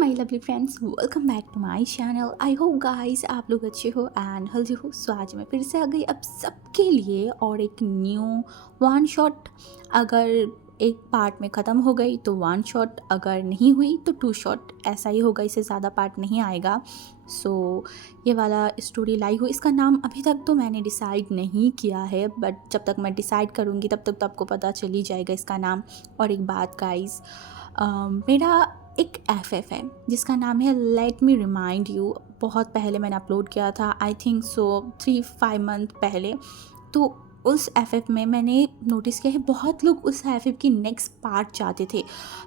My lovely friends, welcome back to my channel. I hope guys आप लोग अच्छे हो एंड हेल्दी हो। सो आज मैं फिर से आ गई अब सबके लिए और एक न्यू वन शॉट। अगर एक पार्ट में ख़त्म हो गई तो वन शॉट, अगर नहीं हुई तो टू शॉट, ऐसा ही होगा, इससे ज़्यादा पार्ट नहीं आएगा। सो ये वाला स्टोरी लाई हो, इसका नाम अभी तक तो मैंने डिसाइड नहीं किया है, बट जब तक मैं डिसाइड करूँगी तब तक तो आपको पता चल ही जाएगा इसका नाम। और एक बात गाइस, मेरा एक एफएफ है जिसका नाम है लेट मी रिमाइंड यू। बहुत पहले मैंने अपलोड किया था, आई थिंक सो 3-5 मंथ पहले। तो उस एफएफ में मैंने नोटिस किया है बहुत लोग उस एफएफ की नेक्स्ट पार्ट चाहते थे।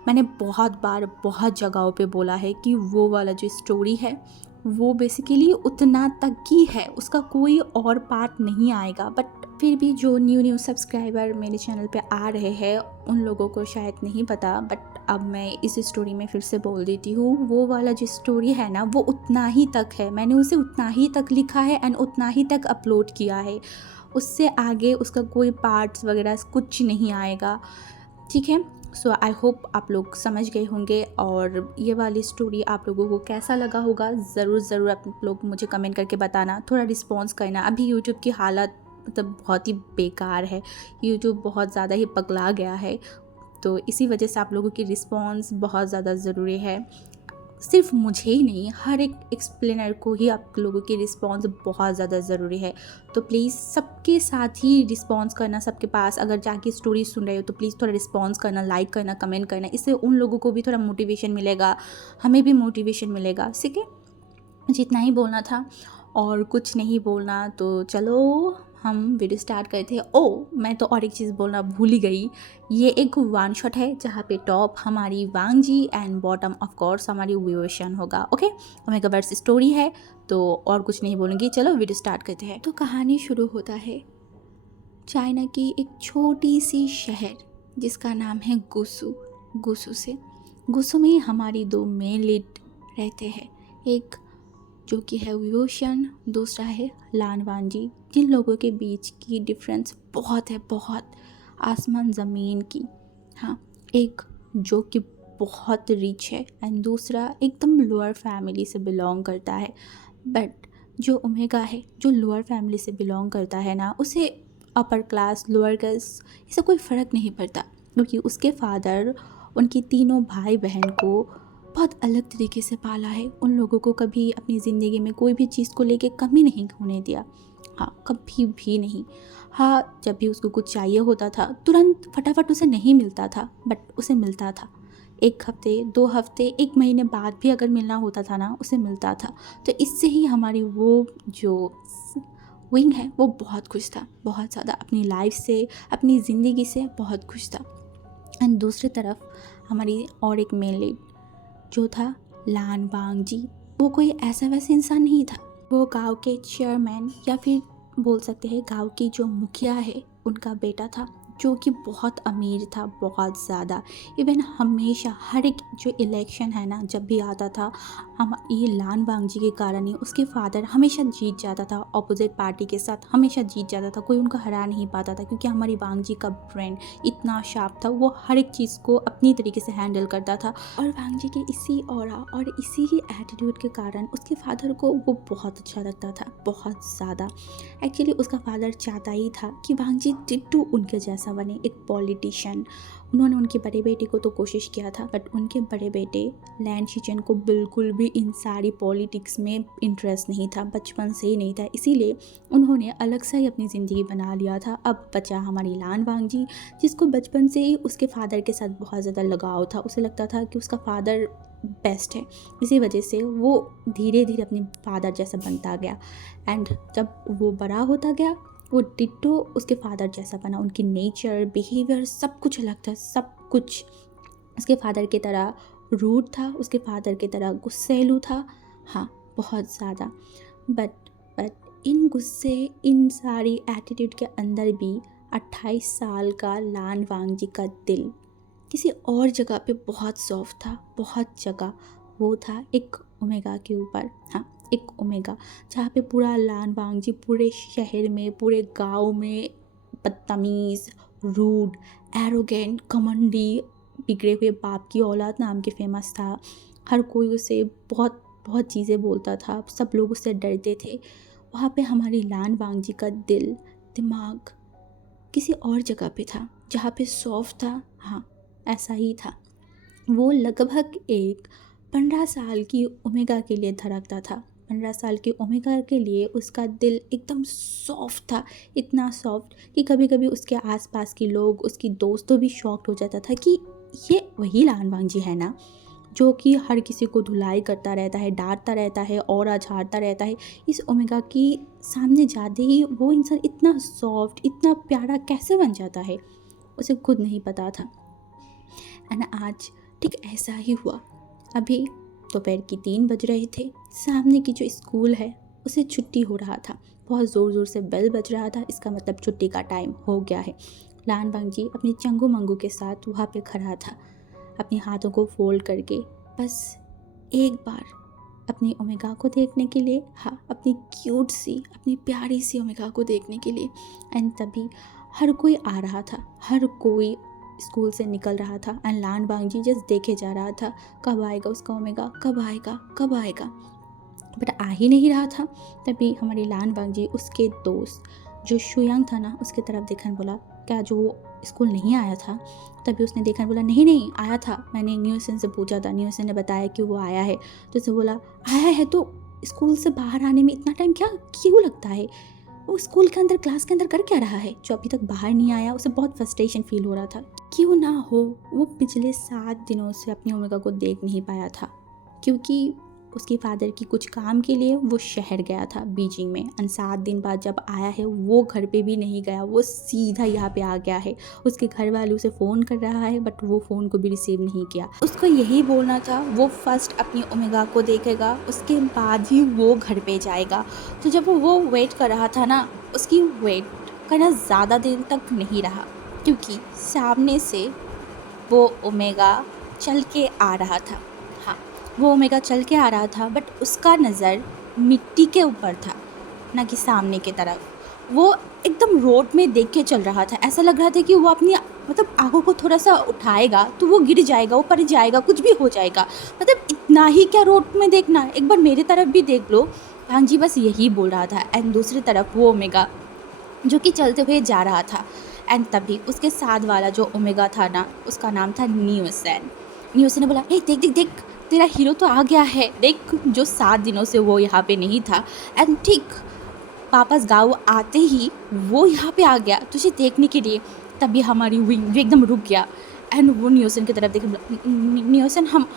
मैंने बहुत बार बहुत जगहों पे बोला है कि वो वाला जो स्टोरी है वो बेसिकली उतना तक ही है, उसका कोई और पार्ट नहीं आएगा। बट फिर भी जो न्यू सब्सक्राइबर मेरे चैनल पे आ रहे हैं उन लोगों को शायद नहीं पता, बट अब मैं इस स्टोरी में फिर से बोल देती हूँ। वो वाला जो स्टोरी है ना वो उतना ही तक है, मैंने उसे उतना ही तक लिखा है एंड उतना ही तक अपलोड किया है। उससे आगे उसका कोई पार्ट्स वगैरह कुछ नहीं आएगा, ठीक है। सो आई होप आप लोग समझ गए होंगे। और ये वाली स्टोरी आप लोगों को कैसा लगा होगा ज़रूर आप लोग मुझे कमेंट करके बताना, थोड़ा रिस्पॉन्स करना। अभी यूट्यूब की हालत मतलब बहुत ही बेकार है, यूट्यूब बहुत ज़्यादा ही पगला गया है, तो इसी वजह से आप लोगों की रिस्पॉन्स बहुत ज़्यादा ज़रूरी है। सिर्फ मुझे ही नहीं, हर एक एक्सप्लेनर को ही आप लोगों की रिस्पॉन्स बहुत ज़्यादा ज़रूरी है। तो प्लीज़ सबके साथ ही रिस्पॉन्स करना, सबके पास अगर जाके स्टोरी सुन रहे हो तो प्लीज़ थोड़ा रिस्पॉन्स करना, लाइक करना, कमेंट करना। इससे उन लोगों को भी थोड़ा मोटिवेशन मिलेगा, हमें भी मोटिवेशन मिलेगा, ठीक है। जितना ही बोलना था और कुछ नहीं बोलना, तो चलो हम वीडियो स्टार्ट करते हैं। मैं तो और एक चीज़ बोलना भूल ही गई। ये एक वन शॉट है जहाँ पे टॉप हमारी वांग जी एंड बॉटम ऑफ कोर्स हमारी विवेशन होगा, ओके। ओमेगा वर्स स्टोरी है तो और कुछ नहीं बोलूँगी, चलो वीडियो स्टार्ट करते हैं। तो कहानी शुरू होता है चाइना की एक छोटी सी शहर जिसका नाम है गुसू। गुसू से गुसू में हमारी दो मेन लीड रहते हैं, एक जो कि है विवोशन, दूसरा है लानवान जी। जिन लोगों के बीच की डिफरेंस बहुत है, बहुत आसमान ज़मीन की। हाँ, एक जो कि बहुत रिच है एंड दूसरा एकदम लोअर फैमिली से बिलोंग करता है। बट जो ओमेगा है, जो लोअर फैमिली से बिलोंग करता है ना, उसे अपर क्लास लोअर क्लास इससे कोई फ़र्क नहीं पड़ता, क्योंकि उसके फादर उनकी तीनों भाई बहन को बहुत अलग तरीके से पाला है। उन लोगों को कभी अपनी ज़िंदगी में कोई भी चीज़ को लेके कमी नहीं होने दिया, हाँ, कभी भी नहीं। हाँ, जब भी उसको कुछ चाहिए होता था तुरंत फटाफट उसे नहीं मिलता था, बट उसे मिलता था। 1 हफ्ते 2 हफ्ते 1 महीने बाद भी अगर मिलना होता था ना, उसे मिलता था। तो इससे ही हमारी वो जो विंग है वो बहुत खुश था, बहुत ज़्यादा अपनी लाइफ से, अपनी ज़िंदगी से बहुत खुश था। एंड दूसरी तरफ हमारी और एक मेन लीड जो था लान वांग जी, वो कोई ऐसा वैसा इंसान नहीं था। वो गांव के चेयरमैन या फिर बोल सकते हैं गांव की जो मुखिया है उनका बेटा था, जो कि बहुत अमीर था, बहुत ज़्यादा। इवन हमेशा हर एक जो इलेक्शन है ना जब भी आता था, हम ये लान वांग जी के कारण ही उसके फादर हमेशा जीत जाता था, अपोजिट पार्टी के साथ हमेशा जीत जाता था, कोई उनको हरा नहीं पाता था, क्योंकि हमारी वांग जी का ब्रेन इतना शार्प था, वो हर एक चीज़ को अपनी तरीके से हैंडल करता था। और वांग जी के इसी ऑरा और इसी ही एटीट्यूड के कारण उसके फादर को वो बहुत अच्छा लगता था, बहुत ज़्यादा। एक्चुअली उसका फादर चाहता ही था कि वांग जी टिट्टू उनके जैसा बने, एक पॉलिटिशियन। उन्होंने उनके बड़े बेटे को तो कोशिश किया था, बट उनके बड़े बेटे लैन शिचन को बिल्कुल भी इन सारी पॉलिटिक्स में इंटरेस्ट नहीं था, बचपन से ही नहीं था। इसीलिए उन्होंने अलग से ही अपनी ज़िंदगी बना लिया था। अब बचा हमारी लान वांग जी, जिसको बचपन से ही उसके फादर के साथ बहुत ज़्यादा लगाव था। उसे लगता था कि उसका फादर बेस्ट है, इसी वजह से वो धीरे धीरे अपने फादर जैसा बनता गया। एंड जब वो बड़ा होता गया वो डिट्टो उसके फादर जैसा बना। उनकी नेचर, बिहेवियर सब कुछ अलग था, सब कुछ उसके फादर की तरह रूड था, उसके फादर की तरह गुस्सैलू था, हाँ, बहुत ज़्यादा। बट इन गुस्से, इन सारी एटीट्यूड के अंदर भी 28 साल का लान वांग जी का दिल किसी और जगह पे बहुत सॉफ्ट था, बहुत जगह। वो था एक ओमेगा के ऊपर, हाँ, एक ओमेगा, जहाँ पे पूरा लान वांग जी पूरे शहर में, पूरे गांव में बदतमीज़, रूड, एरोगेंट, घमंडी, बिगड़े हुए बाप की औलाद नाम के फेमस था। हर कोई उसे बहुत बहुत चीज़ें बोलता था, सब लोग उससे डरते थे। वहाँ पे हमारी लान वांगजी का दिल दिमाग किसी और जगह पे था, जहाँ पे सौफ था। हाँ, ऐसा ही था। वो लगभग एक 15 साल की ओमेगा के लिए धड़कता था। 15 साल की ओमेगा के लिए उसका दिल एकदम सॉफ्ट था, इतना सॉफ्ट कि कभी कभी उसके आसपास के लोग, उसकी दोस्तों भी शॉक्ड हो जाता था कि ये वही लान वांगजी है ना, जो कि हर किसी को धुलाई करता रहता है, डांटता रहता है और झाड़ता रहता है। इस ओमेगा की सामने जाते ही वो इंसान इतना सॉफ्ट, इतना प्यारा कैसे बन जाता है, उसे खुद नहीं पता था। एंड आज ठीक ऐसा ही हुआ। अभी दोपहर की 3 बज रहे थे। सामने की जो स्कूल है उसे छुट्टी हो रहा था। बहुत ज़ोर ज़ोर से बेल बज रहा था, इसका मतलब छुट्टी का टाइम हो गया है। लान वांगजी अपनी चंगू मंगू के साथ वहाँ पे खड़ा था, अपने हाथों को फोल्ड करके, बस एक बार अपनी ओमेगा को देखने के लिए। हाँ, अपनी क्यूट सी, अपनी प्यारी सी ओमेगा को देखने के लिए। एंड तभी हर कोई आ रहा था, हर कोई स्कूल से निकल रहा था। एंड लान वांगजी जस्ट देखे जा रहा था, कब आएगा उसका ओमेगा, कब आएगा, कब आएगा, बट आ ही नहीं रहा था। तभी हमारी लान वांगजी उसके दोस्त जो शुयांग था ना, उसके तरफ देखा, बोला क्या जो वो स्कूल नहीं आया था? तभी उसने देखा, बोला नहीं नहीं आया था, मैंने न्यूसन से पूछा था, न्यूसन ने बताया कि वो आया है। तो उसे बोला आया है तो स्कूल से बाहर आने में इतना टाइम क्या क्यों लगता है? वो स्कूल के अंदर, क्लास के अंदर कर क्या रहा है जो अभी तक बाहर नहीं आया? उसे बहुत फ्रस्ट्रेशन फील हो रहा था। क्यों ना हो वो पिछले 7 दिनों से अपनी ओमेगा को देख नहीं पाया था, क्योंकि उसके फादर की कुछ काम के लिए वो शहर गया था बीजिंग में। और 7 दिन बाद जब आया है वो घर पे भी नहीं गया, वो सीधा यहाँ पे आ गया है। उसके घर वाले उसे फ़ोन कर रहा है बट वो फ़ोन को भी रिसीव नहीं किया। उसको यही बोलना था, वो फर्स्ट अपनी ओमेगा को देखेगा, उसके बाद ही वो घर पे जाएगा। तो जब वो वेट कर रहा था ना, उसकी वेट करना ज़्यादा देर तक नहीं रहा, क्योंकि सामने से वो ओमेगा चल के आ रहा था। हाँ, वो ओमेगा चल के आ रहा था, बट उसका नज़र मिट्टी के ऊपर था, ना कि सामने की तरफ। वो एकदम रोड में देख के चल रहा था। ऐसा लग रहा था कि वो अपनी मतलब आँखों को थोड़ा सा उठाएगा तो वो गिर जाएगा, वो पड़ जाएगा, कुछ भी हो जाएगा। मतलब इतना ही क्या रोड में देखना, एक बार मेरे तरफ भी देख लो। भांजी बस यही बोल रहा था। एंड दूसरी तरफ वो ओमेगा जो कि चलते हुए जा रहा था। एंड तभी उसके साथ वाला जो ओमेगा था ना, उसका नाम था न्यूसन। न्यूसन ने बोला, ए देख देख देख, तेरा हीरो तो आ गया है, देख, जो 7 दिनों से वो यहाँ पे नहीं था। एंड ठीक वापस गाँव आते ही वो यहाँ पे आ गया तुझे देखने के लिए। तभी हमारी विंग भी एकदम रुक गया। एंड वो न्यूसन की तरफ देखे, न्यूसन हम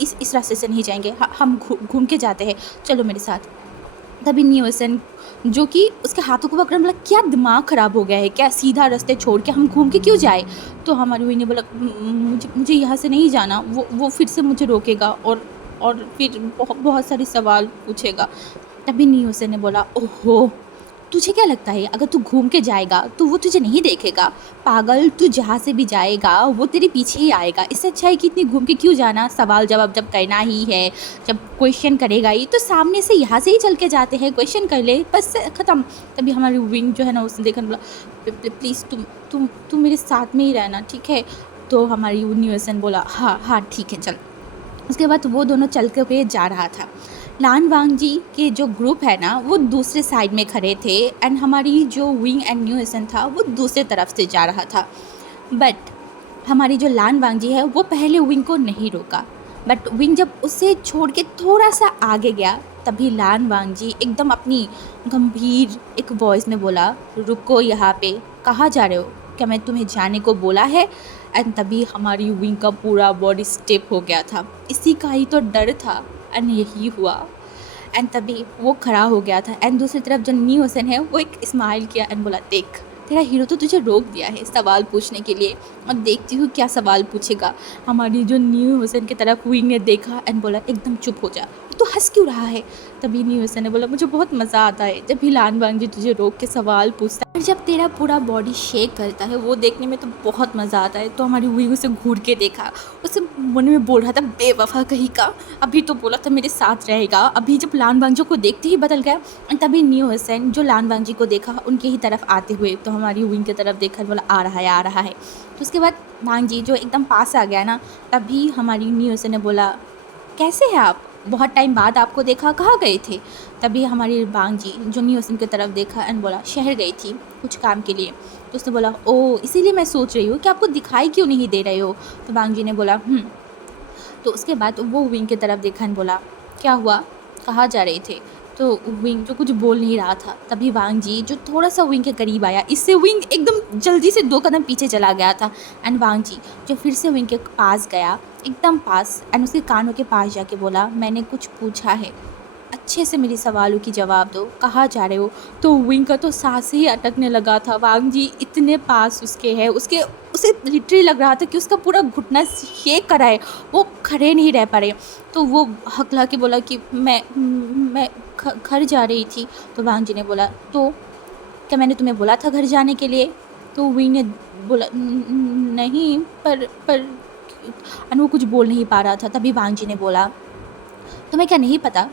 इस रास्ते से नहीं जाएंगे, हम घूम के जाते हैं, चलो मेरे साथ। तभी न्यूसन जो कि उसके हाथों को पकड़ा, बोला क्या दिमाग ख़राब हो गया है क्या, सीधा रास्ते छोड़ के हम घूम के क्यों जाए? तो हमारी हुई ने बोला, मुझे यहाँ से नहीं जाना, वो फिर से मुझे रोकेगा और फिर बहुत सारे सवाल पूछेगा। तभी न्यूसन ने बोला, ओहो, तुझे क्या लगता है अगर तू घूम के जाएगा तो वो तुझे नहीं देखेगा? पागल, तू जहाँ से भी जाएगा वो तेरे पीछे ही आएगा। इससे अच्छा है कि इतनी घूम के क्यों जाना, सवाल जवाब जब करना ही है, जब क्वेश्चन करेगा ही तो सामने से यहाँ से ही चल के जाते हैं, क्वेश्चन कर ले, बस ख़त्म। तभी हमारी विंग जो है ना, उसने देखा, बोला प्लीज़ तुम मेरे साथ में ही रहना, ठीक है? तो हमारी न्यूसन बोला, हाँ हाँ ठीक है चल। उसके बाद वो दोनों चल के हुए जा रहा था। लान वांगजी के जो ग्रुप है ना, वो दूसरे साइड में खड़े थे। एंड हमारी जो विंग एंड न्यूसन था वो दूसरे तरफ से जा रहा था। बट हमारी जो लान वांगजी है वो पहले विंग को नहीं रोका, बट विंग जब उसे छोड़ के थोड़ा सा आगे गया, तभी लान वांगजी एकदम अपनी गंभीर एक वॉइस में बोला, रुको, यहाँ पे कहाँ जा रहे हो, क्या मैं तुम्हें जाने को बोला है? एंड तभी हमारी विंग का पूरा बॉडी स्टिफ हो गया था। इसी का ही तो डर था, एंड यही हुआ। एंड तभी वो खड़ा हो गया था। एंड दूसरी तरफ जो न्यूसन है वो एक स्माइल किया एंड बोला, देख, तेरा हीरो तो तुझे रोक दिया है सवाल पूछने के लिए, और देखती हूँ क्या सवाल पूछेगा। हमारी जो न्यूसन की तरफ विंग ने देखा एंड बोला, एकदम चुप हो जा, तो हंस क्यों रहा है? तभी न्यूसन ने बोला, मुझे बहुत मज़ा आता है जब भी लान वांगजी तुझे रोक के सवाल पूछता है, और जब तेरा पूरा बॉडी शेक करता है वो देखने में तो बहुत मज़ा आता है। तो हमारी विंग उसे घूर के देखा, उसे मन में बोल रहा था, बेवफा कहीं का, अभी तो बोला था मेरे साथ रहेगा, अभी जब लान वांगजी को देखते ही बदल गया। तभी न्यूसन जो लान वांगजी को देखा उनके ही तरफ आते हुए, तो हमारी विंग की तरफ देखा, बोला आ रहा है, आ रहा है। तो उसके बाद वांगजी जो एकदम पास आ गया ना, तभी हमारी न्यूसन ने बोला, कैसे हैं आप? बहुत टाइम बाद आपको देखा, कहाँ गए थे? तभी हमारी बांग जी जो न्यूज़ की तरफ देखा एंड बोला शहर गई थी कुछ काम के लिए। तो उसने बोला ओह! इसीलिए मैं सोच रही हूँ कि आपको दिखाई क्यों नहीं दे रहे हो? तो बांग जी ने बोला तो उसके बाद वो विंग की तरफ देखा एंड बोला क्या हुआ, कहाँ जा रहे थे? तो विंग जो कुछ बोल नहीं रहा था, तभी वांग जी जो थोड़ा सा विंग के करीब आया, इससे विंग एकदम जल्दी से 2 कदम पीछे चला गया था। एंड वांग जी जो फिर से विंग के पास गया, एकदम पास, एंड उसके कानों के पास जाके बोला मैंने कुछ पूछा है, अच्छे से मेरे सवालों की जवाब दो, कहाँ जा रहे हो? तो विंग का तो सांस ही अटकने लगा था। वांग जी इतने पास उसके है, उसके उसे लिटरली लग रहा था कि उसका पूरा घुटना शेक करा है, वो खड़े नहीं रह पा रहे। तो वो हकला के बोला कि मैं घर जा रही थी। तो वांग जी ने बोला तो क्या मैंने तुम्हें बोला था घर जाने के लिए? तो विंग ने बोला नहीं, पर और वो कुछ बोल नहीं पा रहा था। तभी वांग जी ने बोला तुम्हें क्या नहीं पता,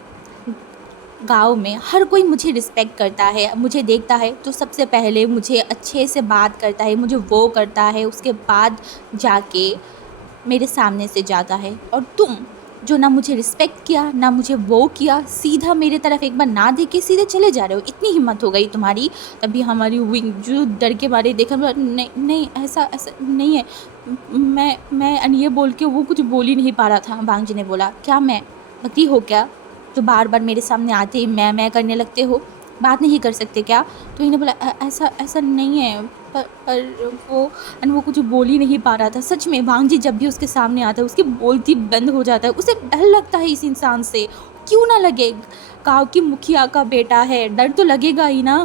गाँव में हर कोई मुझे रिस्पेक्ट करता है, मुझे देखता है तो सबसे पहले मुझे अच्छे से बात करता है, मुझे वो करता है, उसके बाद जाके मेरे सामने से जाता है। और तुम जो ना मुझे रिस्पेक्ट किया, ना मुझे वो किया, सीधा मेरे तरफ एक बार ना देख के सीधे चले जा रहे हो, इतनी हिम्मत हो गई तुम्हारी? तभी हमारी विंग जो डर के मारे देखा, बोला नहीं नहीं, ऐसा ऐसा नहीं है। मैं एंड ये बोल के वो कुछ बोल ही नहीं पा रहा था। बांग जी ने बोला क्या मैं बकरी हो क्या, जो बार बार मेरे सामने आते ही मैं करने लगते हो, बात नहीं कर सकते क्या? तो इन्हें बोला ऐसा ऐसा नहीं है, पर वो एंड वो कुछ बोल ही नहीं पा रहा था। सच में वांग जी जब भी उसके सामने आता है उसकी बोलती बंद हो जाता है, उसे डर लगता है इस इंसान से। क्यों ना लगे, गाँव की मुखिया का बेटा है, डर तो लगेगा ही ना।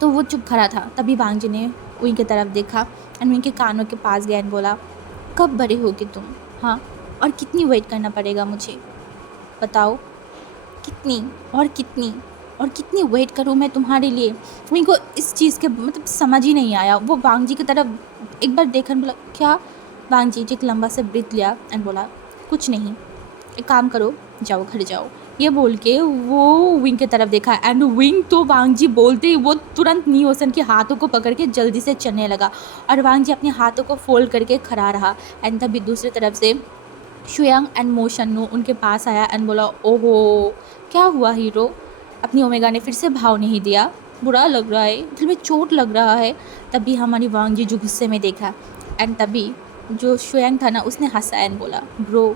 तो वो चुप खड़ा था। तभी वांग जी ने उनकी तरफ देखा एंड उनके कानों के पास गया एंड बोला कब बड़े होगे तुम? हाँ, और कितनी वेट करना पड़ेगा मुझे, बताओ? कितनी और कितनी और कितनी वेट करूँ मैं तुम्हारे लिए? मेरे को इस चीज़ के मतलब समझ ही नहीं आया। वो वांग जी की तरफ एक बार देखा बोला क्या? वांग जी एक लंबा सा ब्रीथ लिया एंड बोला कुछ नहीं, एक काम करो, जाओ घर जाओ। ये बोल के वो विंग की तरफ देखा एंड विंग तो वांग जी बोलते ही वो तुरंत नी ओसन के हाथों को पकड़ के जल्दी से चलने लगा और वांग जी अपने हाथों को फोल्ड करके खड़ा रहा। एंड तभी दूसरी तरफ से शुयांग एंड मोशन्नू उनके पास आया एंड बोला ओहो क्या हुआ हीरो, अपनी ओमेगा ने फिर से भाव नहीं दिया, बुरा लग रहा है, दिल में चोट लग रहा है। तभी हमारी वांग जी जो गुस्से में देखा एंड तभी जो शुयांग था ना उसने हंसा एंड बोला ब्रो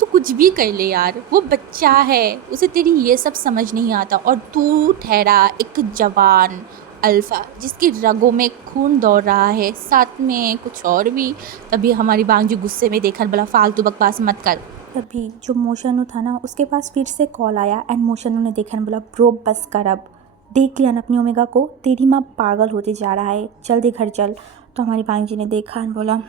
तू कुछ भी कर ले यार, वो बच्चा है, उसे तेरी ये सब समझ नहीं आता और तू ठहरा एक जवान अल्फा जिसकी रगों में खून दौड़ रहा है, साथ में कुछ और भी। तभी हमारी बांग जी गुस्से में देखा बोला फालतू बकवास मत कर। तभी जो मोशनु था ना उसके पास फिर से कॉल आया एंड मोशनु ने देखा बोला ब्रो बस कर, अब देख लिया ना अपनी ओमेगा को, तेरी माँ पागल होते जा रहा है, जल्दी घर चल। तो हमारी बांग जी ने देखा एंड बोला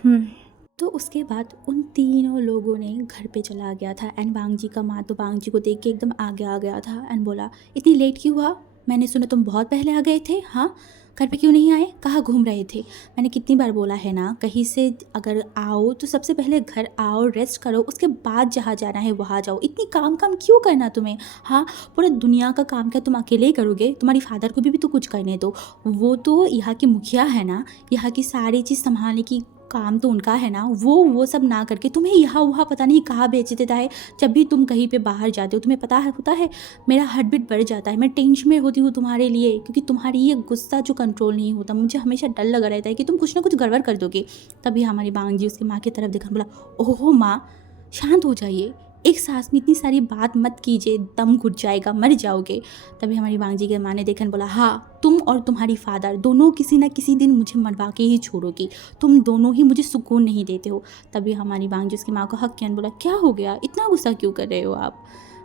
तो उसके बाद उन तीनों लोगों ने घर पे चला गया था एंड बांग जी का माँ तो बांग जी को देख के एकदम आगे आ गया था एंड बोला इतनी लेट क्यों हुआ, मैंने सुना तुम बहुत पहले आ गए थे, हाँ घर पे क्यों नहीं आए, कहाँ घूम रहे थे? मैंने कितनी बार बोला है ना कहीं से अगर आओ तो सबसे पहले घर आओ, रेस्ट करो, उसके बाद जहाँ जाना है वहाँ जाओ, इतनी काम क्यों करना तुम्हें? हाँ, पूरा दुनिया का काम क्या तुम अकेले ही करोगे? तुम्हारी फादर को भी तो कुछ करने दो, वो तो यहाँ की मुखिया है ना, यहाँ की सारी चीज़ संभालने की काम तो उनका है ना, वो सब ना करके तुम्हें यहाँ वहाँ पता नहीं कहाँ भेज देता है। जब भी तुम कहीं पे बाहर जाते हो तुम्हें पता है होता है मेरा हार्ट बीट बढ़ जाता है, मैं टेंशन में होती हूँ तुम्हारे लिए, क्योंकि तुम्हारी ये गुस्सा जो कंट्रोल नहीं होता, मुझे हमेशा डर लगा रहता है कि तुम कुछ ना कुछ गड़बड़ कर दोगे। तभी हमारी बांग जी उसकी माँ की तरफ देखा बोला ओहो माँ शांत हो जाइए, एक सांस में इतनी सारी बात मत कीजिए, दम घुट जाएगा, मर जाओगे। तभी हमारी बांग जी के माँ ने देखा बोला हाँ तुम और तुम्हारी फादर दोनों किसी ना किसी दिन मुझे मरवा के ही छोड़ोगी, तुम दोनों ही मुझे सुकून नहीं देते हो। तभी हमारी बांग जी उसकी माँ को हक किया बोला क्या हो गया, इतना गुस्सा क्यों कर रहे हो आप?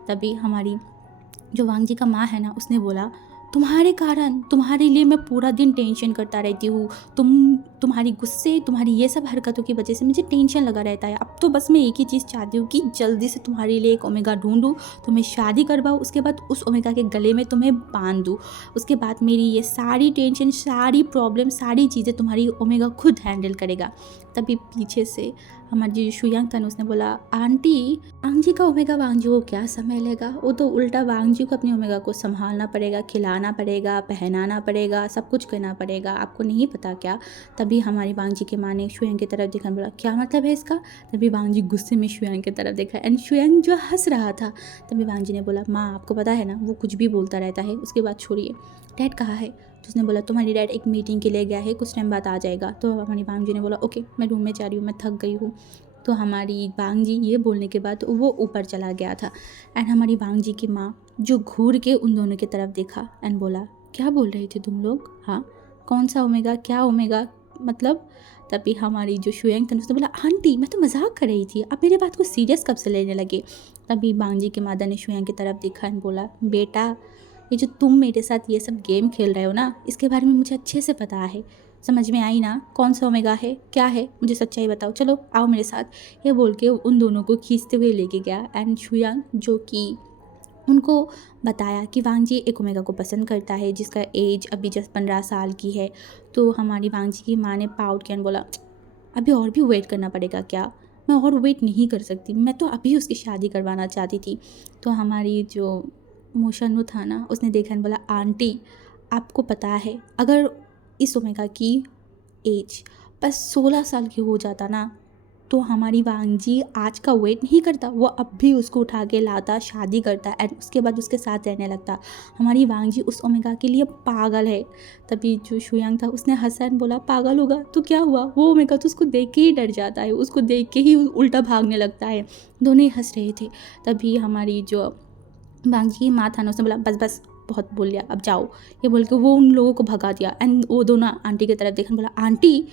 तभी हमारी जो वांग जी का माँ है ना उसने बोला तुम्हारे कारण, तुम्हारे लिए मैं पूरा दिन टेंशन करता रहती हूँ, तुम्हारी गुस्से, तुम्हारी ये सब हरकतों की वजह से मुझे टेंशन लगा रहता है। अब तो बस मैं एक ही चीज़ चाहती हूँ कि जल्दी से तुम्हारे लिए एक ओमेगा ढूंढूँ, तुम्हें शादी करवाऊँ, उसके बाद उस ओमेगा के गले में तुम्हें बांध दूँ, उसके बाद मेरी ये सारी टेंशन, सारी प्रॉब्लम, सारी चीज़ें तुम्हारी ओमेगा खुद हैंडल करेगा। तभी पीछे से हमारी जो शुयांग था उसने बोला आंटी वांग जी का ओमेगा वांग जी को क्या समय लेगा, वो तो उल्टा वांग जी को अपनी ओमेगा को संभालना पड़ेगा, खिलाना पड़ेगा, पहनाना पड़ेगा, सब कुछ करना पड़ेगा, आपको नहीं पता क्या? तभी तभी हमारी वांग जी की माँ ने शुयांग की तरफ देखा, बोला क्या मतलब है इसका। तभी वांग जी गुस्से में शुयांग की तरफ देखा एंड शुयांग जो हंस रहा था। तभी वांग जी ने बोला, माँ आपको पता है ना वो कुछ भी बोलता रहता है, उसके बाद छोड़िए। डैड कहाँ है। तो उसने बोला तुम्हारी डैड एक मीटिंग के लिए गया है, कुछ टाइम बाद आ जाएगा। तो हमारी वांग जी ने बोला ओके मैं रूम में जा रही हूँ, मैं थक गई हूँ। तो हमारी वांग जी ये बोलने के बाद वो ऊपर चला गया था एंड हमारी वांग जी की माँ जो घूर के उन दोनों की तरफ देखा एंड बोला क्या बोल रहे थे तुम लोग, हाँ कौन सा ओमेगा, क्या ओमेगा मतलब। तभी हमारी जो शुयांग था उसने बोला आंटी मैं तो मजाक कर रही थी, आप मेरे बात को सीरियस कब से लेने लगे। तभी वांग जी के मादा ने शुयांग की तरफ देखा एंड बोला बेटा ये जो तुम मेरे साथ ये सब गेम खेल रहे हो ना, इसके बारे में मुझे अच्छे से पता है, समझ में आई ना कौन सा ओमेगा है क्या है, मुझे सच्चाई बताओ, चलो आओ मेरे साथ। ये बोल के उन दोनों को खींचते हुए लेके गया एंड शुयांग जो कि उनको बताया कि वांग जी एक ओमेगा को पसंद करता है जिसका एज अभी जस्ट 15 साल की है। तो हमारी वांग जी की माँ ने पाउट किया बोला अभी और भी वेट करना पड़ेगा क्या, मैं और वेट नहीं कर सकती, मैं तो अभी उसकी शादी करवाना चाहती थी। तो हमारी जो मोशनु था ना उसने देखा बोला आंटी आपको पता है अगर इस ओमेगा की एज बस 16 साल की हो जाता ना तो हमारी वांग जी आज का वेट नहीं करता, वो अब भी उसको उठा के लाता, शादी करता एंड उसके बाद उसके साथ रहने लगता। हमारी वांग जी उस ओमेगा के लिए पागल है। तभी जो शुयांग था उसने हंसा एंड बोला पागल होगा तो क्या हुआ, वो ओमेगा तो उसको देख के ही डर जाता है, उसको देख के ही उल्टा भागने लगता है। दोनों ही हंस रहे थे। तभी हमारी जो वांग जी की माँ था ना उसने बोला बस बस बहुत बोल लिया अब जाओ। ये बोल के वो उन लोगों को भगा दिया एंड वो दोनों आंटी की तरफ देखा बोला आंटी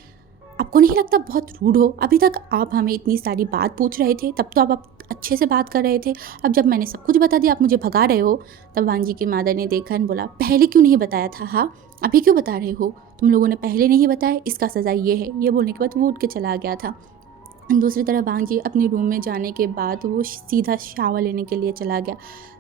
आपको नहीं लगता बहुत रूड हो, अभी तक आप हमें इतनी सारी बात पूछ रहे थे, तब तो आप अच्छे से बात कर रहे थे, अब जब मैंने सब कुछ बता दिया आप मुझे भगा रहे हो। तब वांग जी की मादा ने देखा और बोला पहले क्यों नहीं बताया था, हाँ अभी क्यों बता रहे हो, तुम लोगों ने पहले नहीं बताया, इसका सज़ा ये है। ये बोलने के बाद वो उठ के चला गया था। दूसरी तरफ वांग जी अपने रूम में जाने के बाद वो सीधा शावर लेने के लिए चला गया।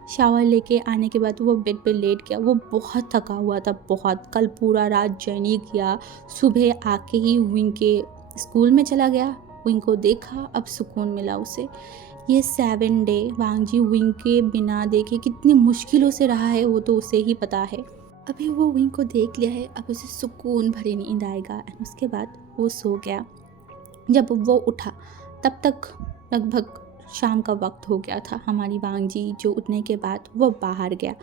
शावर लेके आने के बाद वो बेड पे लेट गया, वो बहुत थका हुआ था, बहुत, कल पूरा रात जर्नी किया। सुबह आके ही विंग के स्कूल में चला गया, विंग को देखा, अब सुकून मिला उसे। ये 7 डे वांग जी विंग के बिना देखे कितनी मुश्किलों से रहा है वो तो उसे ही पता है। अभी वो विंग को देख लिया है, अब उसे सुकून भरी नींद आएगा एंड उसके बाद वो सो गया। जब वो उठा तब तक लगभग शाम का वक्त हो गया था। हमारी वांग जी जो उठने के बाद वो बाहर गया,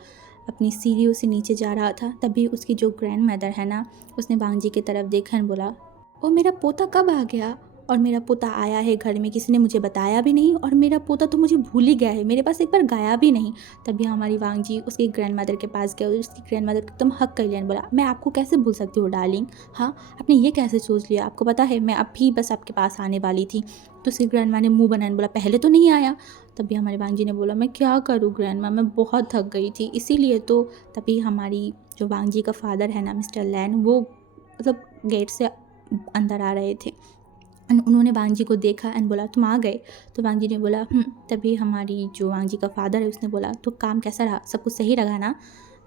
अपनी सीढ़ियों से नीचे जा रहा था। तभी उसकी जो ग्रैंड मदर है ना उसने वांग जी की तरफ देखा और बोला ओ मेरा पोता कब आ गया, और मेरा पोता आया है घर में, किसी ने मुझे बताया भी नहीं, और मेरा पोता तो मुझे भूल ही गया है, मेरे पास एक बार गाया भी नहीं। तभी हमारी वांग जी उसकी ग्रैंड मदर के पास गया और उसकी ग्रैंड मदर एकदम हक कर लिया, बोला मैं आपको कैसे भूल सकती हूँ डार्लिंग, हाँ आपने ये कैसे सोच लिया, आपको पता है मैं अभी बस आपके पास आने वाली थी। तो उसकी ग्रैंड माँ ने मुँह बनाने बोला पहले तो नहीं आया। तभी हमारी वांग जी ने बोला मैं क्या करूँ ग्रैंड माँ, मैं बहुत थक गई थी इसीलिए। तो तभी हमारी जो वांग जी का फादर है ना मिस्टर लैन, वो मतलब गेट से अंदर आ रहे थे एंड उन्होंने वांग जी को देखा एंड बोला तुम आ गए। तो वांग जी ने बोला तभी हमारी जो वांग जी का फादर है उसने बोला तो काम कैसा रहा, सब कुछ सही रहा ना।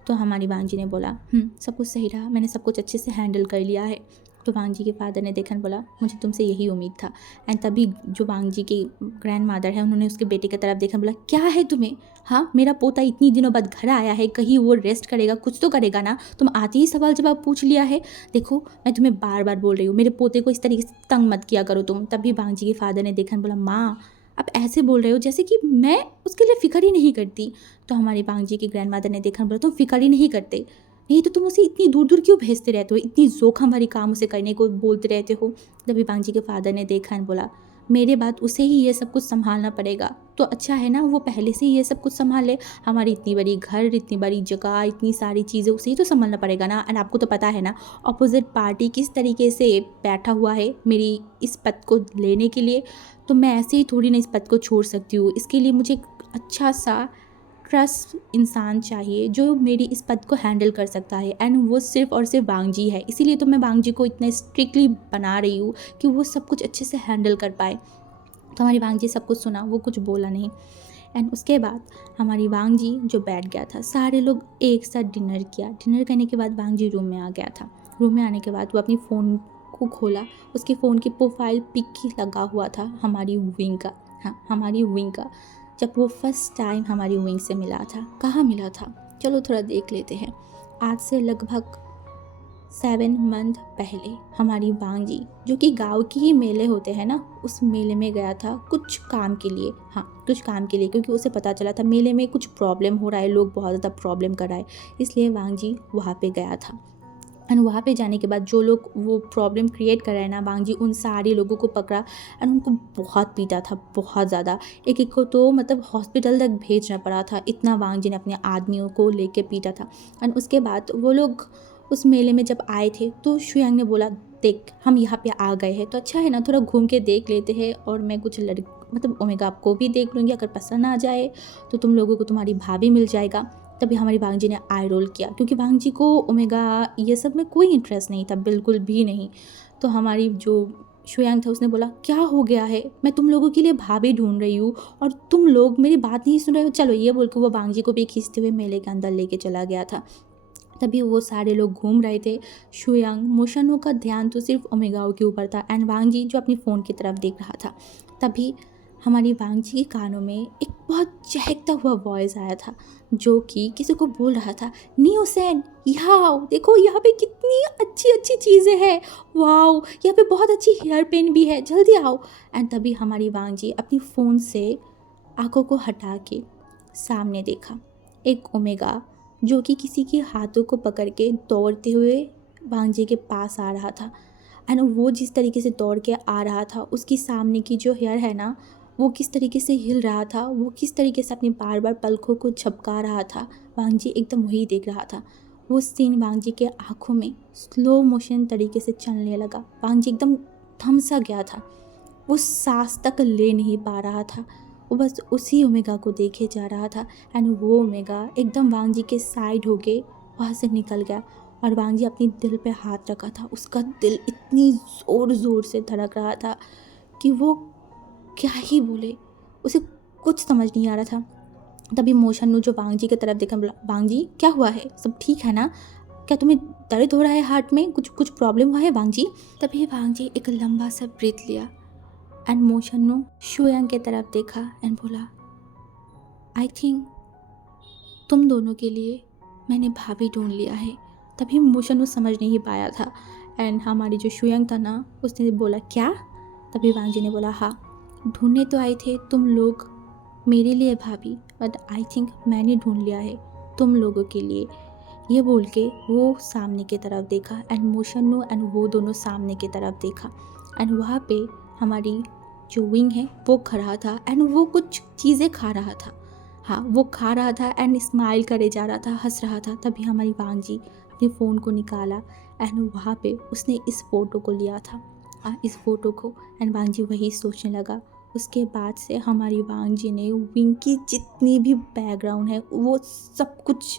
तो हमारी वांग जी ने बोला सब कुछ सही रहा, मैंने सब कुछ अच्छे से हैंडल कर लिया है। तो वांग जी के फादर ने देखा बोला मुझे तुमसे यही उम्मीद था। एंड तभी जो वांग जी की ग्रैंड मदर है उन्होंने उसके बेटे की तरफ देखा बोला क्या है तुम्हें, हाँ मेरा पोता इतनी दिनों बाद घर आया है, कहीं वो रेस्ट करेगा, कुछ तो करेगा ना, तुम आते ही सवाल जवाब पूछ लिया है। देखो मैं तुम्हें बार बार बोल रही हूँ मेरे पोते को इस तरीके से तंग मत किया करो तुम। तभी वांग जी के फादर ने देखा बोला माँ आप ऐसे बोल रहे हो जैसे कि मैं उसके लिए फ़िक्र ही नहीं करती। तो हमारी वांग जी की ग्रैंड मदर ने देखा बोला तुम फिक्र ही नहीं करते, नहीं तो तुम उसे इतनी दूर दूर क्यों भेजते रहते हो, इतनी जोखम भरी काम उसे करने को बोलते रहते हो। तभी वांग जी के फादर ने देखा और बोला मेरे बाद उसे ही ये सब कुछ संभालना पड़ेगा, तो अच्छा है ना वो पहले से ही ये सब कुछ संभाल ले, हमारी इतनी बड़ी घर, इतनी बड़ी जगह, इतनी सारी चीज़ें उसे ही तो संभालना पड़ेगा ना। एंड आपको तो पता है ना अपोजिट पार्टी किस तरीके से बैठा हुआ है मेरी इस पद को लेने के लिए, तो मैं ऐसे ही थोड़ी ना इस पद को छोड़ सकती हूँ। इसके लिए मुझे अच्छा सा ट्रस्ट इंसान चाहिए जो मेरी इस पद को हैंडल कर सकता है, एंड वो सिर्फ और सिर्फ वांग जी है। इसीलिए तो मैं वांग जी को इतना स्ट्रिक्टली बना रही हूँ कि वो सब कुछ अच्छे से हैंडल कर पाए। तो हमारी वांग जी सब कुछ सुना, वो कुछ बोला नहीं। एंड उसके बाद हमारी वांग जी जो बैठ गया था, सारे लोग एक साथ डिनर किया। डिनर करने के बाद वांग जी रूम में आ गया था। रूम में आने के बाद वो अपनी फ़ोन को खोला, उसके फ़ोन की प्रोफाइल पिक ही लगा हुआ था हमारी विंग का, हाँ हमारी विंग का। जब वो फर्स्ट टाइम हमारी विंग से मिला था, कहाँ मिला था, चलो थोड़ा देख लेते हैं। आज से लगभग 7 मंथ पहले हमारी वांजी, जो कि गांव की ही मेले होते हैं ना, उस मेले में गया था कुछ काम के लिए। हाँ, कुछ काम के लिए, क्योंकि उसे पता चला था मेले में कुछ प्रॉब्लम हो रहा है, लोग बहुत ज़्यादा प्रॉब्लम कर रहा है, इसलिए वांजी वहाँ पे गया था। एंड वहाँ पे जाने के बाद जो लोग वो प्रॉब्लम क्रिएट कर रहे हैं ना, वांजी उन सारे लोगों को पकड़ा एंड उनको बहुत पीटा था, बहुत ज़्यादा। एक एक को तो मतलब हॉस्पिटल तक भेजना पड़ा था, इतना वांजी ने अपने आदमियों को लेके पीटा था। एंड उसके बाद वो लोग उस मेले में जब आए थे तो शुयांग ने बोला, देख हम यहाँ पे आ गए हैं तो अच्छा है ना, थोड़ा घूम के देख लेते हैं, और मैं कुछ मतलब ओमेगा आपको भी देख लूँगी, अगर पसंद आ जाए तो तुम लोगों को तुम्हारी भाभी मिल जाएगा। तभी हमारी वांगजी ने आई रोल किया, क्योंकि वांगजी को ओमेगा ये सब में कोई इंटरेस्ट नहीं था, बिल्कुल भी नहीं। तो हमारी जो शुयांग था उसने बोला, क्या हो गया है, मैं तुम लोगों के लिए भाभी ढूंढ रही हूँ और तुम लोग मेरी बात नहीं सुन रहे हो, चलो, ये बोल के वो वांगजी को भी खींचते हुए मेले के अंदर लेके चला गया था। तभी वो सारे लोग घूम रहे थे। शुयांग मोशनो का ध्यान तो सिर्फ ओमेगाओ के ऊपर था एंड वांगजी जो अपनी फ़ोन की तरफ देख रहा था। तभी हमारी वांगजी के कानों में एक बहुत चहकता हुआ वॉइस आया था, जो कि किसी को बोल रहा था, नियोसेन यहाँ आओ, देखो यहाँ पे कितनी अच्छी अच्छी चीज़ें हैं, वाओ यहाँ पे बहुत अच्छी हेयर पेन भी है, जल्दी आओ। एंड तभी हमारी वांगजी अपनी फ़ोन से आंखों को हटा के सामने देखा, एक ओमेगा जो कि किसी के हाथों को पकड़ के दौड़ते हुए वांगजी के पास आ रहा था। एंड वो जिस तरीके से दौड़ के आ रहा था, उसकी सामने की जो हेयर है ना, वो किस तरीके से हिल रहा था, वो किस तरीके से अपनी बार बार पलकों को झपका रहा था, वांगजी एकदम वही देख रहा था। वो सीन वांगजी के आँखों में स्लो मोशन तरीके से चलने लगा। वांगजी एकदम थम सा गया था, वो सांस तक ले नहीं पा रहा था, वो बस उसी ओमेगा को देखे जा रहा था। एंड वो ओमेगा एकदम वांगजी के साइड होके वहाँ से निकल गया और वांगजी अपनी दिल पे हाथ रखा था। उसका दिल इतनी ज़ोर ज़ोर से धड़क रहा था कि वो क्या ही बोले, उसे कुछ समझ नहीं आ रहा था। तभी मोशनु जो वांगजी की तरफ देखा, बोला, वांगजी क्या हुआ है, सब ठीक है ना, क्या तुम्हें दर्द हो रहा है हार्ट में, कुछ प्रॉब्लम हुआ है वांगजी? तभी वांगजी एक लंबा सा ब्रीथ लिया एंड मोशनु शुयांग की तरफ देखा एंड बोला, आई थिंक तुम दोनों के लिए मैंने भाभी ढूंढ लिया है। तभी मोशनु समझ नहीं पाया था एंड हमारी जो शुयांग था ना, उसने बोला, क्या? तभी वांगजी ने बोला, हाँ, ढूंढने तो आए थे तुम लोग मेरे लिए भाभी, बट आई थिंक मैंने ढूंढ लिया है तुम लोगों के लिए। ये बोल के वो सामने की तरफ देखा एंड मोशनु एंड वो दोनों सामने की तरफ देखा एंड वहाँ पे हमारी जो विंग है वो खड़ा था एंड वो कुछ चीज़ें खा रहा था। हाँ, वो खा रहा था एंड स्माइल करे जा रहा था, हंस रहा था। तभी हमारी वांगजी अपने फ़ोन को निकाला एंड वहाँ पे उसने इस फ़ोटो को लिया था, इस फ़ोटो को, एंड वांगजी वही सोचने लगा। उसके बाद से हमारी वांगजी ने विंग की जितनी भी बैकग्राउंड है वो सब कुछ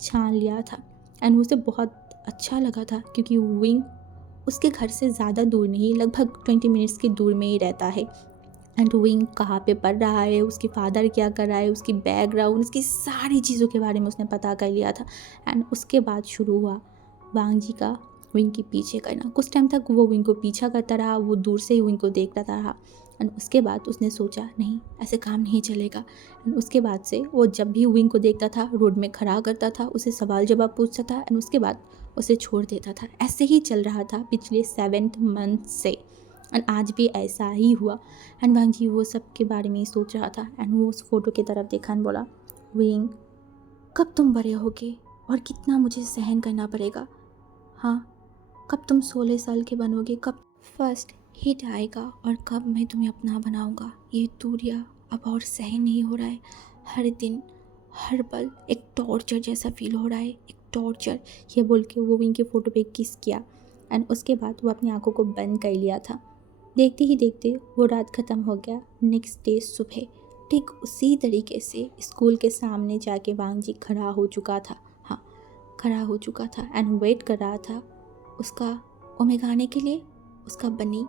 छान लिया था एंड उसे बहुत अच्छा लगा था, क्योंकि विंग उसके घर से ज़्यादा दूर नहीं, लगभग 20 मिनट्स की दूर में ही रहता है। एंड विंग कहाँ पे पढ़ रहा है, उसकी फादर क्या कर रहा है, उसकी बैकग्राउंड, उसकी सारी चीज़ों के बारे में उसने पता कर लिया था। एंड उसके बाद शुरू हुआ वांगजी का विंग के पीछे करना। कुछ टाइम तक वो विंग को पीछा करता रहा, वो दूर से ही विंग को देखता रहा एंड उसके बाद उसने सोचा, नहीं, ऐसे काम नहीं चलेगा। एंड उसके बाद से वो जब भी विंग को देखता था, रोड में खड़ा करता था, उसे सवाल जवाब पूछता था एंड उसके बाद उसे छोड़ देता था। ऐसे ही चल रहा था पिछले 7 मंथ से एंड आज भी ऐसा ही हुआ। एंड वांगजी वो सब के बारे में ही सोच रहा था एंड वो उस फोटो की तरफ देखा एंड बोला, विंग, कब तुम बड़े होगे और कितना मुझे सहन करना पड़ेगा? हाँ, कब तुम 16 साल के बनोगे, कब फर्स्ट हिट आएगा और कब मैं तुम्हें अपना बनाऊंगा? ये दूरियां अब और सहन नहीं हो रहा है। हर दिन हर पल एक टॉर्चर जैसा फील हो रहा है, एक टॉर्चर। ये बोल के वो विंग के फ़ोटो पे किस किया एंड उसके बाद वो अपनी आंखों को बंद कर लिया था। देखते ही देखते वो रात ख़त्म हो गया। नेक्स्ट डे सुबह ठीक उसी तरीके से स्कूल के सामने जाके वांगजी खड़ा हो चुका था। हाँ, खड़ा हो चुका था एंड वेट कर रहा था उसका ओमेगा आने के लिए, उसका बनी।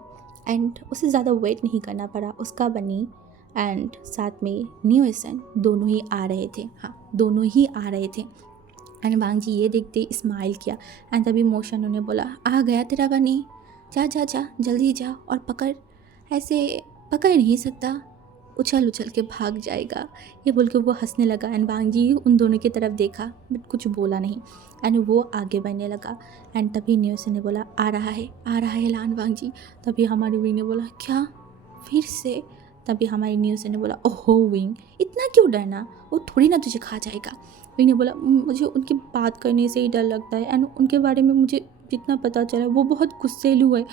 एंड उसे ज़्यादा वेट नहीं करना पड़ा, उसका बनी एंड साथ में न्यूएसन दोनों ही आ रहे थे। हाँ, दोनों ही आ रहे थे एंड वांगजी ये देखते स्माइल किया एंड तभी मोशनु ने बोला, आ गया तेरा बनी, जा जा जा, जल्दी जा और पकड़। ऐसे पकड़ नहीं सकता, उछल उछल के भाग जाएगा। ये बोल के वो हंसने लगा एंड वांग जी उन दोनों की तरफ देखा बट कुछ बोला नहीं एंड वो आगे बढ़ने लगा। एंड तभी न्यूसन ने बोला आ रहा है लान वांग जी। तभी हमारी विंग ने बोला क्या फिर से? तभी हमारी न्यूसन ने बोला ओहो विंग इतना क्यों डरना, वो थोड़ी ना तुझे खा जाएगा। विंग ने बोला मुझे उनकी बात करने से ही डर लगता है एंड उनके बारे में मुझे जितना पता चला वो बहुत गुस्सैलू है,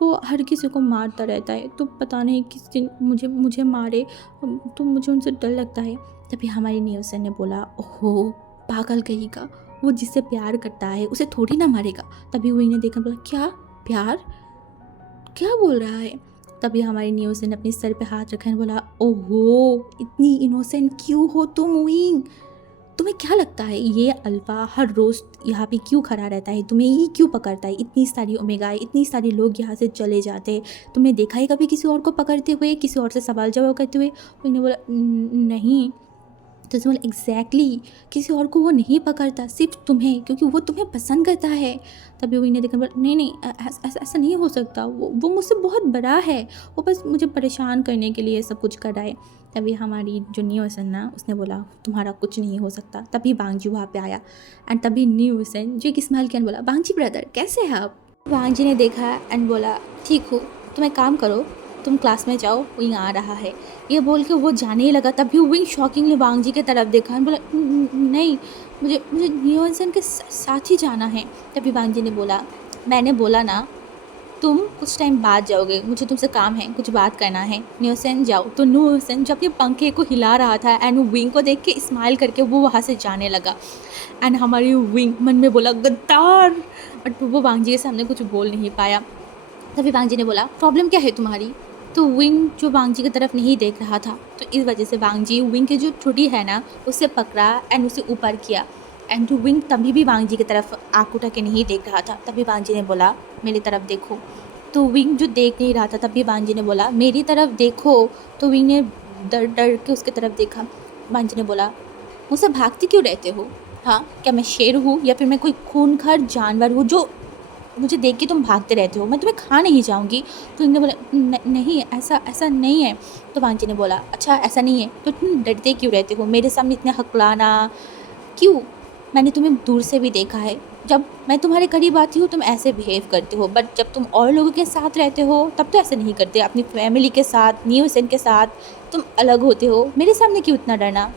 वो हर किसी को मारता रहता है, तो पता नहीं किस दिन मुझे मारे, तो मुझे उनसे डर लगता है। तभी हमारी न्यूसन ने बोला ओहो पागल कहेगा, वो जिससे प्यार करता है उसे थोड़ी ना मारेगा। तभी विंग ने देखा बोला क्या प्यार, क्या बोल रहा है? तभी हमारी न्यूसन ने अपने सर पे हाथ रखा है बोला ओहो इतनी इनोसेंट क्यों हो तुम विंग, तुम्हें क्या लगता है ये अल्फा हर रोज़ यहाँ पे क्यों खड़ा रहता है, तुम्हें ये क्यों पकड़ता है? इतनी सारी ओमेगा, इतनी सारे लोग यहाँ से चले जाते हैं, तुमने देखा है कभी किसी और को पकड़ते हुए, किसी और से सवाल जवाब करते हुए? उन्होंने बोला नहीं। तो उसने बोला एग्जैक्टली किसी और को वो नहीं पकड़ता, सिर्फ तुम्हें, क्योंकि वो तुम्हें पसंद करता है। तभी वो इन्हें देखकर बोला नहीं ऐसा नहीं हो सकता, वो मुझसे बहुत बड़ा है, वो बस मुझे परेशान करने के लिए सब कुछ कर रहा है। तभी हमारी जो न्यूसन ना उसने बोला तुम्हारा कुछ नहीं हो सकता। तभी वांग जी वहाँ पे आया एंड तभी न्यूसन जो एक स्माइल किया बोला वांग जी ब्रदर कैसे हैं आप? वांग जी ने देखा एंड बोला ठीक हूँ, तुम एक काम करो, तुम क्लास में जाओ, विंग आ रहा है। ये बोल के वो जाने ही लगा। तभी विंग शॉकिंगली वांग जी की तरफ देखा बोला नहीं मुझे न्यूसन के साथ ही जाना है। तभी वांग जी ने बोला मैंने बोला ना तुम कुछ टाइम बाद जाओगे, मुझे तुमसे काम है, कुछ बात करना है। न्यूसन जाओ। तो न्यूसन जब ये पंखे को हिला रहा था एंड विंग को देख के स्माइल करके वो वहाँ से जाने लगा एंड हमारी विंग मन में बोला गद्दार, बट वो वांग जी के सामने कुछ बोल नहीं पाया। तभी वांग जी ने बोला प्रॉब्लम क्या है तुम्हारी? तो विंग जो वांग जी की तरफ नहीं देख रहा था, तो इस वजह से वांग जी विंग की जो ठुडी है ना उसे पकड़ा एंड उसे ऊपर किया एंड विंग तभी भी वांग जी की तरफ आँख उठा के नहीं देख रहा था। तभी वांग जी ने बोला मेरी तरफ देखो। तो विंग जो देख नहीं रहा था तभी वांग जी ने बोला मेरी तरफ देखो। तो विंग ने डर डर के उसकी तरफ देखा। वांग जी ने बोला मुझसे भागते क्यों रहते हो? हाँ क्या मैं शेर हूँ या फिर मैं कोई खूंखार जानवर हूँ जो मुझे देख के तुम भागते रहते हो? मैं तुम्हें खा नहीं जाऊँगी। तो इन्होंने बोला नहीं ऐसा नहीं है। तो वांग जी ने बोला अच्छा ऐसा नहीं है तो तुम डरते क्यों रहते हो मेरे सामने इतना हकलाना क्यों? मैंने तुम्हें दूर से भी देखा है, जब मैं तुम्हारे करीब आती हूँ तुम ऐसे बिहेव करते हो, बट जब तुम और लोगों के साथ रहते हो तब तो ऐसे नहीं करते। अपनी फैमिली के साथ न्यूसन के साथ तुम अलग होते हो, मेरे सामने क्यों इतना डरना?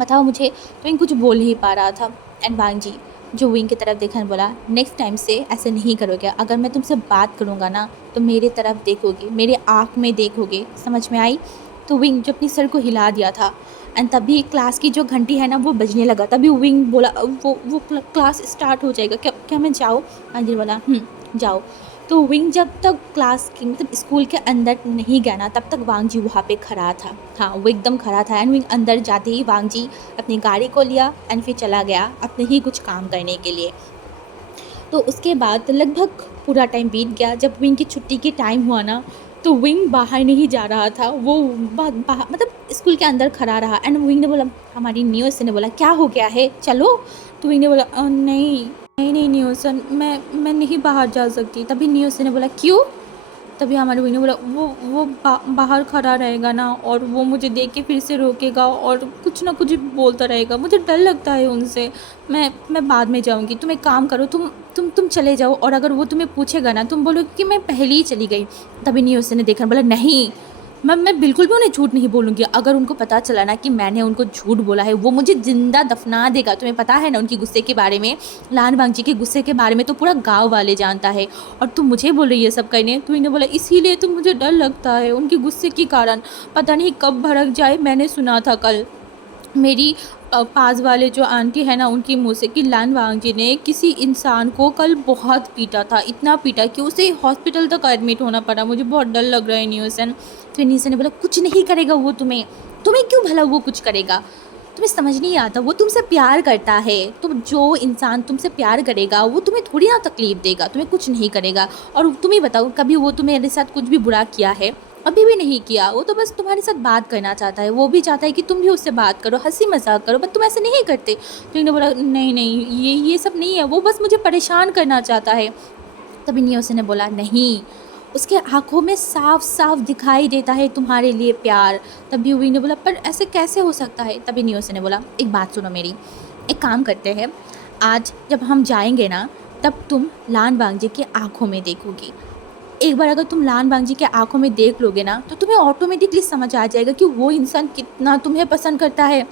बताओ मुझे। तो विंग कुछ बोल नहीं पा रहा था एंड वांग जी जो विंग की तरफ देखा बोला नेक्स्ट टाइम से ऐसे नहीं करोगे, अगर मैं तुमसे बात करूँगा ना तो मेरे तरफ देखोगे, मेरे आँख में देखोगे, समझ में आई? तो विंग जो अपनी सर को हिला दिया था एंड तभी क्लास की जो घंटी है ना वो बजने लगा। तभी विंग बोला वो क्लास स्टार्ट हो जाएगा, क्या मैं जाऊँ? वांग जी बोला जाओ। तो विंग जब तक क्लास की मतलब स्कूल के अंदर नहीं गया ना तब तक वांग जी वहाँ पे खड़ा था। हाँ वो एकदम खड़ा था एंड विंग अंदर जाते ही वांग जी अपनी गाड़ी को लिया एंड फिर चला गया अपने ही कुछ काम करने के लिए। तो उसके बाद लगभग पूरा टाइम बीत गया। जब विंग की छुट्टी की टाइम हुआ ना तो विंग बाहर नहीं जा रहा था, वो मतलब स्कूल के अंदर खड़ा रहा एंड विंग ने बोला हमारी न्यूसन ने बोला क्या हो गया है चलो? तो विंग ने बोला नहीं न्यूसन मैं नहीं बाहर जा सकती। तभी न्यूसन ने बोला क्यों? तभी हमारे विंग ने बोला वो बाहर खड़ा रहेगा ना और वो मुझे देख के फिर से रोकेगा और कुछ ना कुछ बोलता रहेगा, मुझे डर लगता है उनसे, मैं बाद में जाऊंगी। तुम एक काम करो, तुम चले जाओ और अगर वो तुम्हें पूछेगा ना तुम बोलो कि मैं पहले ही चली गई। तभी न्यूसन ने देखा बोला नहीं मैं बिल्कुल भी उन्हें झूठ नहीं बोलूँगी, अगर उनको पता चला ना कि मैंने उनको झूठ बोला है वो मुझे जिंदा दफना देगा। तुम्हें पता है ना उनकी गुस्से के बारे में, लान वांग जी के गुस्से के बारे में तो पूरा गांव वाले जानता है और तुम मुझे बोल रही है सब करने। तो इन्हें बोला इसीलिए तो मुझे डर लगता है उनके गुस्से के कारण, पता नहीं कब भड़क जाए। मैंने सुना था कल मेरी पास वाले जो आंटी है ना उनकी मुँह से कि लान वांग जी ने किसी इंसान को कल बहुत पीटा था, इतना पीटा कि उसे हॉस्पिटल तक एडमिट होना पड़ा। मुझे बहुत डर लग रहा है न्यूसन। तो न्यूसन ने बोला कुछ नहीं करेगा वो, तुम्हें क्यों भला वो कुछ करेगा? तुम्हें समझ नहीं आता, वो तुमसे प्यार करता है, तो जो इंसान तुमसे प्यार करेगा वो तुम्हें थोड़ी ना तकलीफ देगा, तुम्हें कुछ नहीं करेगा। और तुम ही बताओ कभी वो तुम्हें साथ कुछ भी बुरा किया है? अभी भी नहीं किया। वो तो बस तुम्हारे साथ बात करना चाहता है, वो भी चाहता है कि तुम भी उससे बात करो, हंसी मजाक करो, बट तुम ऐसे नहीं करते। तो इन्होंने बोला नहीं ये सब नहीं है, वो बस मुझे परेशान करना चाहता है। तभी न्यूसन ने बोला नहीं उसके आँखों में साफ-साफ दिखाई देता है तुम्हारे लिए प्यार। तभी विंग ने बोला, पर ऐसे कैसे हो सकता है? तभी नियोसन ने बोला, एक बात सुनो मेरी, एक काम करते हैं, आज जब हम जाएँगे ना, तब तुम लान बांगजी की आँखों में देखोगी। एक बार अगर तुम लान बांगजी की आँखों में देख लोगे ना, तो तुम्हें ऑटोमेटिकली समझ आ जाएगा कि वो इंसान कितना तुम्हें पसंद करता है।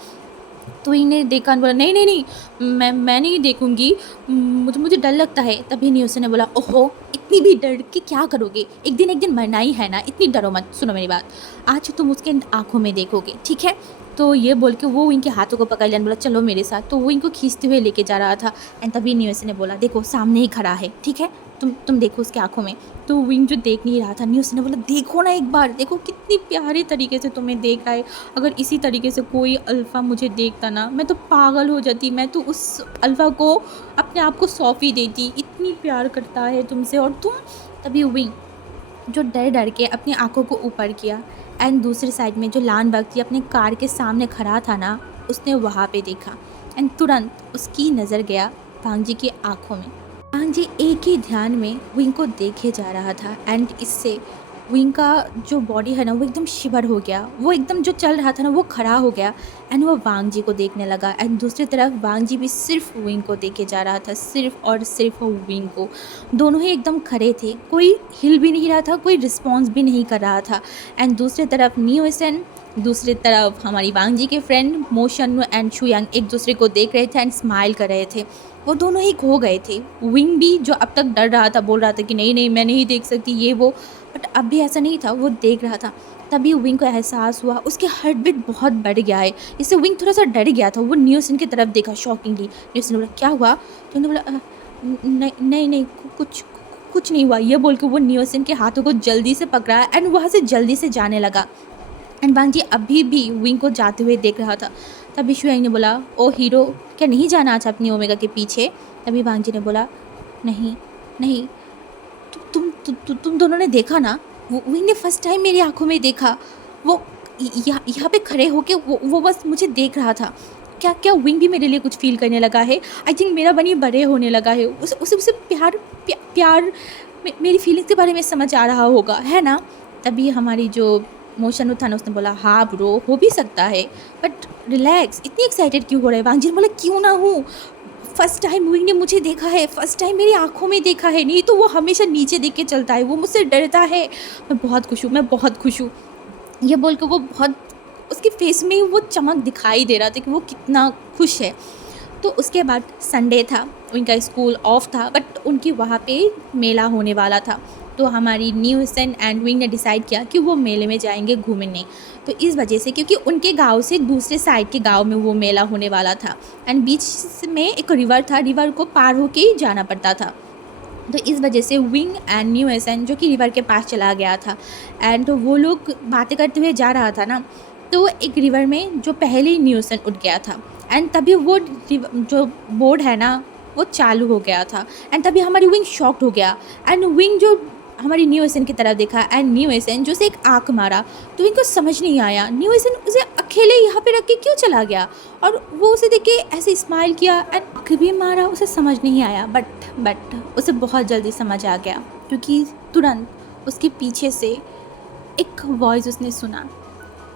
तो इन्हें देखा बोला, नहीं नहीं नहीं, मैं नहीं देखूंगी, मुझे डर लगता है। तभी न्यूसन ने बोला, ओहो, इतनी भी डर के क्या करोगे, एक दिन मरना ही है ना, इतनी डरो मत। सुनो मेरी बात, आज तुम उसके आंखों में देखोगे, ठीक है? तो ये बोल के वो इनके हाथों को पकड़ लिया, बोला चलो मेरे साथ। तो वो इनको खींचते हुए लेके जा रहा था। एंड तभी न्यूसन ने बोला, देखो सामने ही खड़ा है, ठीक है, तुम देखो उसके आंखों में। तो विंग जो देख नहीं रहा था, न्यूसन ने बोला, देखो ना एक बार, देखो कितनी प्यारे तरीके से तुम्हें देख रहा है। अगर इसी तरीके से कोई अल्फ़ा मुझे देखता ना, मैं तो पागल हो जाती, मैं तो उस अल्फ़ा को अपने आप को सौंप ही देती, इतनी प्यार करता है तुमसे और तुम। तभी विंग जो डर डर के अपनी आंखों को ऊपर किया, एंड दूसरी साइड में जो लान बागची अपने कार के सामने खड़ा था ना, उसने वहाँ पे देखा। एंड तुरंत उसकी नज़र गया बांगजी की आंखों में। बांगजी एक ही ध्यान में विंग को देखे जा रहा था, एंड इससे विंग का जो बॉडी है ना, वो एकदम शिवर हो गया। वो एकदम जो चल रहा था ना, वो खड़ा हो गया, एंड वो वांग जी को देखने लगा। एंड दूसरी तरफ वांग जी भी सिर्फ विंग को देखे जा रहा था, सिर्फ और सिर्फ विंग को। दोनों ही एकदम खड़े थे, कोई हिल भी नहीं रहा था, कोई रिस्पॉन्स भी नहीं कर रहा था। एंड दूसरी तरफ न्यूसन, दूसरी तरफ हमारी वांग जी के फ्रेंड मोशन एंड शुयांग एक दूसरे को देख रहे थे एंड स्माइल कर रहे थे। वो दोनों ही खो गए थे। विंग भी जो अब तक डर रहा था, बोल रहा था कि नहीं नहीं मैं नहीं देख सकती ये वो, बट अब भी ऐसा नहीं था, वो देख रहा था। तभी विंग को एहसास हुआ उसके हार्ट बीट बहुत बढ़ गया है। इससे विंग थोड़ा सा डर गया था। वो न्यूसन की तरफ देखा शॉकिंगली। न्यूसन ने बोला, क्या हुआ? तो उन्होंने बोला, नहीं नहीं नहीं, कुछ कुछ नहीं हुआ। ये बोल के वो न्यूसन के हाथों को जल्दी से पकड़ा एंड वहाँ से जल्दी से जाने लगा। एंड वांग जी अभी भी विंग को जाते हुए देख रहा था। तभी शुयांग ने बोला, ओ हीरो, क्या नहीं जाना आज अपनी ओमेगा के पीछे? तभी वांग जी ने बोला, नहीं नहीं, तुम दोनों ने देखा ना, वो विंग ने फर्स्ट टाइम मेरी आंखों में देखा। वो यहाँ पे खड़े होके वो बस मुझे देख रहा था। क्या क्या विंग भी मेरे लिए कुछ फील करने लगा है? आई थिंक मेरा बनी बड़े होने लगा है। उसे प्यार मेरी फीलिंग्स के बारे में समझ आ रहा होगा, है ना? तभी हमारी जो मोशन था ना, उसने बोला, हाँ ब्रो, हो भी सकता है, बट रिलैक्स, इतनी एक्साइटेड क्यों हो रहा है? वांग जी ने बोला, क्यों ना हूँ, फर्स्ट टाइम विंग ने मुझे देखा है, फर्स्ट टाइम मेरी आंखों में देखा है। नहीं तो वो हमेशा नीचे देख के चलता है, वो मुझसे डरता है। मैं बहुत खुश हूँ, मैं बहुत खुश हूँ। ये बोल के वो बहुत, उसके फेस में वो चमक दिखाई दे रहा था कि वो कितना खुश है। तो उसके बाद संडे था, उनका स्कूल ऑफ था, बट उनकी वहाँ पे मेला होने वाला था। तो हमारी न्यूसन एंड विंग ने डिसाइड किया कि वो मेले में जाएंगे घूमने। तो इस वजह से, क्योंकि उनके गांव से दूसरे साइड के गांव में वो मेला होने वाला था, एंड बीच में एक रिवर था, रिवर को पार होके ही जाना पड़ता था। तो इस वजह से विंग एंड न्यूसन जो कि रिवर के पास चला गया था, एंड वो लोग बातें करते हुए जा रहा था ना, तो एक रिवर में जो पहले ही न्यूसन उठ गया था, एंड तभी वो जो बोर्ड है ना, वो चालू हो गया था। एंड तभी हमारी विंग शॉक्ड हो गया, एंड विंग जो हमारी न्यूसन की तरफ देखा, एंड न्यूसन जो से एक आँख मारा, तो इनको समझ नहीं आया न्यूसन उसे अकेले यहाँ पे रख के क्यों चला गया। और वो उसे देख के ऐसे स्माइल किया एंड आँख भी मारा, उसे समझ नहीं आया। बट उसे बहुत जल्दी समझ आ गया, क्योंकि तुरंत उसके पीछे से एक वॉइस उसने सुना,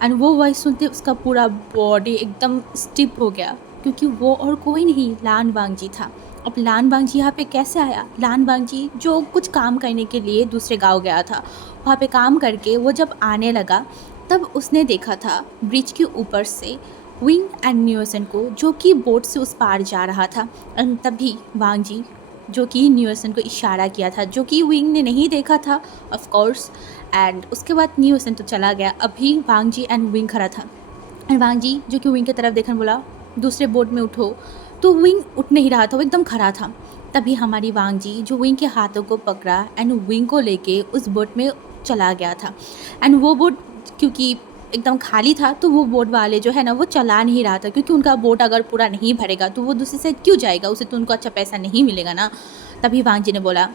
एंड वो वॉइस सुनते उसका पूरा बॉडी एकदम स्टिफ हो गया, क्योंकि वो और कोई नहीं, लान वांग जी था। अब लान वांग जी यहाँ पे कैसे आया? लान वांग जी जो कुछ काम करने के लिए दूसरे गांव गया था, वहाँ पे काम करके वो जब आने लगा, तब उसने देखा था ब्रिज के ऊपर से विंग एंड न्यूसन को, जो कि बोट से उस पार जा रहा था। एंड तभी वांग जी जो कि न्यूसन को इशारा किया था, जो कि विंग ने नहीं देखा था ऑफ कोर्स। एंड उसके बाद न्यूसन तो चला गया, अभी वांग जी एंड विंग खड़ा था। एंड वांग जी जो कि विंग की तरफ देखकर बोला, दूसरे बोट में उठो। तो विंग उठ नहीं रहा था, वो एकदम खड़ा था। तभी हमारी वांग जी जो विंग के हाथों को पकड़ा एंड विंग को लेके उस बोट में चला गया था। एंड वो बोट क्योंकि एकदम खाली था, तो वो बोट वाले जो है ना, वो चला नहीं रहा था, क्योंकि उनका बोट अगर पूरा नहीं भरेगा तो वो दूसरी साइड क्यों जाएगा, उसे तो उनको अच्छा पैसा नहीं मिलेगा ना। तभी वांग जी ने बोला,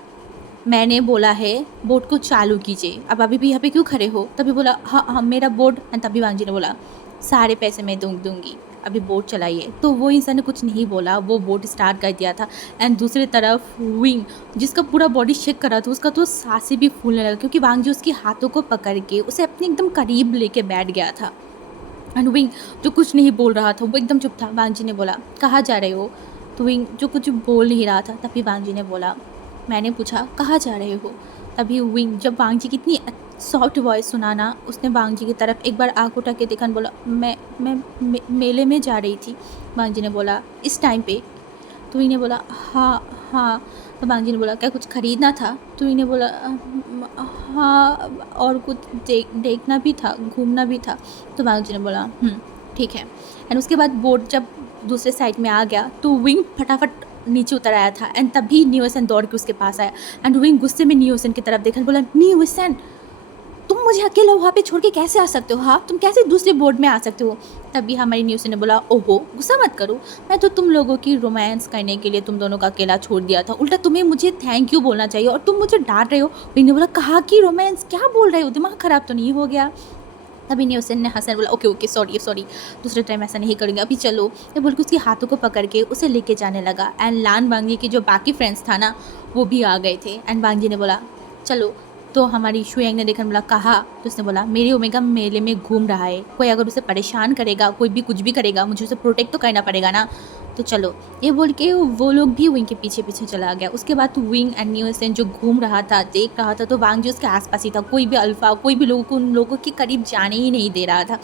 मैंने बोला है बोट को चालू कीजिए, अब अभी भी यहाँ पे क्यों खड़े हो? तभी बोला, हाँ हाँ मेरा बोट। एंड तभी वांग जी ने बोला, सारे पैसे मैं दूंगी, अभी बोट चलाइए। तो वो इंसान ने कुछ नहीं बोला, वो बोट स्टार्ट कर दिया था। एंड दूसरी तरफ विंग, जिसका पूरा बॉडी शेक कर रहा था, उसका तो सांसें भी फूलने लगा, क्योंकि वांग जी उसके हाथों को पकड़ के उसे अपने एकदम करीब लेके बैठ गया था। एंड विंग, जो कुछ नहीं बोल रहा था, वो एकदम चुप था। वांग जी ने बोला, कहाँ जा रहे हो? तो विंग, जो कुछ बोल नहीं रहा था, तभी वांग जी ने बोला, मैंने पूछा कहाँ जा रहे हो? तभी विंग, जब वांग जी की इतनी सॉफ्ट वॉइस सुना ना, उसने वांग जी की तरफ एक बार आँख उठा के देखा और बोला, मेले में जा रही थी। वांग जी ने बोला, इस टाइम पे? तो विंग ने बोला, हाँ हाँ। तो वांग जी ने बोला, क्या कुछ खरीदना था? तो विंग ने बोला, हाँ, और कुछ देखना भी था, घूमना भी था। तो वांग जी ने बोला, ठीक है। एंड उसके बाद बोट जब दूसरे साइड में आ गया, तो विंग फटाफट नीचे उतर आया था। एंड तभी न्यूसन दौड़ के उसके पास आया। एंड विंग गुस्से में न्यूसन की तरफ देखा, बोला, न्यूसन, तुम मुझे अकेला वहाँ पे छोड़ के कैसे आ सकते हो? हाँ, तुम कैसे दूसरे बोर्ड में आ सकते हो? तभी हमारी न्यूसन ने बोला, ओहो, गुस्सा मत करो, मैं तो तुम लोगों की रोमांस करने के लिए तुम दोनों का अकेला छोड़ दिया था। उल्टा तुम्हें मुझे थैंक यू बोलना चाहिए और तुम मुझे डांट रहे हो। विंग ने बोला, कहा कि रोमांस? क्या बोल रहे हो? दिमाग खराब तो नहीं हो गया? तभी न्यूसन ने हंसा, बोला, ओके ओके, सॉरी सॉरी, दूसरे टाइम ऐसा नहीं करेंगे, अभी चलो। ये बोल के उसके हाथों को पकड़ के उसे लेके जाने लगा। एंड लान वांग जी के जो बाकी फ्रेंड्स था ना, वो भी आ गए थे। एंड वांग जी ने बोला, चलो। तो हमारी शुयांग ने देखा, बोला, कहा? तो उसने बोला, मेरे ओमेगा मेले में घूम रहा है, कोई अगर उसे परेशान करेगा, कोई भी कुछ भी करेगा, मुझे उसे प्रोटेक्ट तो करना पड़ेगा ना, तो चलो। ये बोल के वो लोग भी विंग के पीछे पीछे चला गया। उसके बाद तो विंग एंड न्यूसन जो घूम रहा था, देख रहा था, तो वांग जी उसके आसपास ही था। कोई भी अल्फा, कोई भी लोगों को उन लोगों के करीब जाने ही नहीं दे रहा था।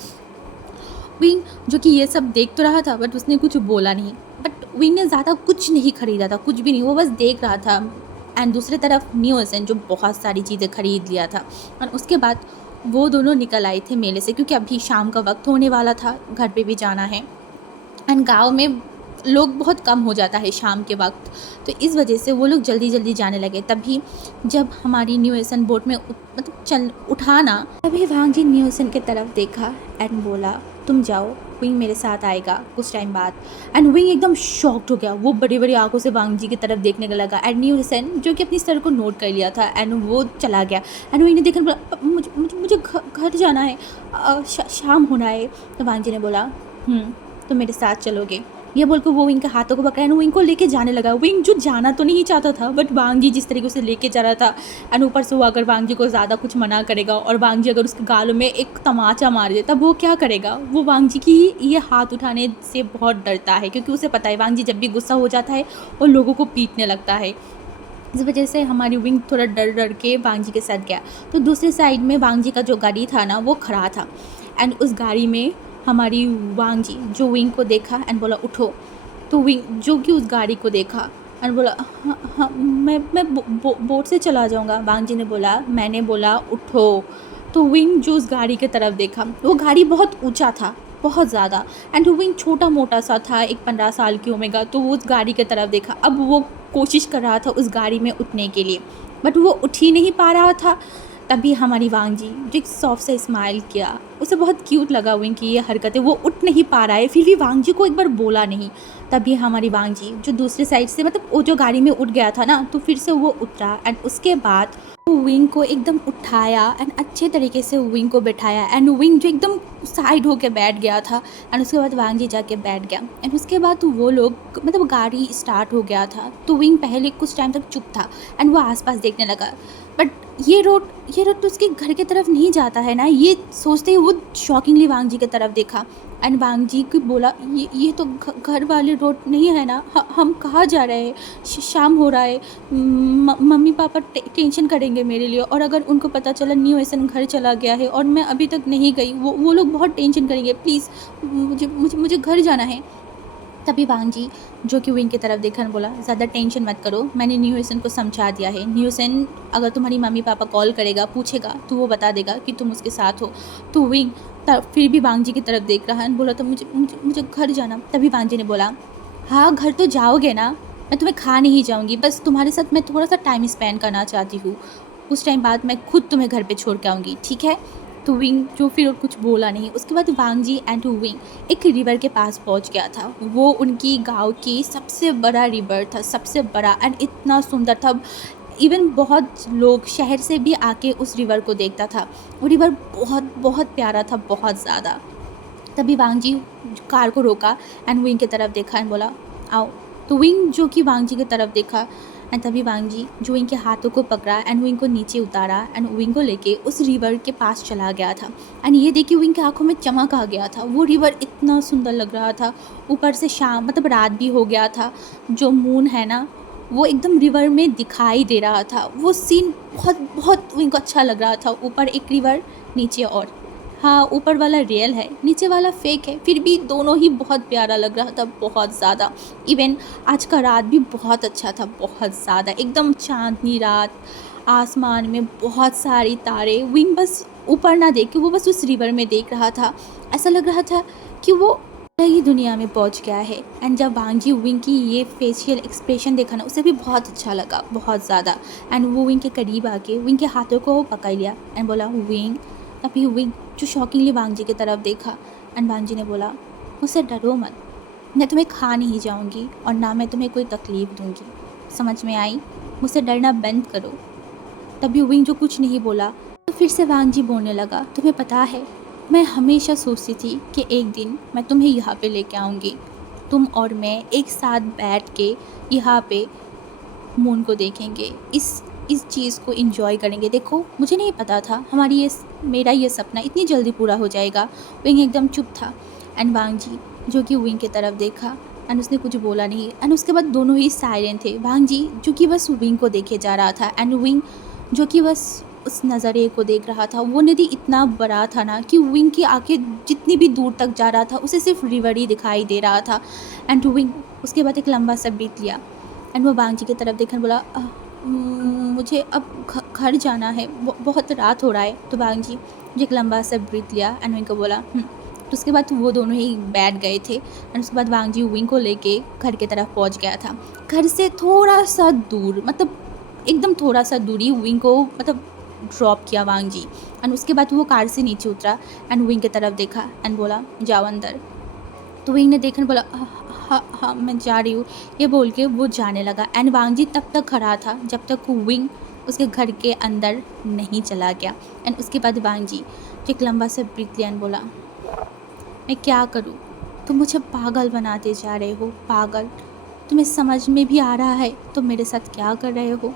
विंग, जो कि ये सब देख तो रहा था, बट उसने कुछ बोला नहीं। बट विंग ने ज़्यादा कुछ नहीं खरीदा था, कुछ भी नहीं, वो बस देख रहा था। एंड दूसरी तरफ न्यूसन जो बहुत सारी चीज़ें खरीद लिया था। और उसके बाद वो दोनों निकल आए थे मेले से, क्योंकि अभी शाम का वक्त होने वाला था, घर पे भी जाना है। एंड गाँव में लोग बहुत कम हो जाता है शाम के वक्त, तो इस वजह से वो लोग जल्दी जल्दी जाने लगे। तभी जब हमारी न्यूसन बोट में मतलब चल उठाना, तभी वांग जी न्यूसन की तरफ देखा एंड बोला, तुम जाओ, विंग मेरे साथ आएगा कुछ टाइम बाद। एंड विंग एकदम शॉक्ड हो गया, वो बड़ी बड़ी आंखों से वांग जी की तरफ देखने का लगा। एंड न्यूसन, जो कि अपनी सर को नोट कर लिया था, एंड वो चला गया। एंड विंग ने देखा, बोला, मुझे मुझे मुझे घर जाना है, शाम होना है। तो वांग जी ने बोला, तो मेरे साथ चलोगे? ये बोल के वो विंग के हाथों को पकड़ा एंड विंग को लेके जाने लगा। विंग जो जाना तो नहीं चाहता था, बट वांग जी जिस तरीके से लेके जा रहा था, एंड ऊपर से वो अगर वांग जी को ज़्यादा कुछ मना करेगा और वांग जी अगर उसके गालों में एक तमाचा मार देता, वो क्या करेगा? वो वांग जी की ये हाथ उठाने से बहुत डरता है, क्योंकि उसे पता है वांग जी जब भी गुस्सा हो जाता है और लोगों को पीटने लगता है। इस वजह से हमारी विंग थोड़ा डर डर के वांग जी के साथ गया। तो दूसरी साइड में वांग जी का जो गाड़ी था ना, वो खड़ा था। एंड उस गाड़ी में हमारी वांग जी जो विंग को देखा एंड बोला, उठो। तो विंग, जो कि उस गाड़ी को देखा एंड बोला, हाँ हाँ, मैं बोट से चला जाऊँगा। वांग जी ने बोला, मैंने बोला उठो। तो विंग जो उस गाड़ी की तरफ देखा, वो गाड़ी बहुत ऊंचा था, बहुत ज़्यादा। एंड विंग छोटा मोटा सा था, एक 15 साल की उम्र, तो वो उस गाड़ी की तरफ देखा। अब वो कोशिश कर रहा था उस गाड़ी में उठने के लिए, बट वो उठ ही नहीं पा रहा था। तभी हमारी वांग जी जो एक सॉफ्ट से स्माइल किया, उसे बहुत क्यूट लगा विंग की ये हरकतें। वो उठ नहीं पा रहा है, फिर भी वांग जी को एक बार बोला नहीं। तभी हमारी वांग जी जो दूसरे साइड से, मतलब वो जो गाड़ी में उठ गया था ना, तो फिर से वो उतरा। एंड उसके बाद विंग को एकदम उठाया एंड अच्छे तरीके से विंग को बैठाया। एंड विंग जो एकदम साइड होके बैठ गया था। एंड उसके बाद वांग जी जाके बैठ गया। एंड उसके बाद वो लोग, मतलब गाड़ी स्टार्ट हो गया था, तो विंग पहले कुछ टाइम तक चुप था एंड वो आसपास देखने लगा। बट ये रोड तो उसके घर की तरफ नहीं जाता है ना, ये सोचते ही वो शॉकिंगली वांग जी की तरफ देखा। एंड वांग जी को बोला, ये तो घर वाले रोड नहीं है ना, हम कहाँ जा रहे हैं? शाम हो रहा है, मम्मी पापा टेंशन करेंगे मेरे लिए, और अगर उनको पता चला न्यूसन घर चला गया है और मैं अभी तक नहीं गई, वो लोग बहुत टेंशन करेंगे, प्लीज़ मुझे घर जाना है। तभी वांग जी जो कि विंग की तरफ देखकर बोला, ज़्यादा टेंशन मत करो, मैंने न्यूसन को समझा दिया है। न्यूसन अगर तुम्हारी मम्मी पापा कॉल करेगा, पूछेगा, तो वो बता देगा कि तुम उसके साथ हो। तो विंग फिर भी वांग जी की तरफ देख रहा है, बोला, तो मुझे घर जाना। तभी वांग जी ने बोला, हाँ घर तो जाओगे ना, मैं तुम्हें खा नहीं जाऊँगी, बस तुम्हारे साथ मैं थोड़ा सा टाइम स्पेंड करना चाहती हूँ, उस टाइम बाद मैं खुद तुम्हें घर पर छोड़ के आऊँगी, ठीक है? तो विंग जो फिर और कुछ बोला नहीं। उसके बाद वांग जी एंड विंग एक रिवर के पास पहुंच गया था। वो उनकी गांव की सबसे बड़ा रिवर था, सबसे बड़ा, एंड इतना सुंदर था। इवन बहुत लोग शहर से भी आके उस रिवर को देखता था। वो रिवर बहुत बहुत प्यारा था, बहुत ज़्यादा। तभी वांग जी कार को रोका एंड विंग की तरफ देखा एंड बोला आओ। तो विंग जो कि वांग जी की तरफ देखा एंड तभी वांग जी जो विंग के हाथों को पकड़ा एंड विंग को नीचे उतारा एंड विंग को लेके उस रिवर के पास चला गया था। एंड ये देखिए विंग की आंखों में चमक आ गया था, वो रिवर इतना सुंदर लग रहा था। ऊपर से शाम मतलब रात भी हो गया था, जो मून है ना वो एकदम रिवर में दिखाई दे रहा था। वो सीन बहुत बहुत विंग को अच्छा लग रहा था। ऊपर एक रिवर, नीचे और, हाँ ऊपर वाला रियल है, नीचे वाला फेक है, फिर भी दोनों ही बहुत प्यारा लग रहा था, बहुत ज़्यादा। इवन आज का रात भी बहुत अच्छा था, बहुत ज़्यादा, एकदम चांदनी रात, आसमान में बहुत सारी तारे। विंग बस ऊपर ना देख के वो बस उस रिवर में देख रहा था। ऐसा लग रहा था कि वो अलग ही दुनिया में पहुंच गया है। एंड जब वांग जी विंग की ये फेशियल एक्सप्रेशन देखा ना, उसे भी बहुत अच्छा लगा, बहुत ज़्यादा। एंड वो विंग के करीब आके विंग के हाथों को पकड़ लिया एंड बोला विंग। तभी विंग जो शॉकिंगली वांग जी की तरफ देखा एंड वांग जी ने बोला मुझसे डरो मत, मैं तुम्हें खा नहीं जाऊंगी और ना मैं तुम्हें कोई तकलीफ़ दूंगी, समझ में आई? मुझसे डरना बंद करो। तभी विंग जो कुछ नहीं बोला तो फिर से वांग जी बोलने लगा तुम्हें पता है, मैं हमेशा सोचती थी कि एक दिन मैं तुम्हें यहाँ पे लेके आऊँगी, तुम और मैं एक साथ बैठ के यहाँ पे मून को देखेंगे, इस चीज़ को एंजॉय करेंगे। देखो मुझे नहीं पता था मेरा ये सपना इतनी जल्दी पूरा हो जाएगा। विंग एकदम चुप था एंड वांग जी जो कि विंग की तरफ देखा एंड उसने कुछ बोला नहीं एंड उसके बाद दोनों ही साइलेंट थे। वांग जी जो कि बस विंग को देखे जा रहा था एंड विंग जो कि बस उस नज़रिए को देख रहा था। वो नदी इतना बड़ा था ना कि विंग की आंखें जितनी भी दूर तक जा रहा था उसे सिर्फ रिवर ही दिखाई दे रहा था। एंड विंग उसके बाद एक लंबा सा ब्रीथ लिया एंड वो वांग जी की तरफ देखकर बोला मुझे अब घर जाना है, बहुत रात हो रहा है। तो वांग जी जो एक लंबा सा ब्रीथ लिया एंड विंग को बोला तो उसके बाद वो दोनों ही बैठ गए थे एंड उसके बाद वांग जी विंग को लेके घर की तरफ पहुंच गया था। घर से थोड़ा सा दूर, मतलब एकदम थोड़ा सा दूरी विंग को मतलब ड्रॉप किया वांग जी एंड उसके बाद वो कार से नीचे उतरा एंड विंग की तरफ देखा एंड बोला जाओ अंदर। तो विंग ने देखकर बोला हाँ हाँ मैं जा रही हूँ, ये बोल के वो जाने लगा एंड वांग जी तब तक खड़ा था जब तक विंग उसके घर के अंदर नहीं चला गया। एंड उसके बाद वांग जी एक लंबा सा ब्रीथ लिया एंड बोला मैं क्या करूँ, तुम मुझे पागल बनाते जा रहे हो, पागल। तुम्हें समझ में भी आ रहा है तुम मेरे साथ क्या कर रहे हो?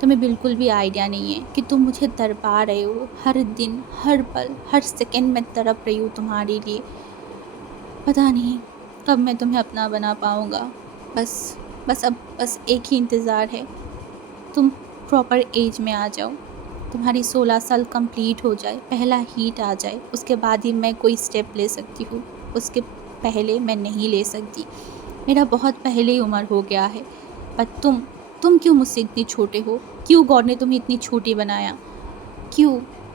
तुम्हें बिल्कुल भी आइडिया नहीं है कि तुम मुझे तड़पा रहे हो, हर दिन हर पल हर सेकंड में तड़प रही हूँ तुम्हारे लिए। पता नहीं कब मैं तुम्हें अपना बना पाऊँगा। बस अब बस एक ही इंतज़ार है, तुम प्रॉपर एज में आ जाओ, तुम्हारी 16 साल कंप्लीट हो जाए, पहला हीट आ जाए, उसके बाद ही मैं कोई स्टेप ले सकती हूँ, उसके पहले मैं नहीं ले सकती। मेरा बहुत पहले ही उम्र हो गया है। पर तुम क्यों मुझसे इतनी छोटे हो? क्यों गॉड ने तुम्हें इतनी छोटी बनाया? क्यों?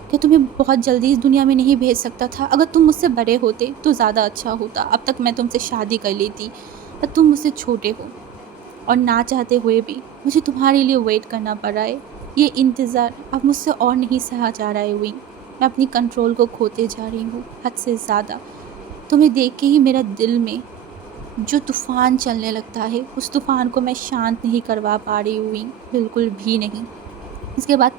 क्या तुम्हें बहुत जल्दी इस दुनिया में नहीं भेज सकता था? अगर तुम मुझसे बड़े होते तो ज़्यादा अच्छा होता, अब तक मैं तुमसे शादी कर लेती। पर तुम मुझसे छोटे हो और ना चाहते हुए भी मुझे तुम्हारे लिए वेट करना पड़ रहा है। ये इंतज़ार अब मुझसे और नहीं सहा जा रहा है विंग। मैं अपनी कंट्रोल को खोते जा रही हूँ हद से ज़्यादा। तुम्हें देख के ही मेरा दिल में जो तूफ़ान चलने लगता है, उस तूफ़ान को मैं शांत नहीं करवा पा रही हूँ विंग, बिल्कुल भी नहीं। इसके बाद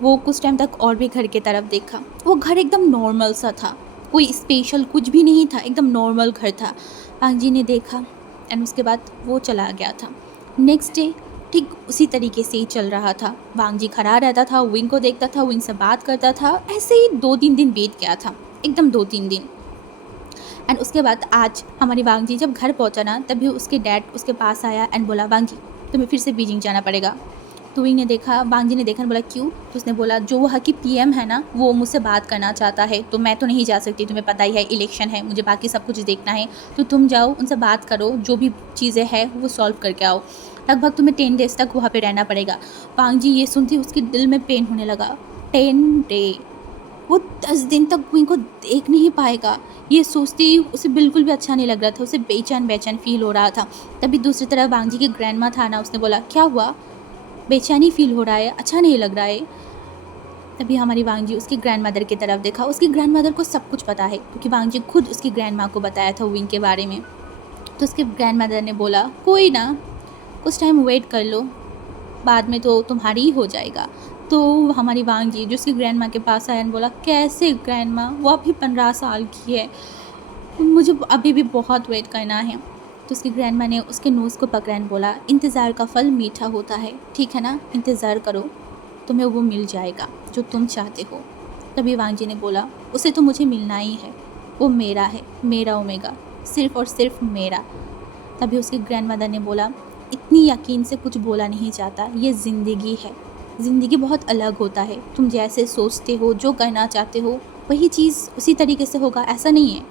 वो कुछ टाइम तक और भी घर की तरफ देखा। वो घर एकदम नॉर्मल सा था, कोई स्पेशल कुछ भी नहीं था, एकदम नॉर्मल घर था। वांग जी ने देखा एंड उसके बाद वो चला गया था। नेक्स्ट डे ठीक उसी तरीके से ही चल रहा था। वांग जी खड़ा रहता था, विंग को देखता था, विंग से बात करता था। ऐसे ही 2-3 दिन बीत गया था, एकदम 2-3 दिन। एंड उसके बाद आज हमारी वांग जी जब घर पहुंचा ना, तभी उसके डैड उसके पास आया एंड बोला वांग जी तुम्हें फिर से बीजिंग जाना पड़ेगा। तो विंग ने देखा, वांग जी ने देखा, बोला क्यों? तो उसने बोला जो वहाँ की पीएम है ना, वो मुझसे बात करना चाहता है, तो मैं तो नहीं जा सकती, तुम्हें पता ही है इलेक्शन है, मुझे बाकी सब कुछ देखना है। तो तुम जाओ उनसे बात करो, जो भी चीज़ें हैं वो सॉल्व करके आओ। लगभग तुम्हें 10 डेज़ तक वहाँ पर रहना पड़ेगा। वांग जी ये सुनती उसके दिल में पेन होने लगा। 10 डे, वो 10 दिन तक विंग को देख नहीं पाएगा, ये सोचते ही उसे बिल्कुल भी अच्छा नहीं लग रहा था। उसे बेचैन बेचैन फील हो रहा था। तभी दूसरी तरफ वांग जी की ग्रैंडमा था ना, उसने बोला क्या हुआ, बेचैनी फील हो रहा है, अच्छा नहीं लग रहा है? तभी हमारी वांग जी उसकी ग्रैंड मदर की तरफ देखा। उसकी ग्रैंड मदर को सब कुछ पता है क्योंकि वांग जी खुद उसकी ग्रैंड माँ को बताया था विंग के बारे में। तो उसकी ग्रैंड मदर ने बोला कोई ना, कुछ टाइम वेट कर लो, बाद में तो तुम्हारी ही हो जाएगा। तो हमारी वांग जी जो उसकी ग्रैंड माँ के पास आया बोला कैसे ग्रैंड माँ, वो अभी 15 साल की है मुझे अभी भी बहुत वेट करना है। तो उसकी ग्रैंडमा ने उसके नोज़ को पकड़ा एंड बोला, इंतज़ार का फल मीठा होता है, ठीक है ना, इंतज़ार करो, तुम्हें वो मिल जाएगा जो तुम चाहते हो। तभी वांग जी ने बोला, उसे तो मुझे मिलना ही है, वो मेरा है, मेरा ओमेगा, सिर्फ़ और सिर्फ मेरा। तभी उसकी ग्रैंडमदर ने बोला, इतनी यकीन से कुछ बोला नहीं जाता, ये ज़िंदगी है, ज़िंदगी बहुत अलग होता है, तुम जैसे सोचते हो, जो करना चाहते हो, वही चीज़ उसी तरीके से होगा, ऐसा नहीं है।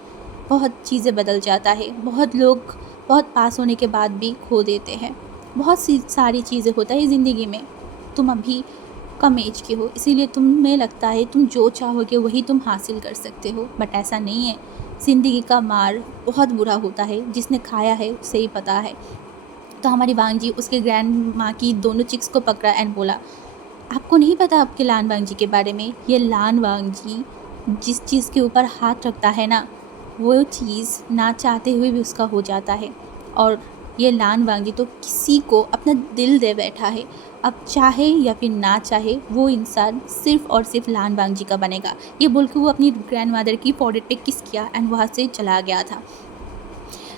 बहुत चीज़ें बदल जाता है, बहुत लोग बहुत पास होने के बाद भी खो देते हैं, बहुत सी सारी चीज़ें होता है ज़िंदगी में। तुम अभी कम एज के हो, इसीलिए तुम्हें लगता है तुम जो चाहोगे वही तुम हासिल कर सकते हो, बट ऐसा नहीं है। ज़िंदगी का मार बहुत बुरा होता है, जिसने खाया है उसे ही पता है। तो हमारी वांग जी उसके ग्रैंड माँ की दोनों चिक्स को पकड़ा एंड बोला, आपको नहीं पता आपके लान वांग जी के बारे में, ये लान वांग जी जिस चीज़ के ऊपर हाथ रखता है ना, वो चीज़ ना चाहते हुए भी उसका हो जाता है। और ये लान वांग जी तो किसी को अपना दिल दे बैठा है, अब चाहे या फिर ना चाहे वो इंसान सिर्फ़ और सिर्फ लान वांग जी का बनेगा। ये बोल के वो अपनी ग्रैंड मदर की फोrehead पे किस किया एंड वहाँ से चला गया था।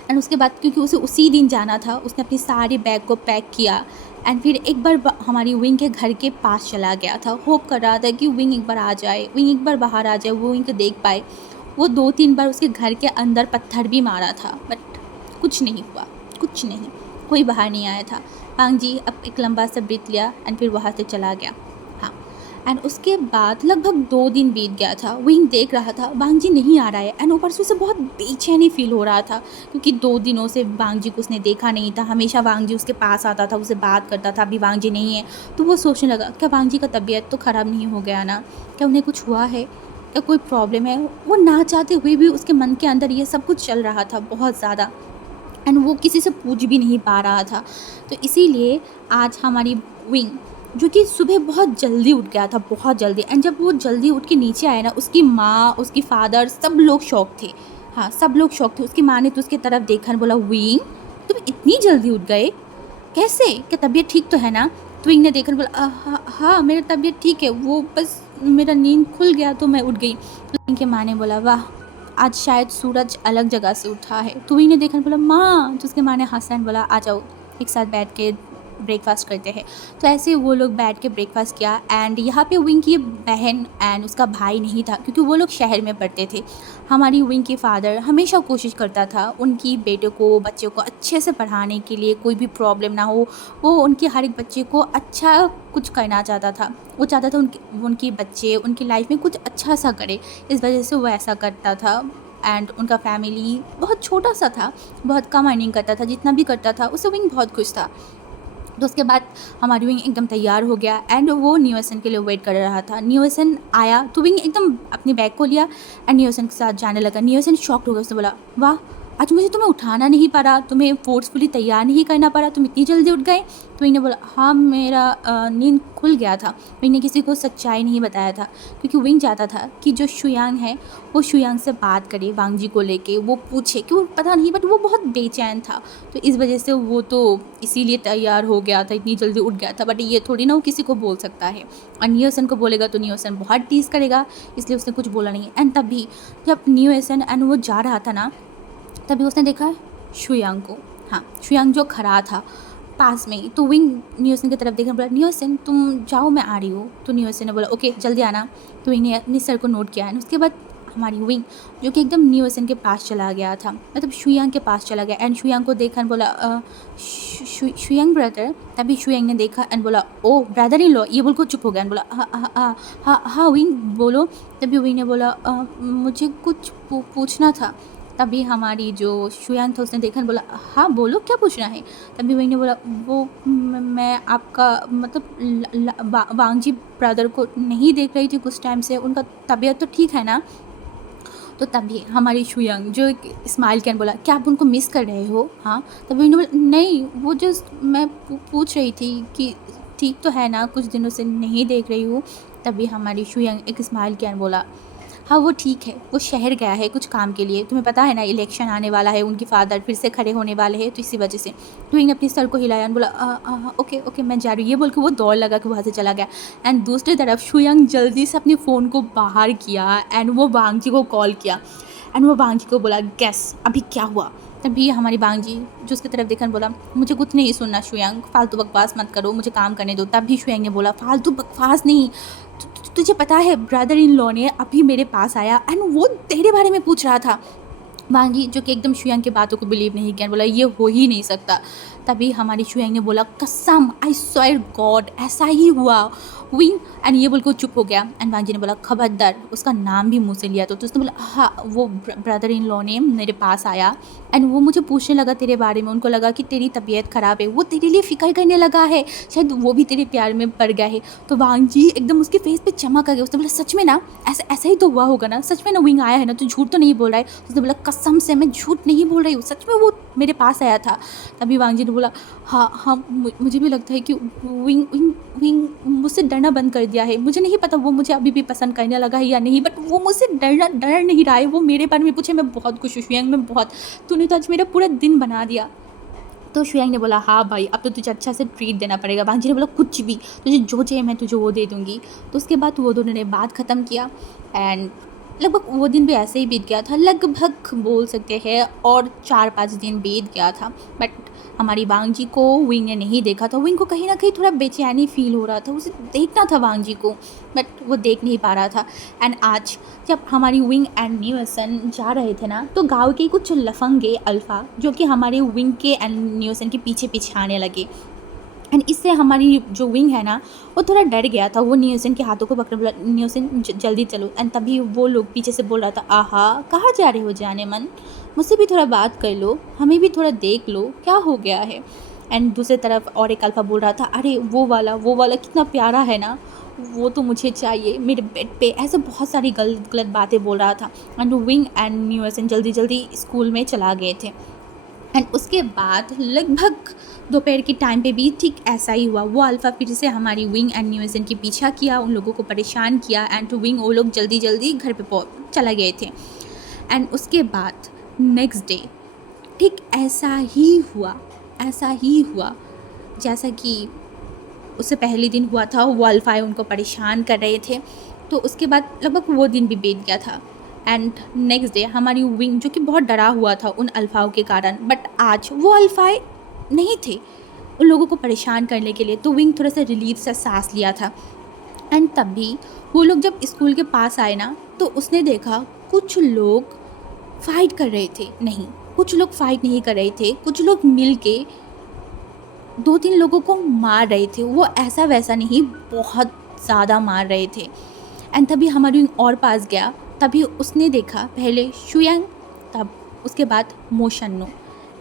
एंड उसके बाद क्योंकि उसे उसी दिन जाना था, उसने अपनी सारी बैग को पैक किया एंड फिर एक बार हमारी विंग के घर के पास चला गया था। होप कर रहा था कि विंग एक बार आ जाए, विंग एक बार बाहर आ जाए, वो विंग को देख पाए। वो 2-3 बार उसके घर के अंदर पत्थर भी मारा था, बट कुछ नहीं हुआ, कुछ नहीं, कोई बाहर नहीं आया था। वांग जी अब एक लंबा सा ब्रीथ लिया एंड फिर वहाँ से चला गया। हाँ, एंड उसके बाद लगभग 2 दिन बीत गया था। विंग देख रहा था वांग जी नहीं आ रहा है एंड ऊपर से उसे बहुत बेचैनी फील हो रहा था, क्योंकि 2 दिनों से वांग जी को उसने देखा नहीं था। हमेशा वांग जी उसके पास आता था, उससे बात करता था, अभी वांग जी नहीं है तो वो सोचने लगा, क्या वांग जी का तबीयत तो ख़राब नहीं हो गया ना, क्या उन्हें कुछ हुआ है, क्या कोई प्रॉब्लम है। वो ना चाहते हुए भी उसके मन के अंदर ये सब कुछ चल रहा था बहुत ज़्यादा, एंड वो किसी से पूछ भी नहीं पा रहा था। तो इसीलिए आज हमारी विंग, जो कि सुबह बहुत जल्दी उठ गया था, बहुत जल्दी, एंड जब वो जल्दी उठ के नीचे आया ना, उसकी माँ, उसकी फादर, सब लोग शॉक थे। हाँ, सब लोग शॉक थे। उसकी माँ ने तो उसकी तरफ देखा और बोला, विंग तुम इतनी जल्दी उठ गए, कैसे, क्या तबीयत ठीक तो है ना। तो विंग ने देखा और बोला, हाँ हाँ मेरा तबीयत ठीक है, वो बस मेरा नींद खुल गया तो मैं उठ गई। तो विंग की माँ ने बोला, वाह आज शायद सूरज अलग जगह से उठा है। तो विंग ने देखा और बोला, माँ। तो उसके माँ ने हंसा एंड बोला, आ जाओ एक साथ बैठ के ब्रेकफास्ट करते हैं। तो ऐसे वो लोग बैठ के ब्रेकफास्ट किया एंड यहाँ पे विंग की बहन एंड उसका भाई नहीं था, क्योंकि वो लोग शहर में पढ़ते थे। हमारी विंग के फादर हमेशा कोशिश करता था उनकी बेटे को, बच्चे को अच्छे से पढ़ाने के लिए, कोई भी प्रॉब्लम ना हो। वो उनके हर एक बच्चे को अच्छा कुछ करना चाहता था। वो चाहता था उनके बच्चे उनकी लाइफ में कुछ अच्छा सा करे, इस वजह से वो ऐसा करता था। एंड उनका फैमिली बहुत छोटा सा था, बहुत कम अर्निंग करता था, जितना भी करता था उससे विंग बहुत खुश था। तो उसके बाद हमारी विंग एकदम तैयार हो गया एंड वो न्यूएसन के लिए वेट कर रहा था। न्यूएसन आया तो विंग एकदम अपनी बैग को लिया एंड न्यूएसन के साथ जाने लगा। न्यूएसन शॉक्ड हो गया, उसने बोला, वाह आज मुझे तुम्हें उठाना नहीं पड़ा, तुम्हें फोर्सफुली तैयार नहीं करना पड़ा, तुम इतनी जल्दी उठ गए। तो विंग ने बोला, हाँ मेरा नींद खुल गया था। विंग ने किसी को सच्चाई नहीं बताया था, क्योंकि विंग चाहता था कि जो शुयांग है वो शुयांग से बात करे वांग जी को लेके, वो पूछे कि वो पता नहीं, बट वो बहुत बेचैन था। तो इस वजह से वो तो इसीलिए तैयार हो गया था, इतनी जल्दी उठ गया था, बट ये थोड़ी ना वो किसी को बोल सकता है। और न्यूएसन को बोलेगा तो न्यूएसन बहुत टीज़ करेगा, इसलिए उसने कुछ बोला नहीं। एंड तभी जब न्यूएसन एंड वो जा रहा था ना, तभी उसने देखा शुयांग को। हाँ, शुयांग जो खड़ा था पास में ही। तो विंग न्यूएसन की तरफ देखने बोला, न्यूएसन तुम जाओ मैं आ रही हूँ। तो न्यूएसन ने बोला, ओके जल्दी आना। तो विंग ने अपने सर को नोट किया एंड उसके बाद हमारी विंग जो कि एकदम न्यूएसन के पास चला गया था, मतलब शुयांग के पास चला गया एंड शुयांग को देखा एंड बोला, शुयांग ब्रदर। तभी शुयांग ने देखा एंड बोला, ओ ब्रदर इन लॉ। ये बोल को चुप हो गया एंड बोला, हाँ हाँ हाँ हाँ हाँ विंग बोलो। तभी विंग ने बोला, मुझे कुछ पूछना था। तभी हमारी जो शुयांग था उसने देखा बोला, हाँ बोलो क्या पूछना है। तभी वही ने बोला, वो मैं आपका मतलब वांग जी ब्रदर को नहीं देख रही थी कुछ टाइम से, उनका तबीयत तो ठीक है ना। तो तभी हमारी शुयांग जो स्माइल कैन बोला, क्या आप उनको मिस कर रहे हो। हाँ, तभी उन्होंने बोला, नहीं वो जस्ट मैं पूछ रही थी कि ठीक तो है ना, कुछ दिनों से नहीं देख रही हूँ। तभी हमारी शुयांग एक स्माइल कैन बोला, हाँ वो ठीक है, वो शहर गया है कुछ काम के लिए, तुम्हें पता है ना इलेक्शन आने वाला है, उनके फादर फिर से खड़े होने वाले हैं, तो इसी वजह से। तो ने अपनी सर को हिलाया और बोला, ओके ओके मैं जा रही हूँ। ये बोल के वो दौड़ लगा कि वहाँ से चला गया। एंड दूसरी तरफ शुयांग जल्दी से अपने फ़ोन को बाहर किया एंड वो वांग जी को कॉल किया एंड वो बांग जी को बोला गैस अभी क्या हुआ। तभी हमारी बांग जी जो उसकी तरफ देखकर बोला मुझे कुछ नहीं सुनना शुयांग, फालतू बकवास मत करो, मुझे काम करने दो। तभी शुयांग ने बोला फालतू बकवास नहीं, तुझे पता है ब्रदर इन लॉ ने अभी मेरे पास आया एंड वो तेरे बारे में पूछ रहा था। बांगी जो कि एकदम शुयांग की बातों को बिलीव नहीं किया, बोला ये हो ही नहीं सकता। तभी हमारी शुयांग ने बोला कसम आई स्वेयर गॉड ऐसा ही हुआ विंग। एंड ये बिल्कुल चुप हो गया एंड बांगी ने बोला खबरदार उसका नाम भी मुँह से लिया तो उसने बोला हाँ वो ब्रदर इन लॉ ने मेरे पास आया एंड वो मुझे पूछने लगा तेरे बारे में, उनको लगा कि तेरी तबीयत ख़राब है, वो तेरे लिए फ़िक्र करने लगा है, शायद वो भी तेरे प्यार में पड़ गया है। तो बांग जी एकदम उसके फेस पे चमक आ गया, उसने बोला सच में ना, ऐसा ऐसा ही तो हुआ होगा ना, सच में ना विंग आया है ना, तो झूठ तो नहीं बोल रहा है। उसने बोला कसम से मैं झूठ नहीं बोल रही हूँ, सच में वो मेरे पास आया था। तभी बांग जी ने बोला हाँ हाँ मुझे भी लगता है कि विंग विंग विंग मुझसे डरना बंद कर दिया है, मुझे नहीं पता वो मुझे अभी भी पसंद करने लगा है या नहीं, बट वो मुझसे डर नहीं रहा है, वो मेरे बारे में पूछे मैं बहुत खुश हूँ शुयांग, मैं बहुत, तूने तो आज मेरा पूरा दिन बना दिया। तो शुयांग ने बोला हाँ भाई अब तो तुझे अच्छा से ट्रीट देना पड़ेगा। बांग जी ने बोला कुछ भी, तुझे जो चाहिए मैं तुझे वो दे दूँगी। तो उसके बाद वो दोनों ने बात ख़त्म किया एंड लगभग वो दिन भी ऐसे ही बीत गया था, लगभग बोल सकते हैं और 4-5 दिन बीत गया था। बट हमारी बांग जी को विंग ने नहीं देखा था, विंग को कहीं ना कहीं थोड़ा बेचैनी फील हो रहा था, उसे देखना था बांग जी को बट वो देख नहीं पा रहा था। एंड आज जब हमारी विंग एंड न्यूसन जा रहे थे ना, तो गांव के कुछ लफंगे अल्फ़ा जो कि हमारे विंग के एंड न्यूसन के पीछे पीछे आने लगे एंड इससे हमारी जो विंग है ना वो थोड़ा डर गया था, वो न्यूसन के हाथों को पकड़ बोला न्यूसन जल्दी चलो। एंड तभी वो लोग पीछे से बोल रहा था आहा कहाँ जा रहे हो जाने मन, मुझसे भी थोड़ा बात कर लो, हमें भी थोड़ा देख लो क्या हो गया है। एंड दूसरी तरफ और एक अल्फ़ा बोल रहा था अरे वो वाला कितना प्यारा है ना, वो तो मुझे चाहिए मेरे बेड पे, ऐसे बहुत सारी गलत गलत बातें बोल रहा था। एंड विंग एंड न्यूसन जल्दी जल्दी स्कूल में चला गए थे। एंड उसके बाद लगभग दोपहर के टाइम पे भी ठीक ऐसा ही हुआ, वो अल्फ़ा फिर से हमारी विंग एंड न्यूसन के पीछा किया, उन लोगों को परेशान किया एंड टू विंग वो लोग जल्दी जल्दी घर पे चला गए थे। एंड उसके बाद नेक्स्ट डे ठीक ऐसा ही हुआ जैसा कि उससे पहले दिन हुआ था, वो अल्फ़ा उनको परेशान कर रहे थे। तो उसके बाद लगभग वो दिन भी बीत गया था एंड नेक्स्ट डे हमारी विंग जो कि बहुत डरा हुआ था उन अल्फ़ाओं के कारण, बट आज वो अल्फ़ाए नहीं थे उन लोगों को परेशान करने के लिए, तो विंग थोड़ा सा रिलीफ से सांस लिया था। एंड तभी वो लोग जब स्कूल के पास आए ना, तो उसने देखा कुछ लोग फाइट कर रहे थे, नहीं कुछ लोग फाइट नहीं कर रहे थे, कुछ लोग मिल के 2-3 लोगों को मार रहे थे, वो ऐसा वैसा नहीं बहुत ज़्यादा मार रहे थे। एंड तभी हमारी विंग और पास गया, तभी उसने देखा पहले शुयांग, तब उसके बाद मोशन्नो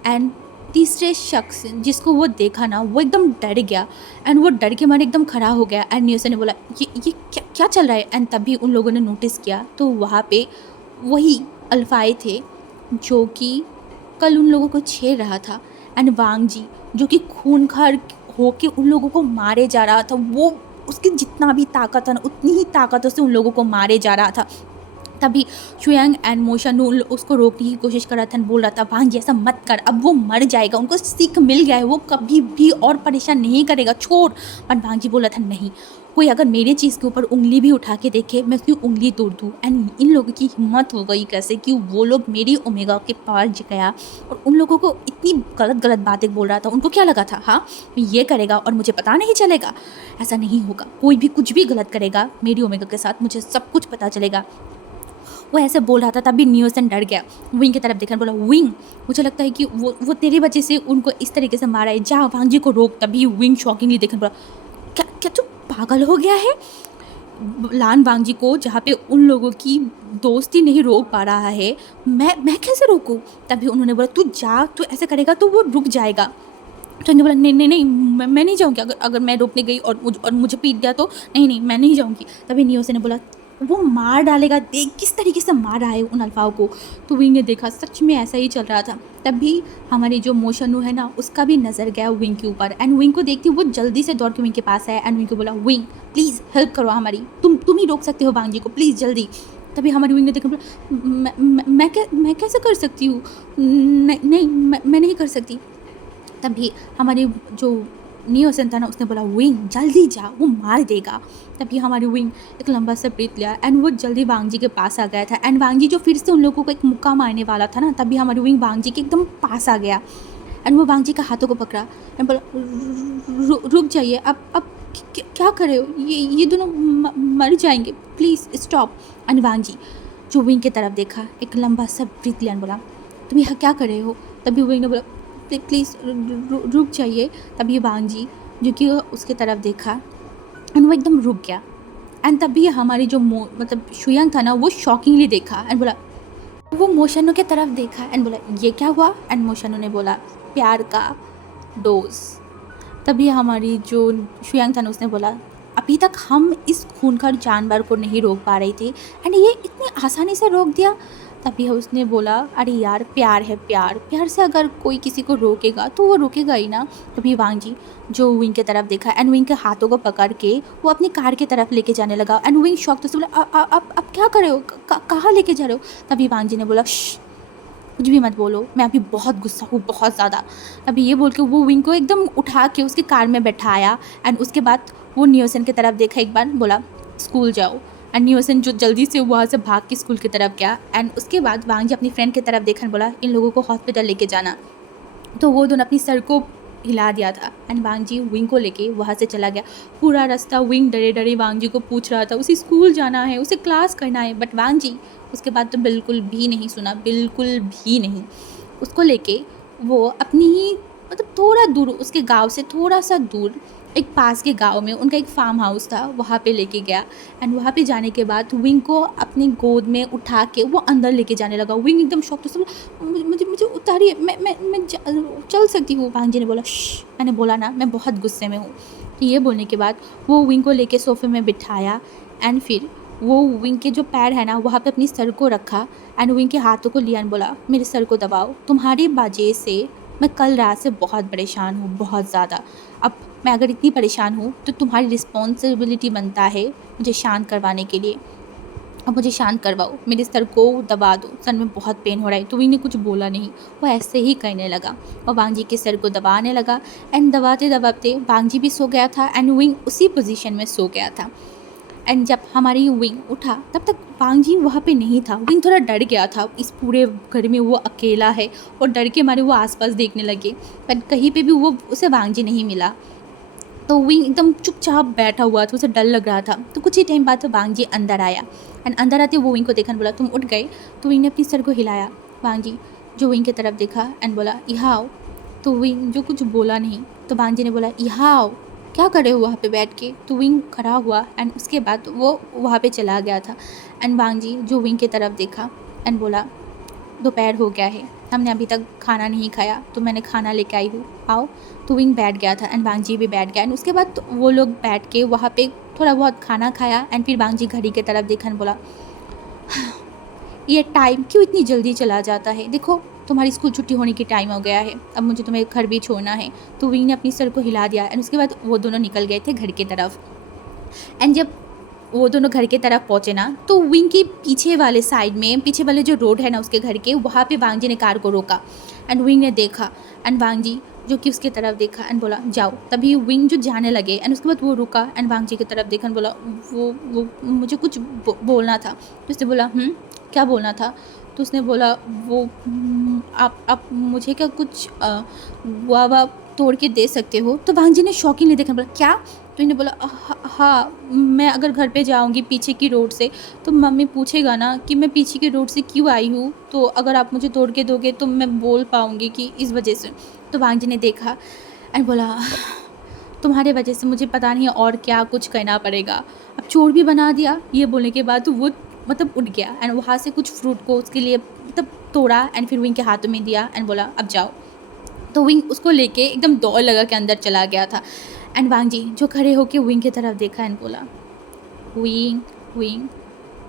एंड तीसरे शख्स जिसको वो देखा ना वो एकदम डर गया एंड वो डर के मारे एकदम खड़ा हो गया। एंड न्यूसन ने बोला ये क्या चल रहा है। एंड तभी उन लोगों ने नोटिस किया तो वहाँ पे वही अल्फ़ाए थे जो कि कल उन लोगों को छेड़ रहा था। एंड वांग जी जो कि खूनखार होके उन लोगों को मारे जा रहा था, वो उसकी जितना भी ताकत है ना उतनी ही ताकतों से उन लोगों को मारे जा रहा था। तभी शुयांग एंड मोशन्नो उसको रोकने की कोशिश कर रहा था, बोल रहा था भांग जी ऐसा मत कर, अब वो मर जाएगा, उनको सीख मिल गया है, वो कभी भी और परेशान नहीं करेगा, छोड़। बट भांग जी बोल रहा था नहीं, कोई अगर मेरे चीज़ के ऊपर उंगली भी उठा के देखे मैं उसकी उंगली तोड़ दूँ। एंड इन लोगों की हिम्मत हो गई कैसे कि वो लोग मेरी ओमेगा के पास गया और उन लोगों को इतनी गलत गलत बातें बोल रहा था। उनको क्या लगा था हाँ ये करेगा और मुझे पता नहीं चलेगा, ऐसा नहीं होगा, कोई भी कुछ भी गलत करेगा मेरी ओमेगा के साथ मुझे सब कुछ पता चलेगा, वो ऐसे बोल रहा था। तभी न्यूसन डर गया, विंग की तरफ देखकर बोला विंग मुझे लगता है कि वो तेरी वजह से उनको इस तरीके से मारा है, जा वांग जी को रोक। तभी विंग शॉकिंगली देखकर बोला क्या तू पागल हो गया है, लान वांग जी को जहाँ पे उन लोगों की दोस्ती नहीं रोक पा रहा है, मैं कैसे रोकूं। तभी उन्होंने बोला तू जा, तू ऐसे करेगा तो वो रुक जाएगा। तो उन्होंने बोला नहीं मैं नहीं जाऊँगी, अगर मैं रोकने गई और मुझे पीट दिया तो नहीं मैं नहीं जाऊँगी। तभी न्यूसन ने बोला वो मार डालेगा, देख किस तरीके से मार रहा है उन अल्फ़ाओं को। तो विंग ने देखा सच में ऐसा ही चल रहा था। तभी हमारी जो मोशन्नो है ना उसका भी नज़र गया विंग के ऊपर एंड विंग को देखती वो जल्दी से दौड़ के विंग के पास आया एंड विंग को बोला विंग प्लीज़ हेल्प करो हमारी, तुम ही रोक सकते हो वांग जी को, प्लीज़ जल्दी। तभी हमारी विंग ने देखा बोला मैं कैसे कर सकती हूँ, नहीं मैं नहीं कर सकती। तभी हमारी जो नियोसन था ना, उसने बोला विंग जल्दी जा, वो मार देगा। तभी हमारी विंग एक लंबा सा ब्रीथ लिया एंड वो जल्दी वांग जी के पास आ गया था। एंड वांग जी जो फिर से उन लोगों को एक मुक्का मारने वाला था ना, तभी हमारी विंग वांग जी के एकदम पास आ गया एंड वो वांग जी का हाथों को पकड़ा एंड बोला रुक जाइए, अब क्या कर रहे हो, ये दोनों मर जाएंगे, प्लीज़ स्टॉप। एंड वांग जी जो विंग की तरफ देखा, एक लंबा सा ब्रीथ लिया, बोला तुम यहाँ क्या कर रहे हो। तभी विंग ने बोला प्लीज़ रुक जाइए। तभी वांग जी जो कि उसके तरफ देखा एंड वो एकदम रुक गया। एंड तभी हमारी जो मतलब शुयांग था ना, वो शॉकिंगली देखा एंड बोला, वो मोशनो के तरफ देखा एंड बोला ये क्या हुआ। एंड मोशनो ने बोला प्यार का डोज। तभी हमारी जो शुयांग था ना, उसने बोला अभी तक हम इस खूंखार जानवर को नहीं रोक पा रहे थे एंड ये इतनी आसानी से रोक दिया। तभी उसने बोला अरे यार प्यार है, प्यार से अगर कोई किसी को रोकेगा तो वो रुकेगा ही ना। तभी वांग जी जो विंग की तरफ देखा एंड विंग के हाथों को पकड़ के वो अपनी कार की तरफ लेके जाने लगा। एंड विंग शॉक तो बोला अब क्या कर रहे हो, कहाँ लेके जा रहे हो। तभी वांग जी ने बोला कुछ भी मत बोलो, मैं अभी बहुत गुस्सा हूँ, बहुत ज़्यादा। अभी ये बोल के वो विंग को एकदम उठा के उसकी कार में बैठाया एंड उसके बाद वो नियोसन की तरफ देखा एक बार, बोला स्कूल जाओ। एंड नियोसन जो जल्दी से वहाँ से भाग के स्कूल की तरफ गया एंड उसके बाद वांग जी अपनी फ्रेंड की तरफ देखा, बोला इन लोगों को हॉस्पिटल लेके जाना। तो वो दोनों अपनी सर को हिला दिया था एंड वांग जी विंग को लेके वहाँ से चला गया। पूरा रास्ता विंग डरे डरे वांग जी को पूछ रहा था, उसे स्कूल जाना है, उसे क्लास करना है, बट वांग जी उसके बाद तो बिल्कुल भी नहीं सुना, बिल्कुल भी नहीं। उसको लेके वो अपनी ही मतलब थोड़ा दूर, उसके गांव से थोड़ा सा दूर एक पास के गांव में उनका एक फार्म हाउस था, वहाँ पे लेके गया। एंड वहाँ पे जाने के बाद विंग को अपनी गोद में उठा के वो अंदर लेके जाने लगा। विंग एकदम शॉक तो मुझे उतारिए, मैं चल सकती हूँ। वांग जी ने बोला मैंने बोला ना मैं बहुत गुस्से में हूँ। तो ये बोलने के बाद वो विंग को लेके सोफे में बिठाया एंड फिर वो विंग के जो पैर है ना, वहाँ पे अपनी सर को रखा एंड विंग के हाथों को लिया एंड बोला मेरे सर को दबाओ, तुम्हारी वजह से मैं कल रात से बहुत परेशान हूँ, बहुत ज़्यादा। अब मैं अगर इतनी परेशान हूँ तो तुम्हारी रिस्पॉन्सिबिलिटी बनता है मुझे शांत करवाने के लिए। अब मुझे शांत करवाओ, मेरे सर को दबा दो, सर में बहुत पेन हो रहा है। तो विंग ने कुछ बोला नहीं, वो ऐसे ही कहने लगा और वांग जी के सर को दबाने लगा एंड दबाते दबाते वांग जी भी सो गया था एंड विंग उसी पोजीशन में सो गया था। एंड जब हमारी विंग उठा तब तक वांग जी वहाँ पे नहीं था। विंग थोड़ा डर गया था, इस पूरे घर में वो अकेला है और डर के मारे वो आसपास देखने लगे, पर कहीं पे भी वो उसे वांग जी नहीं मिला। तो विंग एकदम चुपचाप बैठा हुआ था, उसे डर लग रहा था। तो कुछ ही टाइम बाद तो वांग जी अंदर आया एंड अंदर आते वो विंग को देखा, बोला तुम उठ गए। तो विंग ने अपनी सर को हिलाया। वांग जी जो विंग की तरफ देखा एंड बोला यहाँ आओ। तो विंग जो कुछ बोला नहीं। तो वांग जी ने बोला यहाँ आओ, क्या कर रहे हो वहाँ पे बैठ के। तो विंग खड़ा हुआ एंड उसके बाद वो वहाँ पे चला गया था। एंड वांग जी जो विंग की तरफ देखा एंड बोला दोपहर हो गया है, हमने अभी तक खाना नहीं खाया, तो मैंने खाना लेके आई हूँ, आओ। तो विंग बैठ गया था एंड वांग जी भी बैठ गया एंड उसके बाद वो लोग बैठ के वहाँ पे थोड़ा बहुत खाना खाया एंड फिर वांग जी घड़ी की तरफ देखा एंड बोला ये टाइम क्यों इतनी जल्दी चला जाता है, देखो तुम्हारी स्कूल छुट्टी होने की टाइम हो गया है, अब मुझे तुम्हें घर भी छोड़ना है। तो विंग ने अपनी सर को हिला दिया एंड उसके बाद वो दोनों निकल गए थे घर की तरफ। एंड जब वो दोनों घर की तरफ पहुँचे ना, तो विंग की पीछे वाले साइड में, पीछे वाले जो रोड है ना उसके घर के, वहाँ पे वांग जी ने कार को रोका एंड विंग ने देखा एंड वांग जी जो कि उसकी तरफ देखा एंड बोला जाओ। तभी विंग जो जाने लगे एंड उसके बाद वो रुका एंड वांग जी की तरफ देखा एंड बोला वो मुझे कुछ बोलना था। तो उसने बोला क्या बोलना था। तो उसने बोला वो आप मुझे क्या कुछ गुआवा तोड़ के दे सकते हो। तो वांग जी ने शॉकिंगली देखा, बोला क्या। तो इन्हें बोला हाँ, मैं अगर घर पे जाऊंगी पीछे की रोड से तो मम्मी पूछेगा ना कि मैं पीछे की रोड से क्यों आई हूँ, तो अगर आप मुझे तोड़ के दोगे तो मैं बोल पाऊँगी कि इस वजह से। तो वांग जी ने देखा एंड बोला तुम्हारे वजह से मुझे पता नहीं और क्या कुछ करना पड़ेगा, अब चोर भी बना दिया। ये बोलने के बाद तो वो मतलब उठ गया एंड वहाँ से कुछ फ्रूट को उसके लिए मतलब तोड़ा एंड फिर विंग के हाथों में दिया एंड बोला अब जाओ। तो विंग उसको लेके एकदम दौड़ लगा के अंदर चला गया था। एंड वांग जी जो खड़े होके विंग की तरफ देखा एंड बोला विंग विंग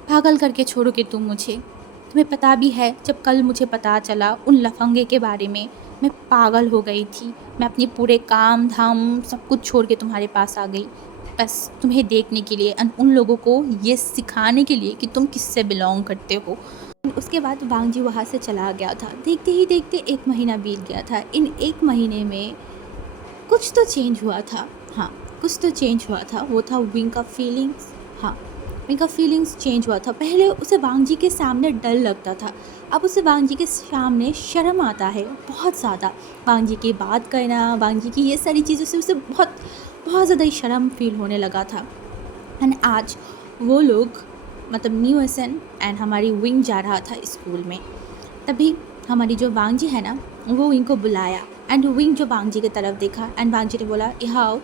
पागल करके छोड़ोगे तुम मुझे, तुम्हें पता भी है जब कल मुझे पता चला उन लफंगे के बारे में, मैं पागल हो गई थी। मैं अपने पूरे काम धाम सब कुछ छोड़ के तुम्हारे पास आ गई, बस तुम्हें देखने के लिए, उन लोगों को ये सिखाने के लिए कि तुम किससे बिलोंग करते हो। उसके बाद वांग जी वहाँ से चला गया था। देखते ही देखते 1 महीना बीत गया था। इन 1 महीने में कुछ तो चेंज हुआ था। हाँ, कुछ तो चेंज हुआ था, वो था विंग का फीलिंग्स। हाँ, विंग का फीलिंग्स चेंज हुआ था। पहले उसे वांग जी के सामने डर लगता था, अब उसे वांग जी के सामने शर्म आता है बहुत ज़्यादा। वांग जी की बात करना, वांग जी की ये सारी चीज़ों से उसे बहुत बहुत ज़्यादा ही शर्म फील होने लगा था। एंड आज वो लोग, मतलब न्यू एसन एंड हमारी विंग जा रहा था स्कूल में। तभी हमारी जो वांग जी है ना, वो विंग को बुलाया एंड विंग जो वांग जी की तरफ देखा एंड वांग जी ने बोला यहाँ आओ।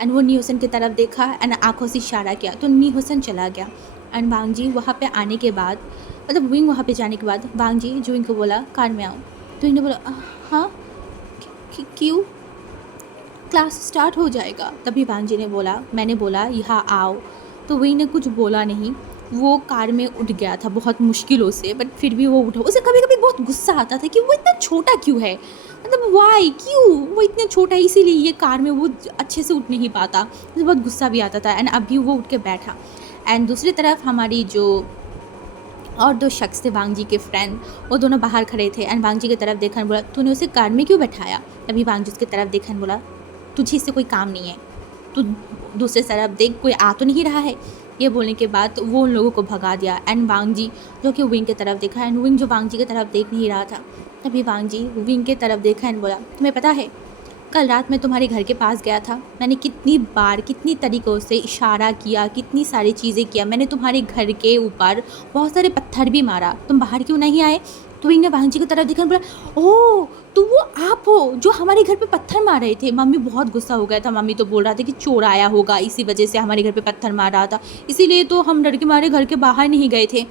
एंड वो न्यू हुसैन की तरफ देखा एंड आंखों से इशारा किया तो न्यू हुसैन चला गया। एंड वांग जी वहाँ पे आने के बाद, मतलब विंग वहाँ पे जाने के बाद, वांग जी जो विंग को बोला कार में आओ। तो विंग ने बोला हाँ क्यों, क्लास स्टार्ट हो जाएगा। तभी वांग जी ने बोला, मैंने बोला यहाँ आओ। तो विंग ने कुछ बोला नहीं, वो कार में उठ गया था बहुत मुश्किलों से, बट फिर भी वो उठा। उसे कभी कभी बहुत गुस्सा आता था कि वो इतना छोटा क्यों है, मतलब वाई क्यों वो इतना छोटा है, इसीलिए ये कार में वो अच्छे से उठ नहीं पाता। मुझे बहुत गुस्सा भी आता था। एंड अभी वो उठ के बैठा। एंड दूसरी तरफ हमारी जो और दो शख्स थे वांग जी के फ्रेंड, वो दोनों बाहर खड़े थे। एंड वांग जी की तरफ देखा बोला तूने उसे कार में क्यों बैठाया। तभी वांग जी उसकी तरफ देखा बोला तुझे इससे कोई काम नहीं है, तू दूसरे तरफ देख कोई आ तो नहीं रहा है। ये बोलने के बाद वो उन लोगों को भगा दिया। एंड वांग जी जो कि विंग की तरफ देखा, एंड विंग जो वांग जी की तरफ देख नहीं रहा था। तभी वांग जी विंग की तरफ देखा एंड बोला तुम्हें पता है कल रात मैं तुम्हारे घर के पास गया था, मैंने कितनी बार कितनी तरीक़ों से इशारा किया, कितनी सारी चीज़ें किया, मैंने तुम्हारे घर के ऊपर बहुत सारे पत्थर भी मारा, तुम बाहर क्यों नहीं आए। तो विंग ने वांग जी की तरफ देखा बोला ओह तो वो आप हो जो हमारे घर पे पत्थर मार रहे थे। मम्मी बहुत गुस्सा हो गया था, मम्मी तो बोल रहा था कि चोर आया होगा इसी वजह से हमारे घर पे पत्थर मार रहा था, इसीलिए तो हम डर के मारे घर के बाहर नहीं गए थे।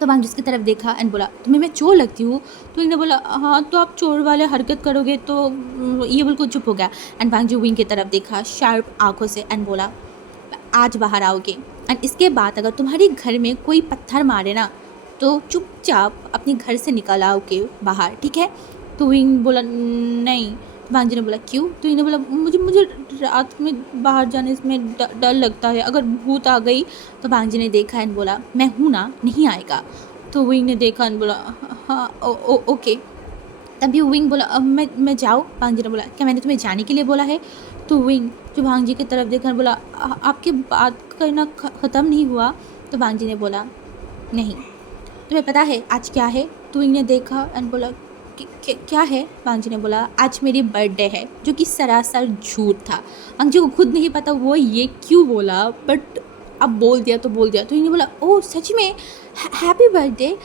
तो वांग जी उसकी तरफ देखा एंड बोला तुम्हें मैं चोर लगती हूँ। तो विंग ने बोला हाँ तो आप चोर वाले हरकत करोगे तो ये बिल्कुल चुप हो गया। एंड वांग जी विंग की तरफ देखा शार्प आंखों से एंड बोला आज बाहर आओगे, एंड इसके बाद अगर तुम्हारे घर में कोई पत्थर मारे ना तो चुपचाप अपने घर से निकल आओगे बाहर, ठीक है। तो विंग बोला नहीं। वांग जी ने बोला क्यों। तो विंग ने बोला मुझे मुझे रात में बाहर जाने में डर लगता है, अगर भूत आ गई। तो वांग जी ने देखा एंड बोला मैं हूँ ना, नहीं आएगा। तो विंग ने देखा एंड बोला हाँ ओके। तभी विंग बोला अब मैं जाऊँ। वांग जी ने बोला क्या मैंने तुम्हें जाने के लिए बोला है। तो विंग जो वांग जी की तरफ देखा बोला आपकी बात करना ख़त्म नहीं हुआ। तो वांग जी ने बोला नहीं, तुम्हें पता है आज क्या है। तो विंग ने देखा एंड बोला क्या है। वांग जी ने बोला आज मेरी बर्थडे है, जो कि सरासर झूठ था। वांग जी को खुद नहीं पता वो ये क्यों बोला, बट अब बोल दिया तो बोल दिया। तो इन्हें बोला ओह सच में हैप्पी बर्थडे,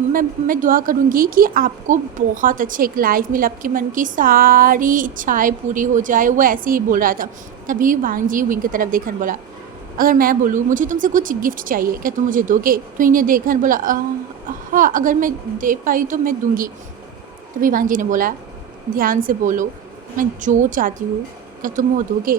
मैं दुआ करूँगी कि आपको बहुत अच्छे एक लाइफ मिले, आपके मन की सारी इच्छाएं पूरी हो जाए। वो ऐसे ही बोल रहा था। तभी वांग जी विंग की तरफ देखकर बोला अगर मैं बोलूँ मुझे तुमसे कुछ गिफ्ट चाहिए, क्या तुम मुझे दोगे। तो इन्हें देखकर बोला हाँ अगर मैं दे पाई तो मैं दूँगी। तभी वांग जी ने बोला ध्यान से बोलो, मैं जो चाहती हूँ क्या तुम वो दोगे।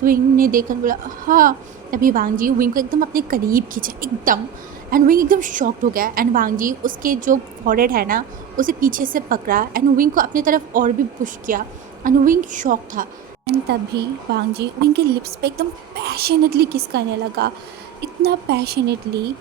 तो विंग ने देखकर बोला हाँ। तभी वांग जी विंग को एकदम अपने करीब खींचा एकदम, एंड विंग एकदम शॉक्ड हो गया। एंड वांग जी उसके जो फॉरहेड है ना उसे पीछे से पकड़ा एंड विंग को अपनी तरफ और भी पुश किया। एंड विंग शॉक था। एंड तभी वांग जी विंग के लिप्स पे एकदम पैशनेटली किस करने लगा, इतना पैशनेटली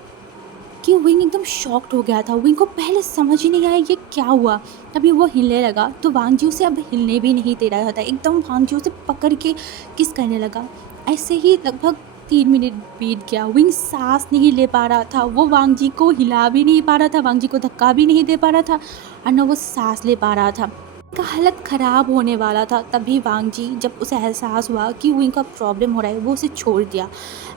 कि विंग एकदम शॉक्ड हो गया था। विंग को पहले समझ ही नहीं आया ये क्या हुआ। तभी वो हिलने लगा तो वांग जी उसे अब हिलने भी नहीं दे रहा था, एकदम वांग जी उसे पकड़ के किस करने लगा। ऐसे ही लगभग 3 मिनट बीत गया। विंग सांस नहीं ले पा रहा था, वो वांग जी को हिला भी नहीं पा रहा था, वांग जी को धक्का भी नहीं दे पा रहा था, और न वो सांस ले पा रहा था। का हालत ख़राब होने वाला था। तभी वांग जी जब उसे एहसास हुआ कि विंग का प्रॉब्लम हो रहा है, वो उसे छोड़ दिया।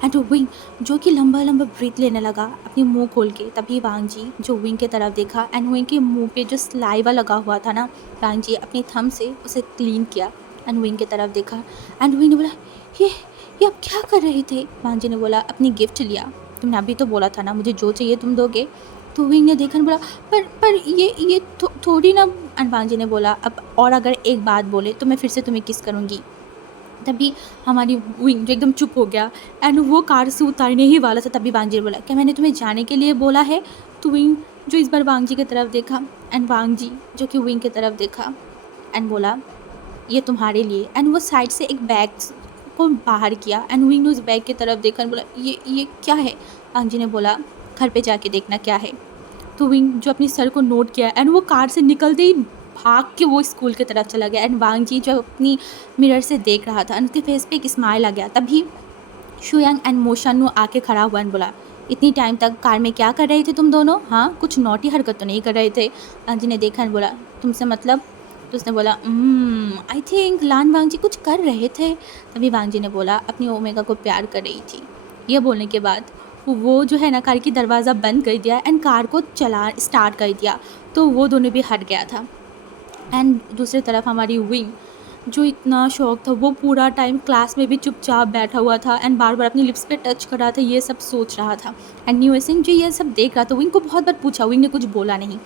एंड विंग जो कि लंबा लंबा ब्रीथ लेने लगा अपनी मुंह खोल के। तभी वांग जी जो विंग की तरफ देखा एंड विंग के मुंह पे जो सलाइवा लगा हुआ था ना, वांग जी अपनी थंब से उसे क्लीन किया एंड विंग की तरफ देखा। एंड विंग ने बोला ये आप क्या कर रहे थे। वांग जी ने बोला अपनी गिफ्ट लिया, तुमने अभी तो बोला था ना मुझे जो चाहिए तुम दोगे। तो विंग ने देखा बोला पर ये थोड़ी ना। एंड वांग जी ने बोला अब और अगर एक बात बोले तो मैं फिर से तुम्हें किस करूँगी। तभी हमारी विंग जो एकदम चुप हो गया एंड वो कार से उतारने ही वाला था। तभी वांग जी ने बोला क्या मैंने तुम्हें जाने के लिए बोला है। तो विंग जो इस बार वांग जी की तरफ देखा एंड वांग जी जो कि विंग की तरफ देखा एंड बोला ये तुम्हारे लिए। एंड वो साइड से एक बैग को बाहर किया एंड विंग ने उस बैग की तरफ देखा एंड बोला ये क्या है। वांग जी ने बोला घर पे जाके देखना क्या है। तो विंग जो अपनी सर को नोट किया एंड वो कार से निकलते ही भाग के वो स्कूल की तरफ चला गया। एंड वांग जी जो अपनी मिरर से देख रहा था एंड उसके फेस पे एक स्माइल आ गया। तभी शुयांग एंड मोशानु आके खड़ा हुआ एंड बोला, इतनी टाइम तक कार में क्या कर रहे थे तुम दोनों? हाँ, कुछ नॉटी हरकत तो नहीं कर रहे थे? वांग जी ने देखा एंड बोला, तुमसे मतलब? तो उसने बोला, आई थिंक लान वांग जी कुछ कर रहे थे। तभी वांग जी ने बोला, अपनी ओमेगा को प्यार कर रही थी। ये बोलने के बाद वो जो है ना कार की दरवाज़ा बंद कर दिया एंड कार को चला स्टार्ट कर दिया। तो वो दोनों भी हट गया था। एंड दूसरी तरफ हमारी विंग जो इतना शौक था, वो पूरा टाइम क्लास में भी चुपचाप बैठा हुआ था एंड बार बार अपनी लिप्स पे टच कर रहा था, ये सब सोच रहा था। एंड न्यू सिंह जो ये सब देख रहा था, विंग को बहुत बार पूछा, विंग ने कुछ बोला नहीं।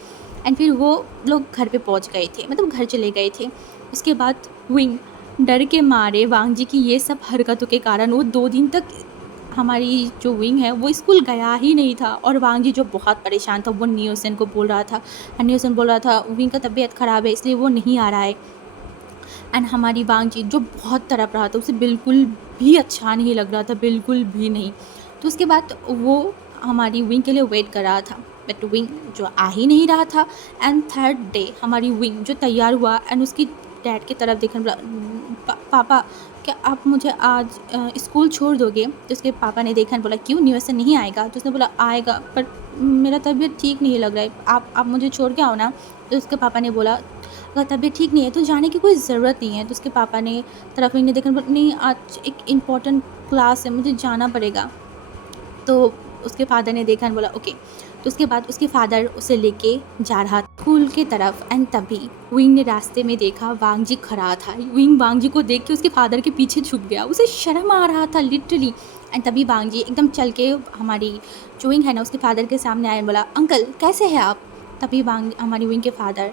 एंड फिर वो लोग घर पे पहुंच गए थे, मतलब घर चले गए थे। उसके बाद विंग डर के मारे वांग जी की ये सब हरकतों के कारण वो 2 दिन तक हमारी जो विंग है वो स्कूल गया ही नहीं था। और वांग जी जो बहुत परेशान था वो न्यूसन को बोल रहा था। एंड न्यूसन बोल रहा था विंग का तबीयत ख़राब है इसलिए वो नहीं आ रहा है। एंड हमारी वांग जी जो बहुत तड़प रहा था, उसे बिल्कुल भी अच्छा नहीं लग रहा था, बिल्कुल भी नहीं। तो उसके बाद वो हमारी विंग के लिए वेट कर रहा था, बट विंग जो आ ही नहीं रहा था। एंड थर्ड डे हमारी विंग जो तैयार हुआ एंड उसकी डैड की तरफ देखने बोला, पापा क्या आप मुझे आज स्कूल छोड़ दोगे? तो उसके पापा ने देखा और बोला, क्यों न्यूयॉर्क नहीं आएगा? तो उसने बोला, आएगा पर मेरा तबीयत ठीक नहीं लग रहा है, आप मुझे छोड़ के आओ ना। तो उसके पापा ने बोला, अगर तबीयत ठीक नहीं है तो जाने की कोई ज़रूरत नहीं है। तो उसके पापा ने तरफ ने देखा, नहीं आज एक इम्पॉर्टेंट क्लास है, मुझे जाना पड़ेगा। तो उसके फादर ने देखा और बोला ओके। तो उसके बाद उसके फादर उसे लेके जा रहा था स्कूल के तरफ। एंड तभी विंग ने रास्ते में देखा वांग जी खड़ा था। विंग वांग जी को देख के उसके फादर के पीछे छुप गया, उसे शर्म आ रहा था लिटरली। एंड तभी वांग जी एकदम चल के हमारी जो विंग है ना उसके फादर के सामने आया और बोला, अंकल कैसे हैं आप? तभी वांग हमारी विंग के फादर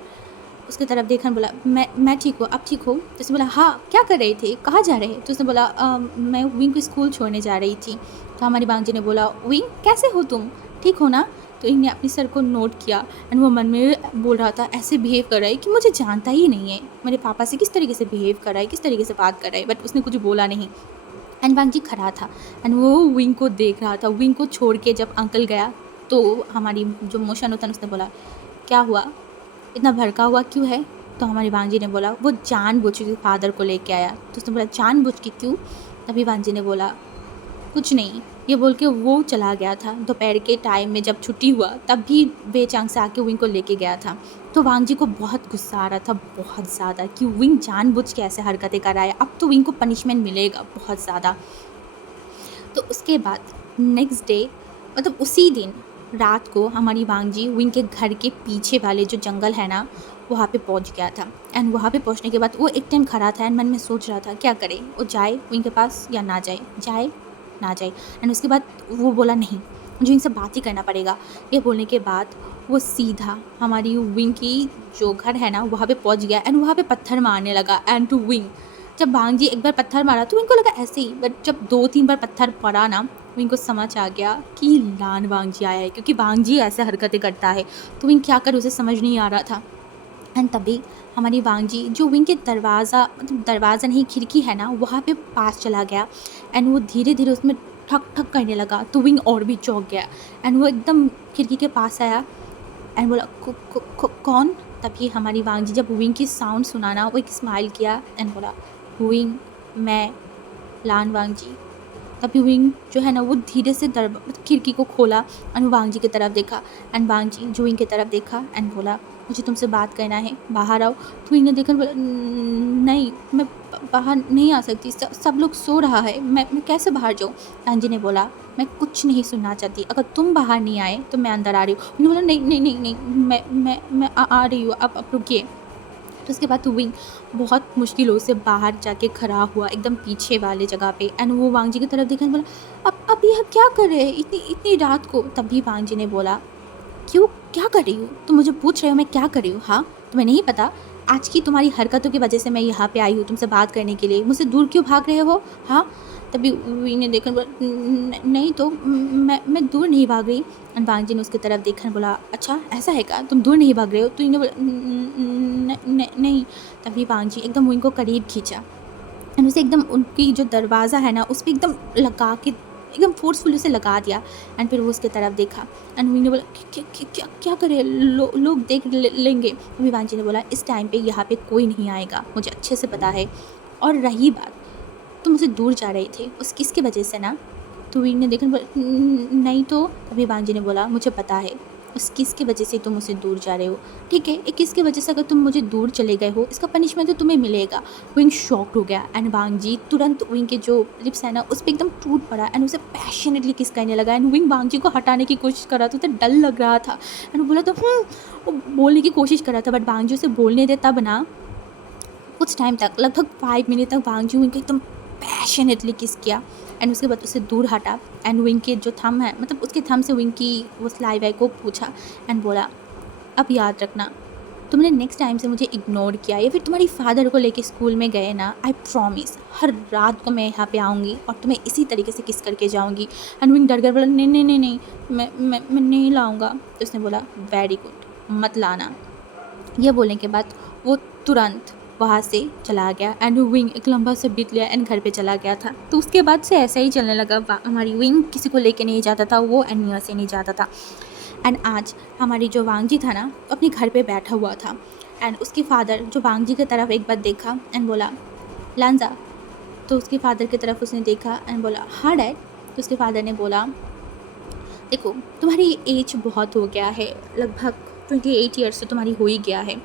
उसकी तरफ देखा और बोला, मैं ठीक हूँ, आप ठीक हो? तो उसने बोला, हाँ क्या कर रहे थे, कहाँ जा रहे? तो उसने बोला, मैं विंग को स्कूल छोड़ने जा रही थी। तो हमारी बांग जी ने बोला, विंग कैसे हो तुम, ठीक हो ना? तो इन्हें अपनी सर को नोट किया एंड वो मन में बोल रहा था, ऐसे बिहेव कर रहा है कि मुझे जानता ही नहीं है, मेरे पापा से किस तरीके से बिहेव कर रहा है, किस तरीके से बात कर रहा है। बट उसने कुछ बोला नहीं। एंड वांग जी खड़ा था एंड वो विंग को देख रहा था। विंग को छोड़ के जब अंकल गया तो हमारी जो मोशन होता है उसने बोला, क्या हुआ, इतना भड़का हुआ क्यों है? तो हमारी वांग जी ने बोला, वो जानबूझ के फादर को लेके आया। तो उसने बोला, जानबूझ के क्यों? तभी वांग जी ने बोला, कुछ नहीं, ये बोल के वो चला गया था। दोपहर के टाइम में जब छुट्टी हुआ तब भी बेचांग से आके विंग को लेके गया था। तो वांग जी को बहुत गुस्सा आ रहा था, बहुत ज़्यादा, कि विंग जानबूझ के ऐसे हरकतें कर रहा है, अब तो विंग को पनिशमेंट मिलेगा बहुत ज़्यादा। तो उसके बाद नेक्स्ट डे, मतलब उसी दिन रात को हमारी वांग जी विंग के घर के पीछे वाले जो जंगल है ना वहाँ पे पहुँच गया था। एंड वहाँ पे पहुँचने के बाद वो एक टाइम खड़ा था एंड मन में सोच रहा था क्या करे, वो जाए विंग के पास या ना जाए, जाए ना जाए। एंड उसके बाद वो बोला, नहीं मुझे इनसे बात ही करना पड़ेगा। ये बोलने के बाद वो सीधा हमारी विंग की जो घर है ना वहाँ पे पहुँच गया एंड वहाँ पे पत्थर मारने लगा। एंड टू विंग, जब वांग जी एक बार पत्थर मारा तो इनको लगा ऐसे ही, बट जब 2-3 बार पत्थर पड़ा ना तो इनको समझ आ गया कि लान वांग जी आया है, क्योंकि वांग जी ऐसे हरकतें करता है। तो विंग क्या करे उसे समझ नहीं आ रहा था। एंड तभी हमारी वांग जी जो विंग के दरवाज़ा, मतलब दरवाज़ा नहीं खिड़की है ना वहाँ पे पास चला गया एंड वो धीरे धीरे उसमें ठक ठक करने लगा। तो विंग और भी चौंक गया एंड वो एकदम खिड़की के पास आया एंड बोला, कौन? तभी हमारी वांग जी जब विंग की साउंड सुना ना वो एक स्माइल किया एंड बोला, विंग मैं लान वांग जी। तभी विंग जो है ना वो धीरे से खिड़की को खोला एंड वांग जी की तरफ देखा एंड वांग जी जो विंग की तरफ देखा एंड बोला, मुझे तुमसे बात करना है, बाहर आओ। तो विंग ने देखा बोला, नहीं मैं बाहर नहीं आ सकती, सब लोग सो रहा है, मैं कैसे बाहर जाऊँ? वांग जी ने बोला, मैं कुछ नहीं सुनना चाहती, अगर तुम बाहर नहीं आए तो मैं अंदर आ रही हूँ। उन्होंने बोला, नहीं नहीं नहीं नहीं, मैं आ रही हूँ, आप रुकिए। तो उसके बाद तो विंग बहुत मुश्किलों से बाहर जाके खड़ा हुआ एकदम पीछे वाले जगह पे एंड वो वांग जी की तरफ देखा बोला, अब यह क्या कर रहे हैं इतनी इतनी रात को? तभी वांग जी ने बोला, क्यों क्या कर रही हो तुम? मुझे पूछ रहे हो मैं क्या कर रही हूँ? हाँ तुम्हें नहीं पता, आज की तुम्हारी हरकतों की वजह से मैं यहाँ पे आई हूँ तुमसे बात करने के लिए, मुझसे दूर क्यों भाग रहे हो? हाँ। तभी विंग ने देखा बोला, नहीं तो मैं दूर नहीं भाग रही। एंड वांग जी ने उसकी तरफ देखा बोला, अच्छा ऐसा है क्या, तुम दूर नहीं भाग रहे हो? तो इन्हें बोला, नहीं। तभी वांग जी एकदम विंग को करीब खींचा एंड उसे एकदम उनकी जो दरवाज़ा है ना उस पर एकदम लगा के एकदम फोर्सफुली उसे लगा दिया। एंड फिर वो उसके तरफ देखा एंड विंग ने बोला क्या क्या क्या क्या करे, लोग देख लेंगे। तभी वांजी ने बोला इस टाइम पे यहाँ पे कोई नहीं आएगा, मुझे अच्छे से पता है। और रही बात, तुम मुझसे दूर जा रहे थे उस किसकी वजह से ना? तो विंग ने देखा, नहीं तो। तभी वांजी ने बोला मुझे पता है उस किस की वजह से तुम मुझसे दूर जा रहे हो। ठीक है, एक किस की वजह से अगर तुम मुझे दूर चले गए हो, इसका पनिशमेंट तो तुम्हें मिलेगा। विंग शॉक्ड हो गया एंड वांगजी तुरंत विंग के जो लिप्स है ना उस पर एकदम टूट पड़ा एंड उसे पैशनेटली किस करने लगा। एंड विंग वांगजी को हटाने की कोशिश कर रहा था, उसे डर लग रहा था एंड बोला तो वो बोलने की कोशिश कर रहा था, बट वांगजी उसे बोलने दे तब ना कुछ टाइम तक, लगभग 5 मिनट तक वांगजी विंग को एकदम पैशनेटली किस किया एंड उसके बाद उसे दूर हटा एंड विंग के जो थम है, मतलब उसके थम से विंग की वो स्लाइवाई को पूछा एंड बोला अब याद रखना, तुमने नेक्स्ट टाइम से मुझे इग्नोर किया या फिर तुम्हारी फादर को लेके स्कूल में गए ना, आई प्रॉमिस हर रात को मैं यहाँ पे आऊँगी और तुम्हें इसी तरीके से किस करके जाऊँगी। एंड विंग डर कर बोला नहीं नहीं नहीं नहीं, मैं नहीं लाऊँगा। तो उसने बोला वेरी गुड, मत लाना। यह बोलने के बाद वो तुरंत वहाँ से चला गया एंड विंग एक लंबा सा बीत लिया एंड घर पे चला गया था। तो उसके बाद से ऐसा ही चलने लगा, हमारी विंग किसी को लेके नहीं जाता था, वो एनिया से नहीं जाता था। एंड आज हमारी जो वांगजी था ना अपने घर पे बैठा हुआ था एंड उसके फादर जो वांगजी की तरफ एक बार देखा एंड बोला लांजा। तो उसके फादर की तरफ उसने देखा एंड बोला हाँ डैड। तो उसके फादर ने बोला देखो तुम्हारी एज बहुत हो गया है, लगभग 28 ईयर्स तो तुम्हारी हो ही गया है।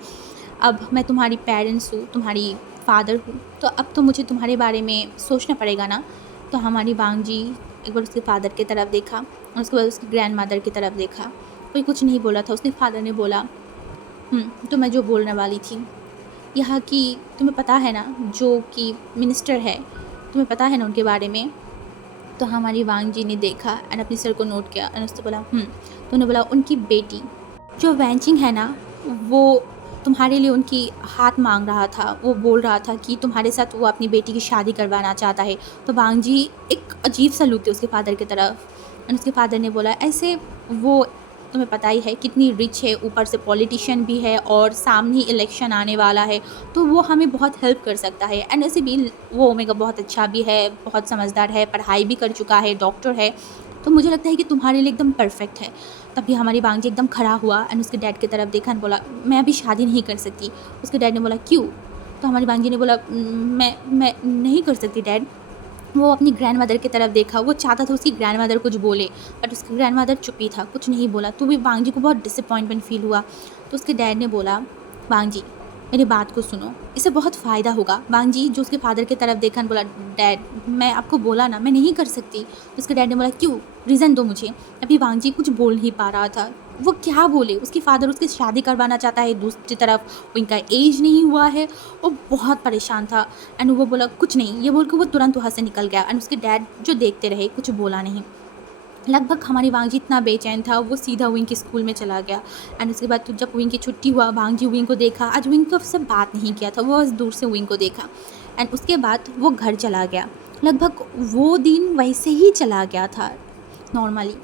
अब मैं तुम्हारी पेरेंट्स हूँ, तुम्हारी फादर हूँ, तो अब तो मुझे तुम्हारे बारे में सोचना पड़ेगा ना। तो हमारी वांगजी एक बार उसके फादर की तरफ देखा और उसके बाद उसकी ग्रैंड मदर की तरफ देखा, कोई कुछ नहीं बोला था। उसके फादर ने बोला तो मैं जो बोलने वाली थी, यहाँ की तुम्हें पता है ना जो कि मिनिस्टर है, तुम्हें पता है ना उनके बारे में। तो हमारी वांगजी ने देखा एंड अपने सर को नोट किया एंड उसने बोला तो उन्होंने बोला उनकी बेटी जो वैंचिंग है ना, वो तुम्हारे लिए उनकी हाथ मांग रहा था, वो बोल रहा था कि तुम्हारे साथ वो अपनी बेटी की शादी करवाना चाहता है। तो वांगजी एक अजीब सा लुक थे उसके फादर की तरफ एंड उसके फादर ने बोला ऐसे वो तुम्हें पता ही है कितनी रिच है, ऊपर से पॉलिटिशियन भी है और सामने ही इलेक्शन आने वाला है, तो वो हमें बहुत हेल्प कर सकता है। एंड ऐसे भी वो ओमेगा बहुत अच्छा भी है, बहुत समझदार है, पढ़ाई भी कर चुका है, डॉक्टर है, तो मुझे लगता है कि तुम्हारे लिए एकदम परफेक्ट है। तभी हमारी वांगजी एकदम खड़ा हुआ एंड उसके डैड की तरफ देखा एंड बोला मैं अभी शादी नहीं कर सकती। उसके डैड ने बोला क्यों? तो हमारी वांगजी ने बोला मैं नहीं कर सकती डैड। वो अपनी ग्रैंड मदर की तरफ देखा, वो चाहता था उसकी ग्रैंड मदर कुछ बोले बट उसकी ग्रैंड मदर चुप ही था, कुछ नहीं बोला। तो भी वांगजी को बहुत डिसअपॉइंटमेंट फील हुआ। तो उसके डैड ने बोला वांगजी मेरी बात को सुनो, इससे बहुत फ़ायदा होगा। वांगजी जो उसके फादर की तरफ देखा बोला डैड मैं आपको बोला ना मैं नहीं कर सकती। तो उसके डैड ने बोला क्यों, रीज़न दो मुझे। अभी वांगजी कुछ बोल नहीं पा रहा था, वो क्या बोले, उसके फादर उसकी शादी करवाना चाहता है, दूसरी तरफ उनका एज नहीं हुआ है, वो बहुत परेशान था। एंड वो बोला कुछ नहीं, ये बोल के वो तुरंत वहाँ से निकल गया एंड उसके डैड जो देखते रहे कुछ बोला नहीं। लगभग हमारी वांगजी इतना बेचैन था वो सीधा विंग के स्कूल में चला गया एंड उसके बाद तो जब विंग की छुट्टी हुआ वांगजी विंग को देखा, आज विंग तो से बात नहीं किया था, वो बस दूर से विंग को देखा एंड उसके बाद वो घर चला गया। लगभग वो दिन वैसे ही चला गया था नॉर्मली।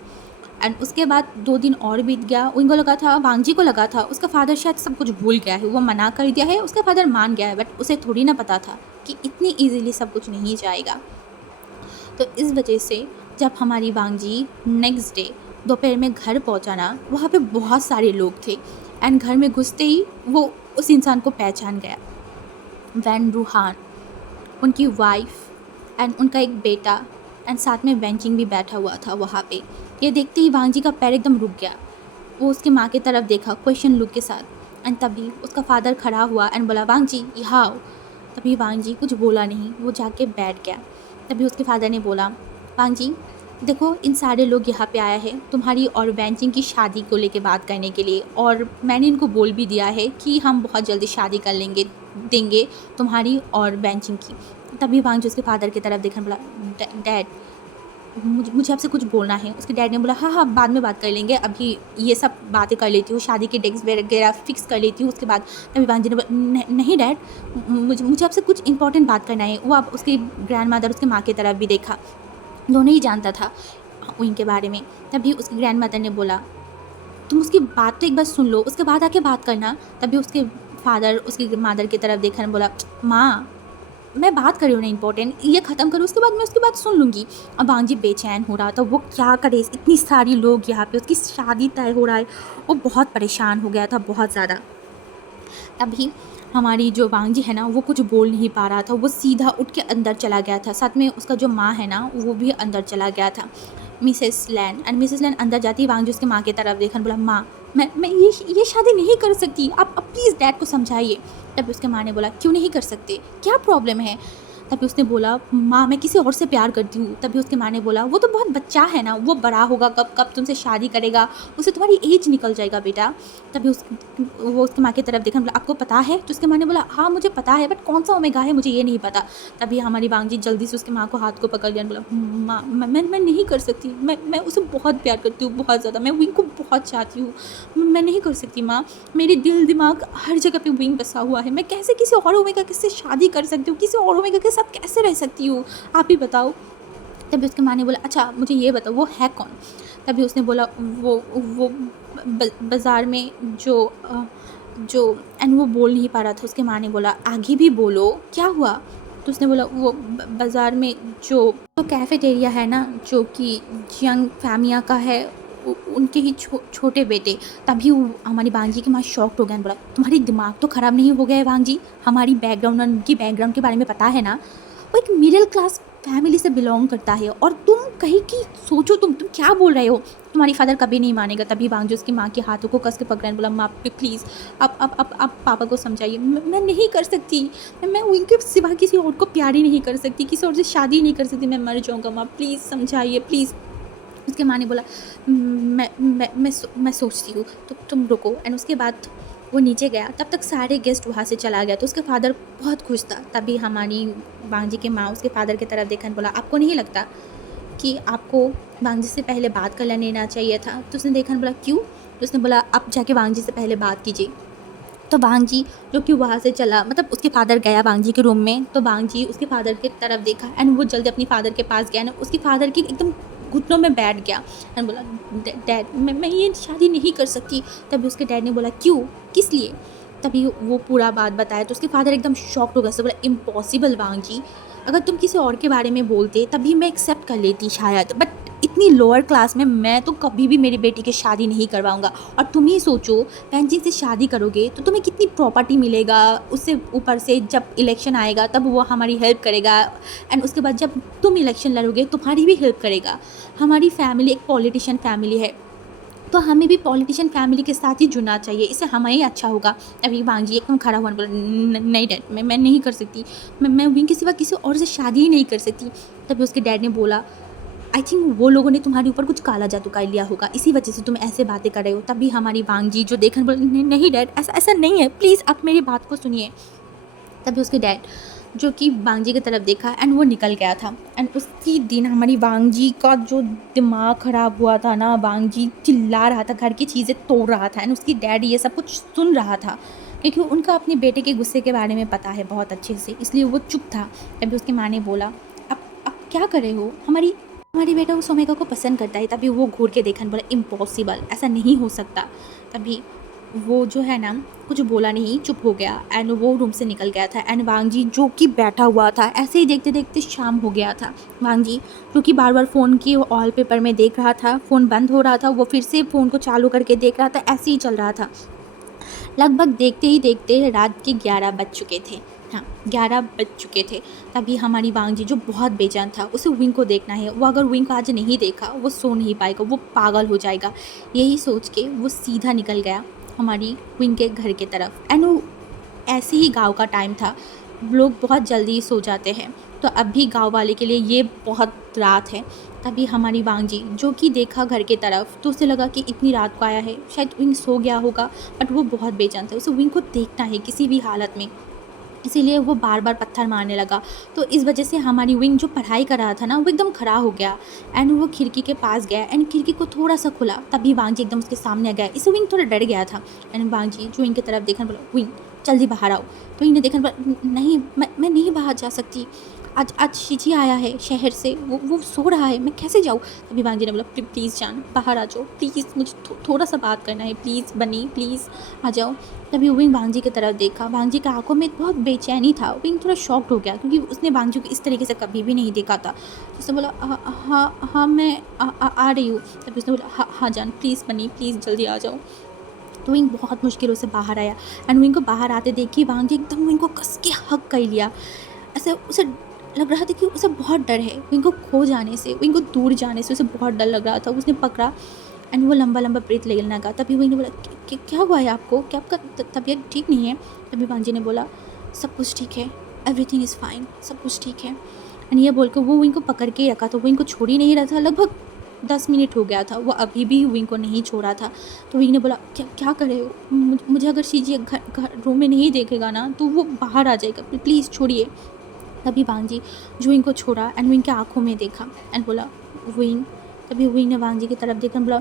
एंड उसके बाद 2 दिन और बीत गया, उनको लगा था, वांगजी को लगा था उसका फादर शायद सब कुछ भूल गया है, वो मना कर दिया है, उसका फादर मान गया है, बट उसे थोड़ी ना पता था कि इतनी ईजीली सब कुछ नहीं जाएगा। तो इस वजह से जब हमारी वांगजी नेक्स्ट डे दोपहर में घर पहुंचा ना, वहाँ पे बहुत सारे लोग थे एंड घर में घुसते ही वो उस इंसान को पहचान गया, वैन रूहान, उनकी वाइफ एंड उनका एक बेटा एंड साथ में वेंचिंग भी बैठा हुआ था वहाँ पे। ये देखते ही वांगजी का पैर एकदम रुक गया, वो उसकी माँ की तरफ देखा क्वेश्चन लुक के साथ एंड तभी उसका फादर खड़ा हुआ एंड बोला वांगजी यहाँ आओ। तभी वांगजी कुछ बोला नहीं, वो जाके बैठ गया। तभी उसके फादर ने बोला वांगजी देखो इन सारे लोग यहाँ पे आया है तुम्हारी और वेंचिंग की शादी को लेके बात करने के लिए, और मैंने इनको बोल भी दिया है कि हम बहुत जल्दी शादी कर देंगे तुम्हारी और वेंचिंग की। तभी वांगजी उसके फादर की तरफ देखा, बोला डैड मुझे आपसे कुछ बोलना है। उसके डैड ने बोला हाँ बाद में बात कर लेंगे, अभी ये सब बातें कर लेती हूँ, शादी के डेट्स वगैरह फिक्स कर लेती हूँ उसके बाद। तभी वांगजी ने बोला नहीं डैड मुझे आपसे कुछ इंपॉर्टेंट बात करना है। वो आप उसकी ग्रैंड मदर उसके माँ की तरफ भी देखा, दोनों ही जानता था उनके बारे में। तभी उसकी ग्रैंड मदर ने बोला तुम उसकी बात तो एक बार सुन लो उसके बाद आके बात करना। तभी उसके फादर उसकी मदर की तरफ देखा बोला माँ मैं बात कर रही हूँ ना इम्पोर्टेंट, ये ख़त्म करो, उसके बाद मैं उसकी बात सुन लूँगी। अब वांगजी बेचैन हो रहा था, वो क्या करे, इतनी सारी लोग यहाँ पे, उसकी शादी तय हो रहा है, वो बहुत परेशान हो गया था, बहुत ज़्यादा। तभी हमारी जो वांगजी है ना, वो कुछ बोल नहीं पा रहा था, वो सीधा उठ के अंदर चला गया था, साथ में उसका जो माँ है ना, वो भी अंदर चला गया था, मिसेस लैन। एंड मिसेस लैन अंदर जाती ही वांगजी उसकी माँ की तरफ देखा, बोला माँ मैं ये शादी नहीं कर सकती, आप प्लीज़ डैड को समझाइए। तभी उसके माँ ने बोला क्यों नहीं कर सकते, क्या प्रॉब्लम है। तभी उसने बोला माँ मैं किसी और से प्यार करती हूँ। तभी उसके माँ ने बोला वो तो बहुत बच्चा है ना, वो बड़ा होगा, कब कब तुमसे शादी करेगा, उसे तुम्हारी एज निकल जाएगा बेटा। तभी वो उसकी माँ की तरफ देखा, बोला आपको पता है। तो उसके माँ ने बोला हाँ मुझे पता है, बट कौन सा ओमेगा है मुझे ये नहीं पता। तभी हमारी वांगजी जल्दी से उसकी माँ को हाथ को पकड़ लिया, बोला माँ मैं नहीं कर सकती, मैं उसे बहुत प्यार करती हूँ, बहुत ज़्यादा, मैं विंग को बहुत चाहती हूँ, मैं नहीं कर सकती माँ, मेरे दिल दिमाग हर जगह पे विंग बसा हुआ है, मैं कैसे किसी और ओमेगा के साथ शादी कर सकती हूँ, किसी और ओमेगा के साथ कैसे रह सकती हूँ, आप ही बताओ। तभी उसके माँ ने बोला अच्छा मुझे ये बताओ वो है कौन। तभी उसने बोला वो बाज़ार में जो एंड वो बोल नहीं पा रहा था। उसके माँ ने बोला आगे भी बोलो क्या हुआ। तो उसने बोला वो बाज़ार में जो कैफ़ेटेरिया है ना, जो कि यंग फैमिया का है, उनके ही छोटे बेटे। तभी हमारी वांगजी की माँ शॉक्ड हो गया, बोला तुम्हारी दिमाग तो ख़राब नहीं हो गया है वांगजी, हमारी बैकग्राउंड, उनकी बैकग्राउंड के बारे में पता है ना, वो एक मिडिल क्लास फैमिली से बिलोंग करता है, और तुम कहीं की सोचो, तुम क्या बोल रहे हो, तुम्हारी फादर कभी नहीं मानेगा। तभी वांगजी उसकी माँ के हाथों को कस के पकड़ा, बोला माँ प्लीज़ आप पापा को समझाइए, मैं नहीं कर सकती, मैं उनके सिवा किसी और को प्यार ही नहीं कर सकती, किसी और से शादी नहीं कर सकती, मैं मर जाऊँगा माँ, प्लीज़ समझाइए प्लीज़। उसके माँ ने बोला मैं सोचती हूँ, तो तुम रुको। एंड उसके बाद वो नीचे गया, तब तक सारे गेस्ट वहाँ से चला गया, तो उसके फादर बहुत खुश था। तभी हमारी वांगजी की माँ उसके फादर की तरफ देखा, बोला आपको नहीं लगता कि आपको वांगजी से पहले बात कर लेना चाहिए था। तो उसने देखा, बोला क्यों। तो उसने बोला आप जाके वांगजी से पहले बात कीजिए। तो वांगजी जो कि वहाँ से चला, मतलब उसके फादर गया वांगजी के रूम में, तो वांगजी उसके फादर की तरफ देखा एंड वो जल्दी अपने फादर के पास गया ना, उसके फादर की एकदम घुटनों में बैठ गया एंड बोला डैड मैं ये शादी नहीं कर सकती। तभी उसके डैड ने बोला क्यों, किस लिए। तभी वो पूरा बात बताया, तो उसके फादर एकदम शॉक्ड हो गया, तो बोला इम्पॉसिबल वांगजी, अगर तुम किसी और के बारे में बोलते तभी मैं एक्सेप्ट कर लेती शायद, बट इतनी लोअर क्लास में मैं तो कभी भी मेरी बेटी की शादी नहीं करवाऊंगा। और तुम ही सोचो पेंजिन से शादी करोगे तो तुम्हें कितनी प्रॉपर्टी मिलेगा, उससे ऊपर से जब इलेक्शन आएगा तब वो हमारी हेल्प करेगा, एंड उसके बाद जब तुम इलेक्शन लड़ोगे तुम्हारी भी हेल्प करेगा। हमारी फैमिली एक पॉलिटिशियन फैमिली है, तो हमें भी पॉलिटिशियन फैमिली के साथ ही जुड़ना चाहिए, इससे हमें ही अच्छा होगा। अभी वांगजी एकदम खड़ा हुआ, बोला नहीं डैड मैं नहीं कर सकती, मैं विंग के सिवा किसी और से शादी ही नहीं कर सकती। तभी उसके डैड ने बोला आई थिंक वो लोगों ने तुम्हारे ऊपर कुछ काला जादू कर लिया होगा, इसी वजह से तुम ऐसे बातें कर रहे हो। तभी हमारी वांगजी जो देखा, बोला नहीं डैड ऐसा नहीं है, प्लीज़ आप मेरी बात को सुनिए। तभी उसके डैड जो कि वांगजी की तरफ देखा एंड वो निकल गया था। एंड उसी दिन हमारी वांगजी का जो दिमाग ख़राब हुआ था ना, वांगजी चिल्ला रहा था, घर की चीज़ें तोड़ रहा था, एंड उसकी डैड ये सब कुछ सुन रहा था, क्योंकि उनका अपने बेटे के गुस्से के बारे में पता है बहुत अच्छे से, इसलिए वो चुप था। तभी उसकी माँ ने बोला अब क्या कर रहे हो, हमारी बेटा उस ओमेगा को पसंद करता है। तभी वो घूर के देखा, बोला इम्पॉसिबल, ऐसा नहीं हो सकता। तभी वो जो है ना कुछ बोला नहीं, चुप हो गया एंड वो रूम से निकल गया था। एंड वांगजी जो कि बैठा हुआ था, ऐसे ही देखते देखते शाम हो गया था। वांगजी जो कि बार बार फ़ोन की वॉलपेपर में देख रहा था, फ़ोन बंद हो रहा था, वो फिर से फ़ोन को चालू करके देख रहा था, ऐसे ही चल रहा था। लगभग देखते ही देखते रात के 11 बज चुके थे। हाँ 11 बज चुके थे। तभी हमारी वांगजी जो बहुत बेचैन था, उसे विंग को देखना है, वो अगर विंग को आज नहीं देखा वो सो नहीं पाएगा, वो पागल हो जाएगा। यही सोच के वो सीधा निकल गया हमारी विंग के घर की तरफ। एंड वो ऐसे ही गांव का टाइम था, लोग बहुत जल्दी सो जाते हैं, तो अब भी गाँव वाले के लिए ये बहुत रात है। तभी हमारी वांगजी जो कि देखा घर की तरफ, तो उसे लगा कि इतनी रात को आया है, शायद विंग सो गया होगा, बट वो बहुत बेचैन था, उसे विंग को देखना है किसी भी हालत में, इसीलिए वो बार बार पत्थर मारने लगा। तो इस वजह से हमारी विंग जो पढ़ाई कर रहा था ना, वो एकदम खड़ा हो गया एंड वो खिड़की के पास गया एंड खिड़की को थोड़ा सा खुला, तभी वांगजी एकदम उसके सामने आ गया। इससे विंग थोड़ा डर गया था एंड वांगजी जो विंग की तरफ देखा, बोला विंग जल्दी बाहर आओ। तो इन्हें देखा, नहीं मैं नहीं बाहर जा सकती, आज आज शिजी आया है शहर से, वो सो रहा है, मैं कैसे जाऊँ? तभी वांग जी ने बोला प्लीज़ जान बाहर आ जाओ, प्लीज़ मुझे थोड़ा सा बात करना है, प्लीज़ बनी प्लीज़ आ जाओ। तभी विंग वांग जी की तरफ देखा, वांग जी की आंखों में बहुत बेचैनी था। विंग थोड़ा शॉक्ड हो गया क्योंकि उसने वांग जी को इस तरीके से कभी भी नहीं देखा था। तो उसने बोला हाँ हाँ मैं आ रही हूँ। तभी उसने बोला हाँ हाँ जान प्लीज़ बनी प्लीज़ जल्दी आ जाओ। तो विंग बहुत मुश्किलों से बाहर आया एंड विंग को बाहर आते देख के वांग जी एकदम विंग को कस के हग कर लिया। ऐसे उसे लग रहा था कि उसे बहुत डर है विंग को खो जाने से, विंग को दूर जाने से उसे बहुत डर लग रहा था। उसने पकड़ा एंड वो लंबा लंबा ब्रीथ लेने लगा। तभी विंग ने बोला क्या हुआ है आपको, क्या आपका तबीयत ठीक नहीं है? तभी वांग जी ने बोला सब कुछ ठीक है, एवरीथिंग इज़ फाइन, सब कुछ ठीक है। एंड ये बोल कर वो विंग को पकड़ के ही रखा था, विंग को छोड़ ही नहीं रहा था। लगभग 10 मिनट हो गया था, वो अभी भी विंग को नहीं छोड़ा था। तो विंग ने बोला क्या क्या कर रहे हो? मुझे अगर शीजिए घर रूम में नहीं देखेगा ना तो वो बाहर आ जाएगा, प्लीज़ छोड़िए। तभी वांग जी जो विंग को छोड़ा एंड विंग के आंखों में देखा एंड बोला विंग। तभी विंग ने वांग जी की तरफ देखा बोला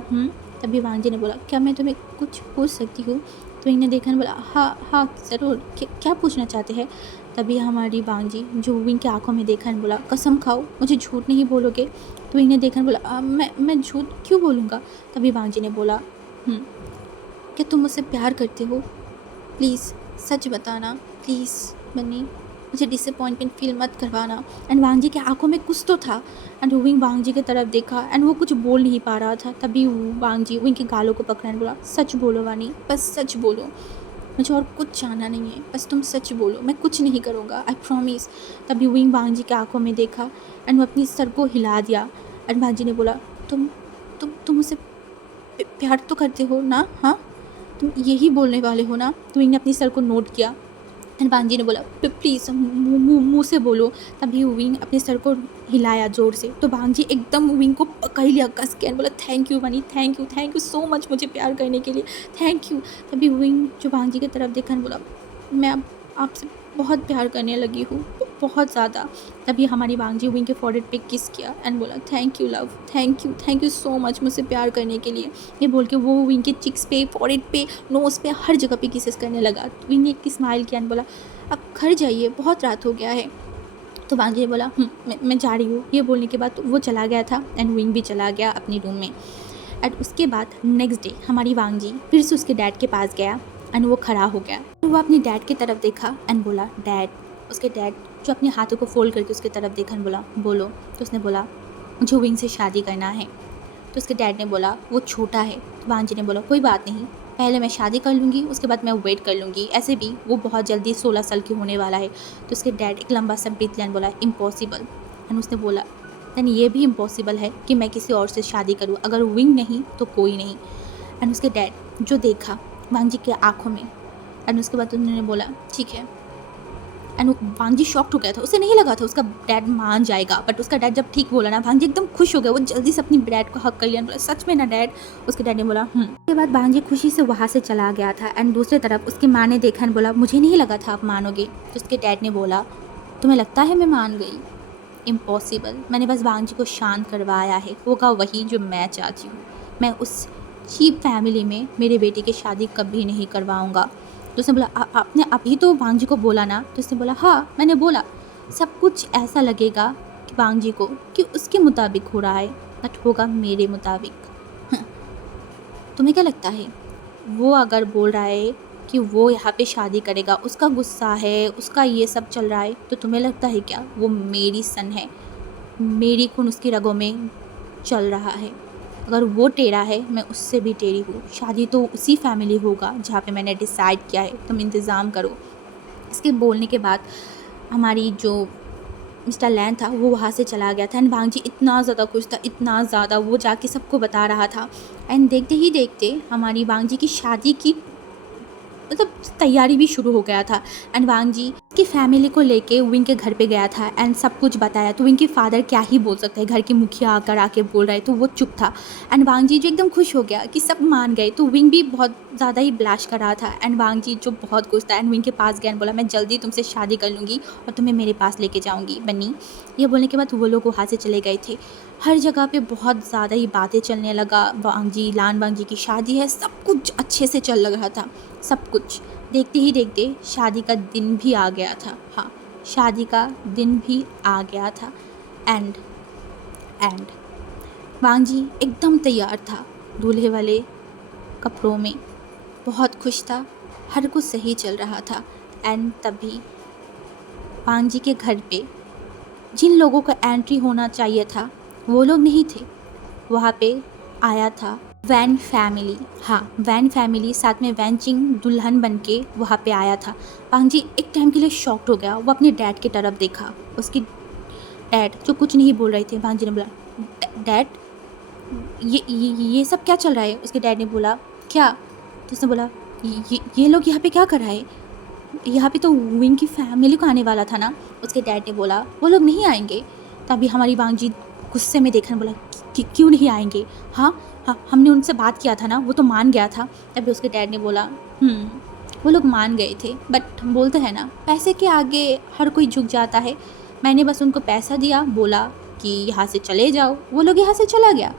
तभी वांग जी ने बोला क्या मैं तुम्हें कुछ पूछ सकती हूँ? तो विंग ने देखा बोला हाँ हाँ ज़रूर, क्या पूछना चाहते हैं? तभी हमारी वांग जी जो विंग के आंखों में देखा एंड बोला कसम खाओ मुझे झूठ नहीं बोलोगे? तो विंग ने देखा बोला मैं झूठ क्यों बोलूँगा? तभी वांग जी ने बोला क्या तुम मुझसे प्यार करते हो? प्लीज़ सच बताना, प्लीज़ बन्नी, मुझे डिसअपॉइंटमेंट फील मत करवाना। एंड वांग जी की आंखों में कुछ तो था एंड विंग वांग जी की तरफ देखा एंड वो कुछ बोल नहीं पा रहा था। तभी वांग जी विंग के गालों को पकड़ा एंड बोला सच बोलो वानी, बस सच बोलो, मुझे और कुछ जानना नहीं है, बस तुम सच बोलो, मैं कुछ नहीं करूँगा, आई प्रॉमिस। तभी विंग वांग जी के आंखों में देखा एंड वो अपनी सर को हिला दिया एंड वांग जी ने बोला तुम मुझसे प्यार तो करते हो ना? हाँ तुम यही बोलने वाले हो ना? तो विंग ने अपनी सर को नोट किया एंड वांग जी ने बोला प्लीज़ मुँह से बोलो। तभी विंग अपने सर को हिलाया ज़ोर से। तो वांग जी एकदम विंग को पकड़ लिया कस के एंड बोला thank you Vani, thank you so much मुझे प्यार करने के लिए, थैंक यू। तभी विंग जो वांग जी की तरफ देखा एंड बोला मैं अब आपसे बहुत प्यार करने लगी हूँ, बहुत ज़्यादा। तभी हमारी वांग जी विंग के फॉरहेड पे किस किया एंड बोला thank you love, thank you so much मुझसे प्यार करने के लिए। ये बोल के वो विंग के चिक्स पे, फॉरहेड पे, नोज़ पे, हर जगह पे किसेस करने लगा। तो विंग ने एक स्माइल किया एंड बोला अब घर जाइए, बहुत रात हो गया है। तो वांग जी ने बोला मैं जा रही हूँ। ये बोलने के बाद तो वो चला गया था एंड विंग भी चला गया अपने रूम में। एंड उसके बाद नेक्स्ट डे हमारी वांग जी फिर से उसके डैड के पास गया एंड वो खड़ा हो गया। तो वो अपने डैड की तरफ देखा एंड बोला डैड। उसके डैड जो अपने हाथों को फोल्ड करके उसकी तरफ देखा एंड बोला बोलो। तो उसने बोला मुझे विंग से शादी करना है। तो उसके डैड ने बोला वो छोटा है। तो वांग जी ने बोला कोई बात नहीं, पहले मैं शादी कर लूँगी उसके बाद मैं वेट कर लूँगी, ऐसे भी वो बहुत जल्दी 16 साल की होने वाला है। तो उसके डैड एक लंबा सा ब्रीथ लिया बोला इम्पॉसिबल। एंड उसने बोला दैन ये भी इम्पॉसिबल है कि मैं किसी और से शादी करूँ, अगर विंग नहीं तो कोई नहीं। एंड उसके डैड जो देखा वांग जी के आँखों में एंड उसके बाद उन्होंने बोला ठीक है। एंड वांग जी शॉक्ड हो गया था, उसे नहीं लगा था उसका डैड मान जाएगा, बट उसका डैड जब ठीक बोला ना वांग जी एकदम खुश हो गया। वो जल्दी से अपनी डैड को हक कर लिया, बोला सच में ना डैड? उसके डैड ने बोला उसके बाद वांग जी खुशी से वहाँ से चला गया था एंड दूसरी तरफ उसकी माँ ने देखा एंड बोला मुझे नहीं लगा था आप मानोगे। तो उसके डैड ने बोला तुम्हें लगता है मैं मान गई? इम्पॉसिबल, मैंने बस वांग जी को शांत करवाया है, होगा वही जो मैं चाहती हूँ। मैं उस चीप फैमिली में मेरे बेटे की शादी कभी नहीं करवाऊँगा। तो उसने बोला आपने अभी तो वांग जी को बोला ना? तो उसने बोला हाँ मैंने बोला। सब कुछ ऐसा लगेगा कि वांग जी को कि उसके मुताबिक हो रहा है, बट होगा मेरे मुताबिक। तुम्हें क्या लगता है वो अगर बोल रहा है कि वो यहाँ पे शादी करेगा, उसका गुस्सा है, उसका ये सब चल रहा है, तो तुम्हें लगता है क्या वो मेरी सन है, मेरी खून उसकी रगों में चल रहा है? अगर वो टेढ़ा है मैं उससे भी टेढ़ी हूँ। शादी तो उसी फैमिली होगा जहाँ पे मैंने डिसाइड किया है, तुम इंतज़ाम करो। इसके बोलने के बाद हमारी जो मिस्टर लैन था वो वहाँ से चला गया था एंड वांग जी इतना ज़्यादा खुश था, इतना ज़्यादा, वो जाके सबको बता रहा था। एंड देखते ही देखते हमारी वांग जी की शादी की मतलब तैयारी भी शुरू हो गया था। एंड वांग जी की फैमिली को लेके विंग के घर पे गया था एंड सब कुछ बताया। तो विंग के फादर क्या ही बोल सकते हैं, घर के मुखिया आकर आके बोल रहे, तो वो चुप था। एंड वांग जी जो एकदम खुश हो गया कि सब मान गए, तो विंग भी बहुत ज़्यादा ही ब्लैश कर रहा था। एंड वांग जी जो बहुत खुश था एंड विंग के पास गया एंड बोला मैं जल्दी तुमसे शादी कर लूँगी और तुम्हें मेरे पास लेके जाऊँगी बन्नी। ये बोलने के बाद वो लोग वहाँ से चले गए थे। हर जगह पे बहुत ज़्यादा ही बातें चलने लगा, वांग जी लान वांग जी की शादी है, सब कुछ अच्छे से चल रहा था। सब कुछ देखते ही देखते शादी का दिन भी आ गया था। हाँ, शादी का दिन भी आ गया था। एंड एंड वांग जी एकदम तैयार था, दूल्हे वाले कपड़ों में, बहुत खुश था, हर कुछ सही चल रहा था। एंड तभी वांग जी के घर पे जिन लोगों का एंट्री होना चाहिए था वो लोग नहीं थे। वहाँ पे आया था वैन फैमिली। हाँ, वैन फैमिली, साथ में वैन चिंग दुल्हन बन के वहाँ पे आया था। वांग जी एक टाइम के लिए शॉक्ड हो गया। वो अपने डैड की तरफ देखा, उसकी डैड जो कुछ नहीं बोल रहे थे। वांग जी ने बोला, डैड ये सब क्या चल रहा है? उसके डैड ने बोला, क्या? तो उसने बोला, ये लोग यहाँ पे क्या कर रहा है? यहाँ पे तो विंग की फैमिली को आने वाला था ना। उसके डैड ने बोला, वो लोग नहीं आएंगे। तभी हमारी वांग जी गुस्से में देखने बोला, क्यों नहीं आएंगे? हाँ हाँ, हमने उनसे बात किया था ना, वो तो मान गया था। तभी उसके डैड ने बोला, वो लोग मान गए थे, बट बोलते हैं ना, पैसे के आगे हर कोई झुक जाता है। मैंने बस उनको पैसा दिया, बोला कि यहाँ से चले जाओ, वो लोग यहाँ से चला गया।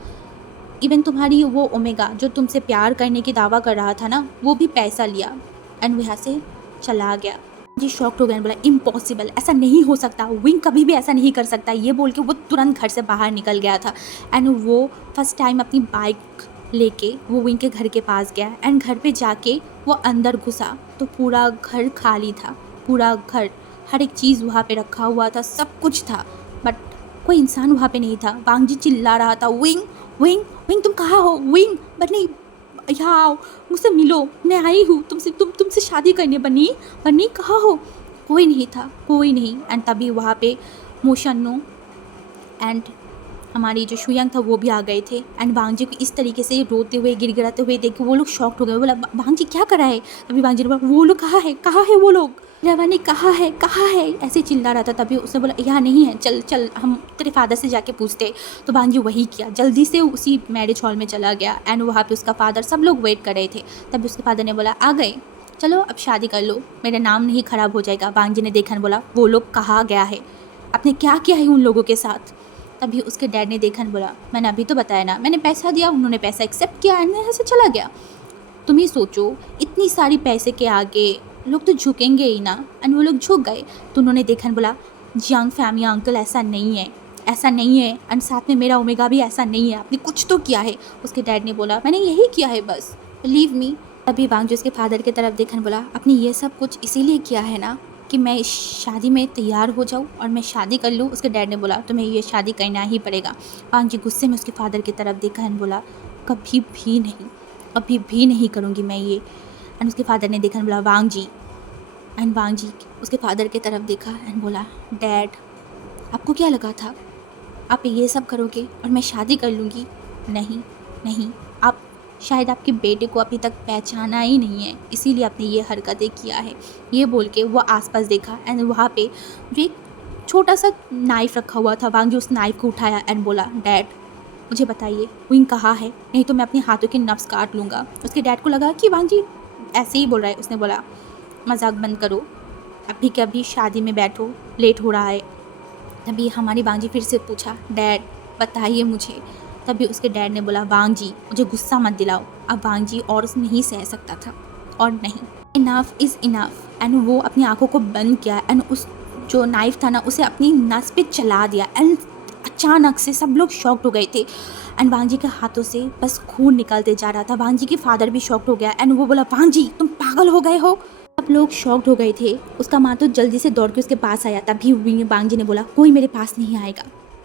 इवन तुम्हारी वो ओमेगा जो तुमसे प्यार करने की दावा कर रहा था ना, वो भी पैसा लिया एंड वो यहाँ से चला गया। जी शॉक्ड हो गया, बोला, इम्पॉसिबल, ऐसा नहीं हो सकता, विंग कभी भी ऐसा नहीं कर सकता। ये बोल के वो तुरंत घर से बाहर निकल गया था। एंड वो फर्स्ट टाइम अपनी बाइक लेके वो विंग के घर के पास गया एंड घर पे जाके वो अंदर घुसा तो पूरा घर खाली था। पूरा घर, हर एक चीज़ वहाँ पे रखा हुआ था, सब कुछ था, बट कोई इंसान वहाँ पे नहीं था। वांग जी चिल्ला रहा था, विंग विंग विंग, तुम कहाँ हो? विंग, बनी यहाँ आओ, मुझसे मिलो, मैं आई हूँ तुमसे शादी करने। बनी बनी कहाँ हो? कोई नहीं था, कोई नहीं। एंड तभी वहाँ पे मोशन्नो एंड हमारी जो शुयांग था वो भी आ गए थे। एंड वांग जी को इस तरीके से रोते हुए गिड़गिड़ाते हुए देख के वो लोग शॉक्ड हो गए। बोला, वांग जी क्या करा है? तभी वांग जी ने बोला, वो लोग कहाँ है वो लोग? रवानी कहाँ है? ऐसे चिल्ला रहा था। तभी उसने बोला, यहाँ नहीं है, चल चल हम तेरे फादर से जाके पूछते। तो वांग जी वही किया, जल्दी से उसी मैरिज हॉल में चला गया। एंड वहाँ पे उसका फादर, सब लोग वेट कर रहे थे। तभी उसके फादर ने बोला, आ गए, चलो अब शादी कर लो, मेरा नाम नहीं ख़राब हो जाएगा। वांग जी ने देखा और बोला, वो लोग कहाँ गया है? आपने क्या किया है उन लोगों के साथ? तभी उसके डैड ने देखा और बोला, मैंने अभी तो बताया ना, मैंने पैसा दिया, उन्होंने पैसा एक्सेप्ट किया एंड यहाँ से चला गया। तुम ही सोचो, इतनी सारी पैसे के आगे लोग तो झुकेंगे ही ना। एंड वो लोग झुक गए। तो उन्होंने देखा और बोला, जियांग फैमिली अंकल ऐसा नहीं है, ऐसा नहीं है। एंड साथ में मेरा ओमेगा भी ऐसा नहीं है, आपने कुछ तो किया है। उसके डैड ने बोला, मैंने यही किया है बस, बिलीव मी। तभी वांग जी उसके फादर की तरफ देखा और बोला, आपने ये सब कुछ इसीलिए किया है ना कि मैं इस शादी में तैयार हो जाऊँ और मैं शादी कर लूँ? उसके डैड ने बोला, तुम्हें ये शादी करना ही पड़ेगा। वांग जी गुस्से में उसके फादर की तरफ देखा और बोला, कभी भी नहीं करूँगी मैं ये। एंड उसके फादर ने देखा और बोला, वांग जी। एंड वांग जी उसके फादर की तरफ देखा एंड बोला, डैड आपको क्या लगा था आप ये सब करोगे और मैं शादी कर लूँगी? नहीं नहीं, आप शायद आपके बेटे को अभी तक पहचाना ही नहीं है, इसीलिए आपने ये हरकतें किया है। ये बोल के वो आसपास देखा एंड वहाँ पे जो एक छोटा सा नाइफ़ रखा हुआ था, वांग जी उस नाइफ़ को उठाया एंड बोला, डैड मुझे बताइए विंग कहाँ है, नहीं तो मैं अपने हाथों के नफ्स काट लूँगा। उसके डैड को लगा कि वांग जी ऐसे ही बोल रहा है। उसने बोला, मजाक बंद करो, अभी के अभी शादी में बैठो, लेट हो रहा है। तभी हमारी वांग जी फिर से पूछा, डैड बताइए मुझे। तभी उसके डैड ने बोला, वांग जी मुझे गुस्सा मत दिलाओ। अब वांग जी और नहीं सह सकता था और नहीं, इनफ इज़ इनफ। एंड वो अपनी आंखों को बंद किया एंड उस जो नाइफ़ था ना उसे अपनी नस पे चला दिया। एंड अचानक से सब लोग शॉक्ड हो गए थे एंड वांग जी के हाथों से बस खून निकलते जा रहा था। वांग जी के फादर भी शॉक्ड हो गया एंड वो बोला, वांग जी तुम पागल हो गए हो? सब लोग शॉक्ड हो गए थे। उसका माँ तो जल्दी से दौड़ के उसके पास आया। तभी वांग जी ने बोला, कोई मेरे पास नहीं आएगा,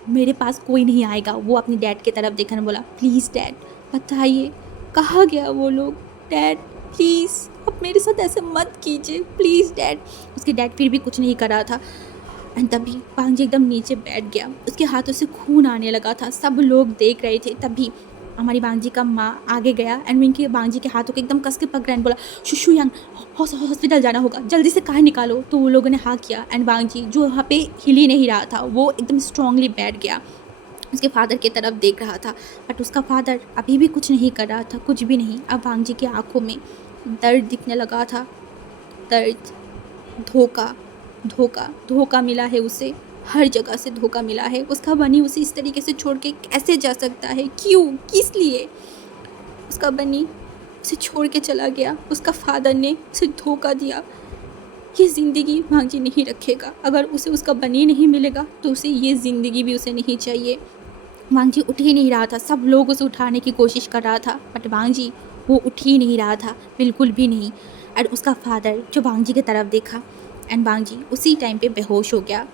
मेरे पास कोई नहीं आएगा। वो अपनी डैड की तरफ देखा बोला, प्लीज़ डैड बताइए कहाँ गया वो लोग? डैड प्लीज़ अब मेरे साथ ऐसे मत कीजिए, प्लीज़ डैड। उसके डैड फिर भी कुछ नहीं कर रहा था। एंड तभी वांग जी एकदम नीचे बैठ गया, उसके हाथों से खून आने लगा था, सब लोग देख रहे थे। तभी हमारी वांग जी का माँ आगे गया एंड विंग वांग जी के हाथों को एकदम कस के पकड़ा एंड बोला, शुयांग हॉस्पिटल जाना होगा, जल्दी से कार निकालो। तो वो लोगों ने हाँ किया एंड वांग जी जो वहाँ पे हिल ही नहीं रहा था वो एकदम स्ट्रांगली बैठ गया, उसके फादर की तरफ देख रहा था। बट उसका फादर अभी भी कुछ नहीं कर रहा था, कुछ भी नहीं। अब वांग जी की आंखों में दर्द दिखने लगा था, दर्द, धोखा मिला है उसे, हर जगह से धोखा मिला है। उसका बनी उसे इस तरीके से छोड़ के कैसे जा सकता है? क्यों, किस लिए? उसका बनी उसे छोड़ के चला गया, उसका फादर ने उसे धोखा दिया। ये ज़िंदगी वांगजी नहीं रखेगा। अगर उसे उसका बनी नहीं मिलेगा तो उसे ये ज़िंदगी भी उसे नहीं चाहिए। वांगजी उठ ही नहीं रहा था, सब लोग उसे उठाने की कोशिश कर रहा था, बट वांगजी वो उठ ही नहीं रहा था, बिल्कुल भी नहीं। और उसका फादर जो वांगजी की तरफ देखा एंड वांगजी उसी टाइम पे बेहोश हो गया।